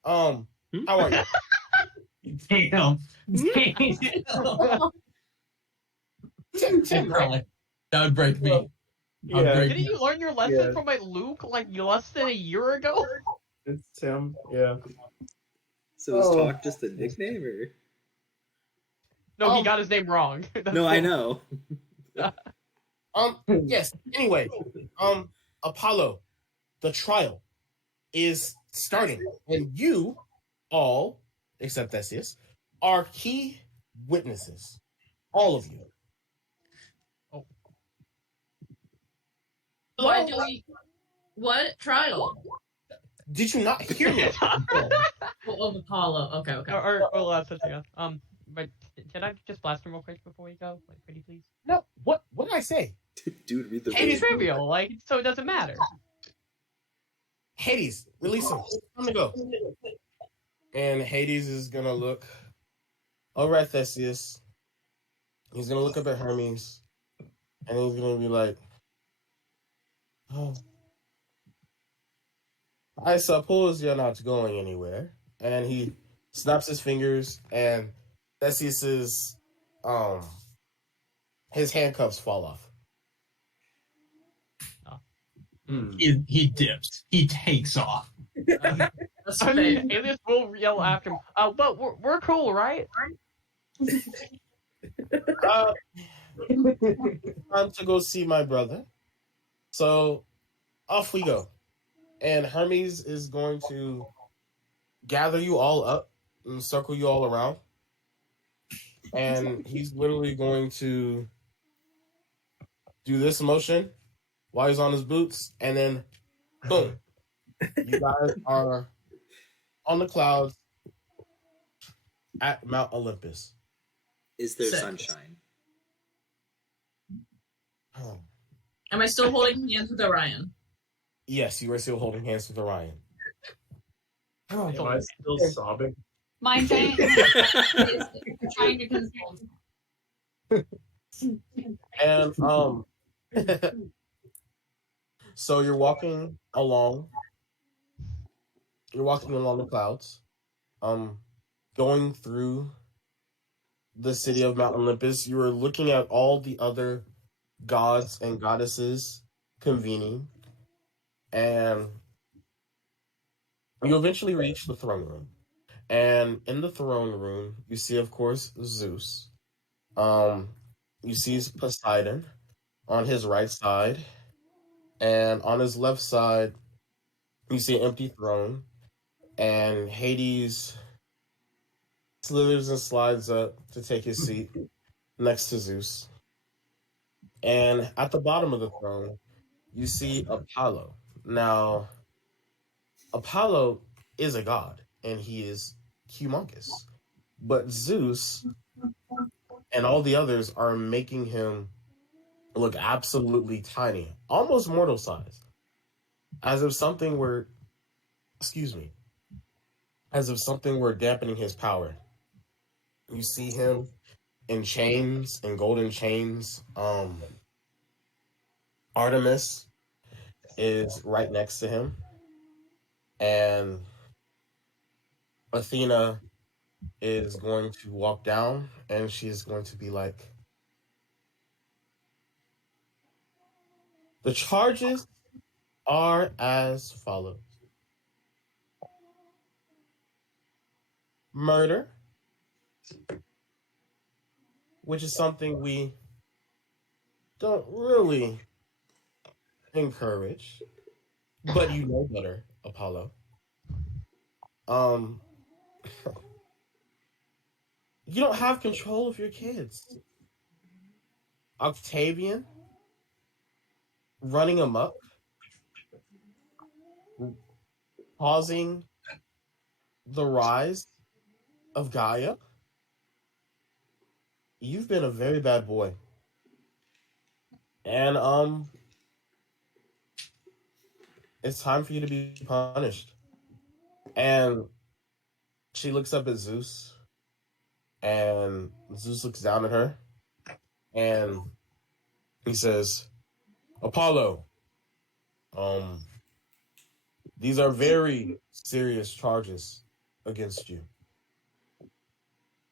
How are you? Damn. Tim, right? That would break me. Yeah, great. Didn't you learn your lesson Yeah. from like Luke like less than a year ago? it's Tim. Yeah. So is Oh. Tock just a nickname, or? No, he got his name wrong. No, I know. Yes. Anyway, Apollo, the trial is starting, and you all, except Theseus, are key witnesses. All of you. Why do we? What trial? Did you not hear me? Oh, Apollo. Okay. Or that's it, yeah. But can I just blast him real quick before we go? Like, pretty please. No. What did I say? Dude, read the It's room. trivial, like so it doesn't matter. Hades, release him. Time to go. And Hades is gonna look over at Theseus. He's gonna look up at Hermes, and he's gonna be like, "Oh, I suppose you're not going anywhere." And he snaps his fingers, and Theseus's his handcuffs fall off. He dips. He takes off. That's I fair. mean, Alias will yell after him. But we're cool, right? Time to go see my brother. So off we go. And Hermes is going to gather you all up and circle you all around. And he's literally going to do this motion while he's on his boots. And then, boom. You guys are on the clouds at Mount Olympus. Is there Sick. sunshine? Oh. Am I still holding hands with Orion? Yes, you are still holding hands with Orion. Am I still sobbing? My giant is trying to console. And so you're walking along the clouds, going through the city of Mount Olympus. You are looking at all the other gods and goddesses convening, and you eventually reach the throne room. And in the throne room, you see, of course, Zeus. You see Poseidon on his right side, and on his left side, you see an empty throne, and Hades slithers and slides up to take his seat next to Zeus. And at the bottom of the throne, you see Apollo. Now, Apollo is a god, and he is humongous. But Zeus and all the others are making him look absolutely tiny, almost mortal size. As if something were dampening his power. You see him in chains, in golden chains. Artemis is right next to him. And Athena is going to walk down, and she's going to be like, The charges are as follows: murder, which is something we don't really encourage, but you know better, Apollo. Um, you don't have control of your kids. Octavian, running amok, causing the rise of Gaia. You've been a very bad boy. And it's time for you to be punished. And she looks up at Zeus, and Zeus looks down at her, and he says, Apollo, these are very serious charges against you.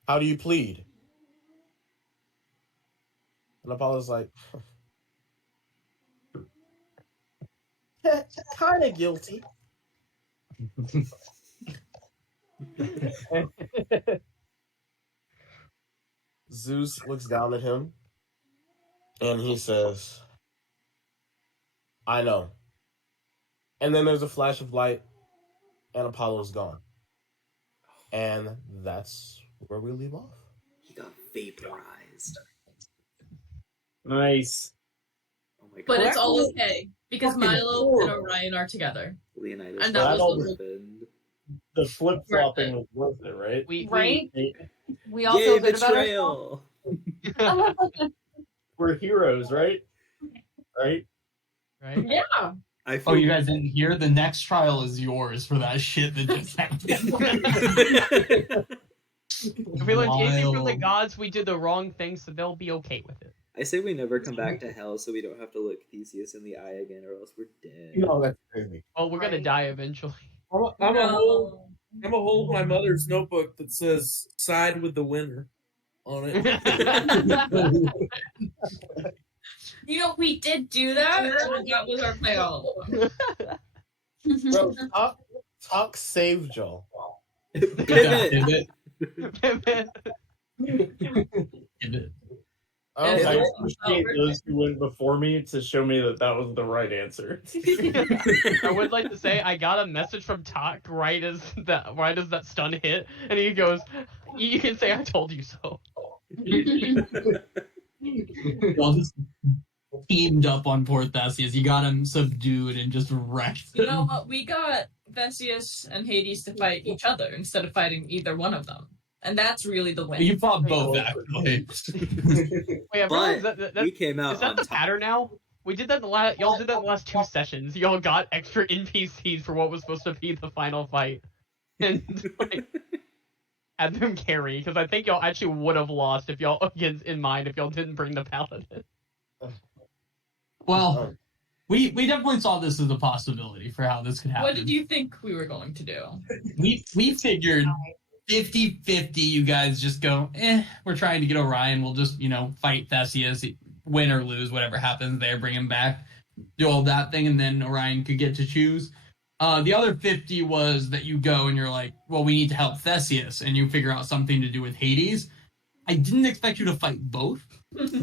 How do you plead? And Apollo's like, kind of guilty. Zeus looks down at him and he says, I know. And then there's a flash of light and Apollo's gone. And that's where we leave off. He got vaporized. Nice. Oh my god. But it's all okay because Fucking Milo horrible. and Orion are together. Leonidas. And that was what the- happened. The flip flopping was worth it, right? Right? We- We all Yay, feel good about ourselves. betrayal! We're heroes, right? Right? Right? Yeah. I Oh, you guys didn't hear? The next trial is yours for that shit that just happened. If we learned anything from the Wild. gods, we did the wrong thing, so they'll be okay with it. I say we never come back to hell so we don't have to look Theseus in the eye again, or else we're dead. No, that's crazy. Well, we're gonna Right. die eventually. I'm gonna hold my mother's notebook that says "side with the winner" on it. You know, we did do that. And that was our play all along. Bro, Tock saved y'all. Pivot! Pivot. I And was I like, appreciate those who went before me to show me that that was the right answer. I would like to say I got a message from Tock right as that stun hit, and he goes, "You can say I told you so." Y'all just teamed up on poor Theseus. You got him subdued and just wrecked You him. know what? We got Theseus and Hades to fight each other instead of fighting either one of them. And that's really the win. You fought both, actually. Wait, I realized that we came out is that on the top. pattern now? We did that y'all did that in the last 2 sessions. Y'all got extra NPCs for what was supposed to be the final fight, and like, had them carry, because I think y'all actually would have lost if y'all if y'all didn't bring the paladin. Well, we definitely saw this as a possibility for how this could happen. What did you think we were going to do? We figured 50-50, you guys just go, we're trying to get Orion. We'll just, fight Theseus, win or lose, whatever happens there, bring him back, do all that thing, and then Orion could get to choose. The other 50 was that you go and you're like, well, we need to help Theseus, and you figure out something to do with Hades. I didn't expect you to fight both. But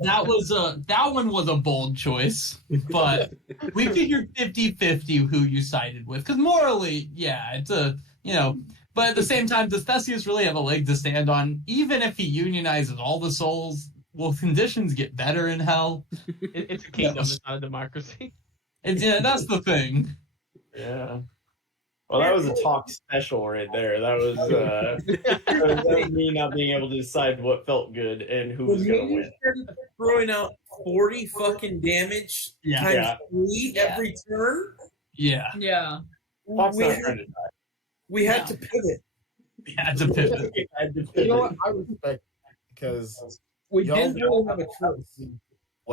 that one was a bold choice, but we figured 50-50 who you sided with, because morally, yeah, it's but at the same time, does Theseus really have a leg to stand on? Even if he unionizes all the souls, will conditions get better in hell? It's a kingdom, it's not a democracy. That's the thing. Yeah. Well, that was a Talk special right there. That was me not being able to decide what felt good and who was going to win. Throwing out 40 fucking damage Yeah. times Yeah. 3 every turn. Yeah, Yeah. Talk's We not had, trying to we had to pivot. we had to pivot. die. you know what? I respect because We y'all didn't really have a choice.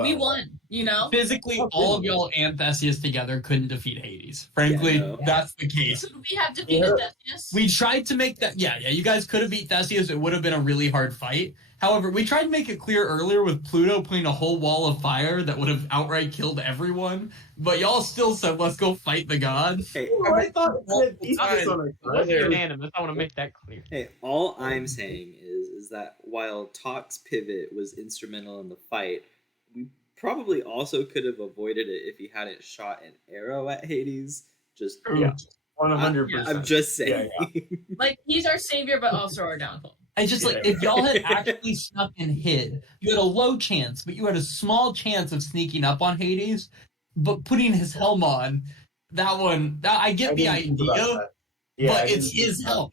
we won, you know? Physically, all of y'all and Theseus together couldn't defeat Hades. Frankly, no. that's the case. Could we have defeated Theseus? We tried to make that. Yeah, you guys could have beat Theseus. It would have been a really hard fight. However, we tried to make it clear earlier with Pluto putting a whole wall of fire that would have outright killed everyone. But y'all still said, let's go fight the god. Hey, I thought Well, Theseus on our It wasn't side. unanimous. I want to make that clear. hey, all I'm saying is that while Tock's pivot was instrumental in the fight, we probably also could have avoided it if he hadn't shot an arrow at Hades. Just Yeah, 100%. I'm just saying. Like, he's our savior, but also our downfall. I just like, if y'all had actually snuck and hid, you had a low chance, but you had a small chance of sneaking up on Hades. But putting his helm on, I get the idea, but it's his helm.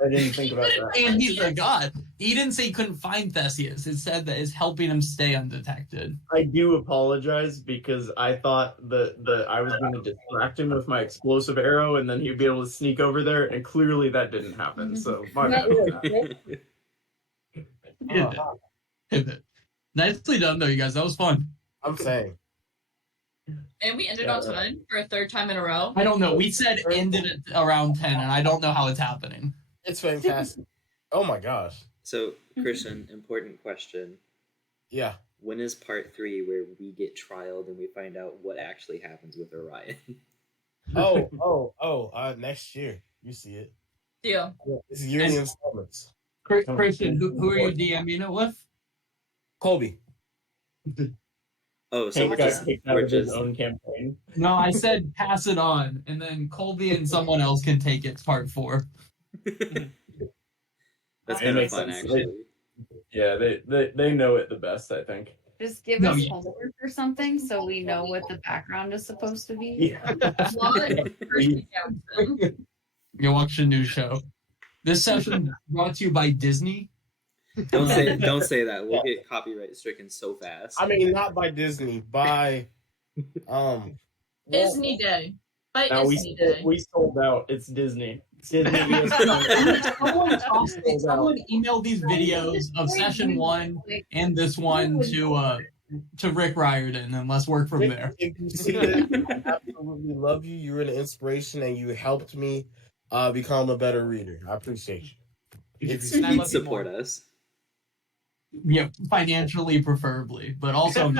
I didn't think about that. And he's a god. He didn't say he couldn't find Theseus. It said that it's helping him stay undetected. I do apologize because I thought that I was going to distract him with my explosive arrow, and then he'd be able to sneak over there, and clearly that didn't happen. So my bad. Pivot. Nicely done, though, you guys. That was fun. I'm saying. And we ended on time for a third time in a row. I don't know. We said ended at around 10, and I don't know how it's happening. It's fantastic. Oh my gosh. So, Christian, important question. Yeah. When is part 3 where we get trialed and we find out what actually happens with Orion? Next year. You see it. Deal. It's yearly installments. Christian, who are you DMing it with? Colby. Oh, so Hank we're got just kicked out of his own campaign. No, I said pass it on, and then Colby and someone else can take it. Part 4. That's It kind of makes fun, sense. actually. Yeah, they know it the best, I think. Just give us homework or something so we know what the background is supposed to be. Yeah. What? Percy Jackson. You watch a new show. This session brought to you by Disney. Don't say that. We'll get copyright stricken so fast. I mean, not by Disney, by Disney Day. By Now Disney Day. we sold out. It's Disney. Disney. Someone emailed these videos of session 1 and this one to Rick Riordan, and let's work from there. If you see it, I absolutely love you. You're an inspiration, and you helped me become a better reader. I appreciate you. If And I you'd love you support more. us. Yeah, financially preferably, but also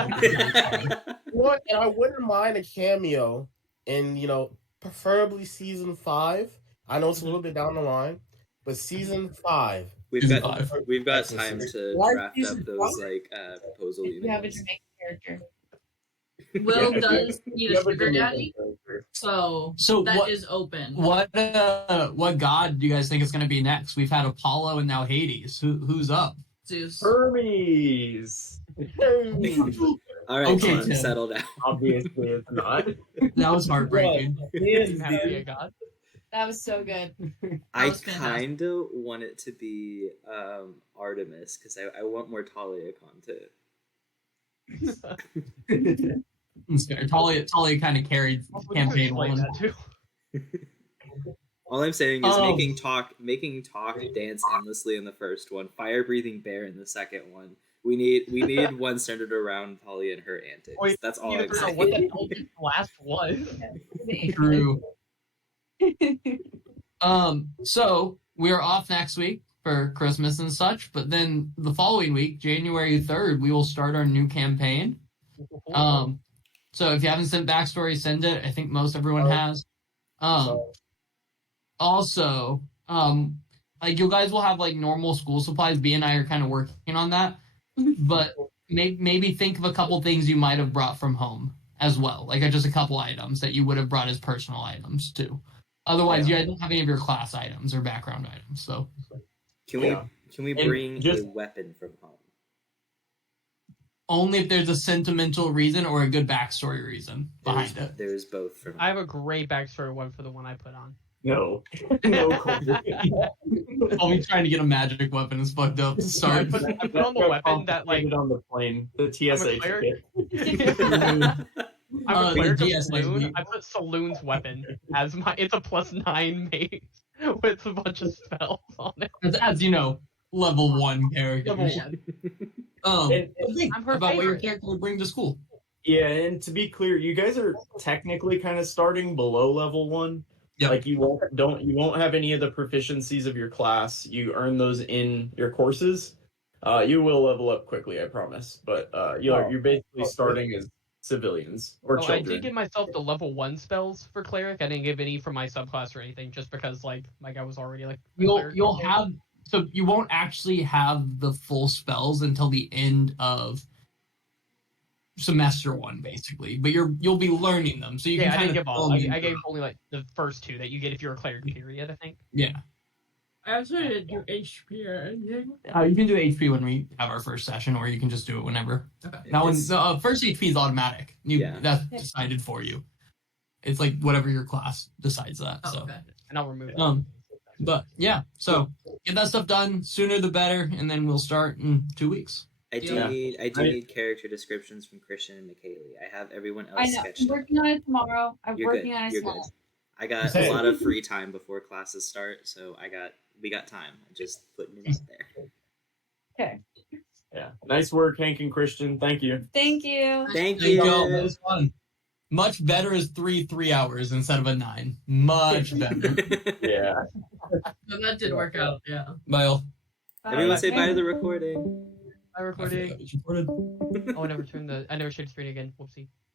What? And I wouldn't mind a cameo in, preferably season 5. I know it's a little bit down the line, but season 5. We've Season got 5. we've got time to Why draft season up those 5? proposal If you have a emails. Jamaican character. Will Yeah, does need a Never sugar did daddy, character. so what is open. what god do you guys think is going to be next? We've had Apollo and now Hades. Who's up? Zeus. Hermes. All right, Okay, come on, Tim. settle down. Obviously, it's not. That was heartbreaking. You have to be a god. That was so good. I was fantastic. kind of want it to be Artemis because I want more Thalia content. It's fair. Talia kind of carried campaign Explain 1. that too. All I'm saying is Oh. making talk dance endlessly in the first one, fire breathing bear in the second one. We need one centered around Thalia and her antics. Wait, That's all You I'm never know saying. what the hell this last was. True. So we're off next week for Christmas and such, but then the following week, January 3rd, we will start our new campaign. So if you haven't sent backstory, send it. I think most everyone has. Also, like you guys will have like normal school supplies. B and I are kind of working on that, but maybe think of a couple things you might have brought from home as well, like just a couple items that you would have brought as personal items too. Otherwise, you don't have any of your class items or background items. So Can we And bring just- a weapon from home? only if there's a sentimental reason or a good backstory reason behind it. There's both from I have a great backstory one for the one I put on. No. No, Colby. I'll be trying to get a magic weapon. It's fucked up to I start. put on the weapon that Get it on the plane. The TSA cleric. ticket. I'm a the cleric of GS might Saloon. be- I put Saloon's weapon as my. It's a +9 mace with a bunch of spells on it. As level 1 character. Level 1. And- think I'm her about what your favorite. character would bring to school. Yeah, and to be clear, you guys are technically kind of starting below level 1. Yep. Like you won't have any of the proficiencies of your class. You earn those in your courses. You will level up quickly, I promise. But you're basically starting as civilians or Oh, I children. did give myself the level 1 spells for cleric. I didn't give any for my subclass or anything, just because like my guy was already like. a cleric You'll before. have, so you won't actually have the full spells until the end of semester 1, basically. But you'll be learning them, so you Yeah, can I kind didn't of give all. I gave only like the first 2 that you get if you're a cleric. Period. I think. yeah. I also didn't do HP or anything. You can do HP when we have our first session, or you can just do it whenever. That one, the first HP is automatic. That's decided for you. It's like whatever your class decides that. Oh, so, okay. And I'll remove it. but yeah, so get that stuff done sooner the better, and then we'll start in 2 weeks. I do Yeah. need character descriptions from Christian and McKaylee. I have everyone else I know. sketched I'm out. working on it tomorrow. I'm You're working good. on it You're tomorrow. good. I got Hey. a lot of free time before classes start, so we got time. I'm just putting it out there. Okay. Yeah. Nice work, Hank and Christian. Thank you. Thank you. Thank Thank you. y'all. That was fun. Much better is 3 hours instead of a 9. Much better. Yeah. So that did work out. Yeah. Well, Everyone say bye to the recording. I I forgot recording. it was recorded. Oh, I never shared the screen again. Whoopsie.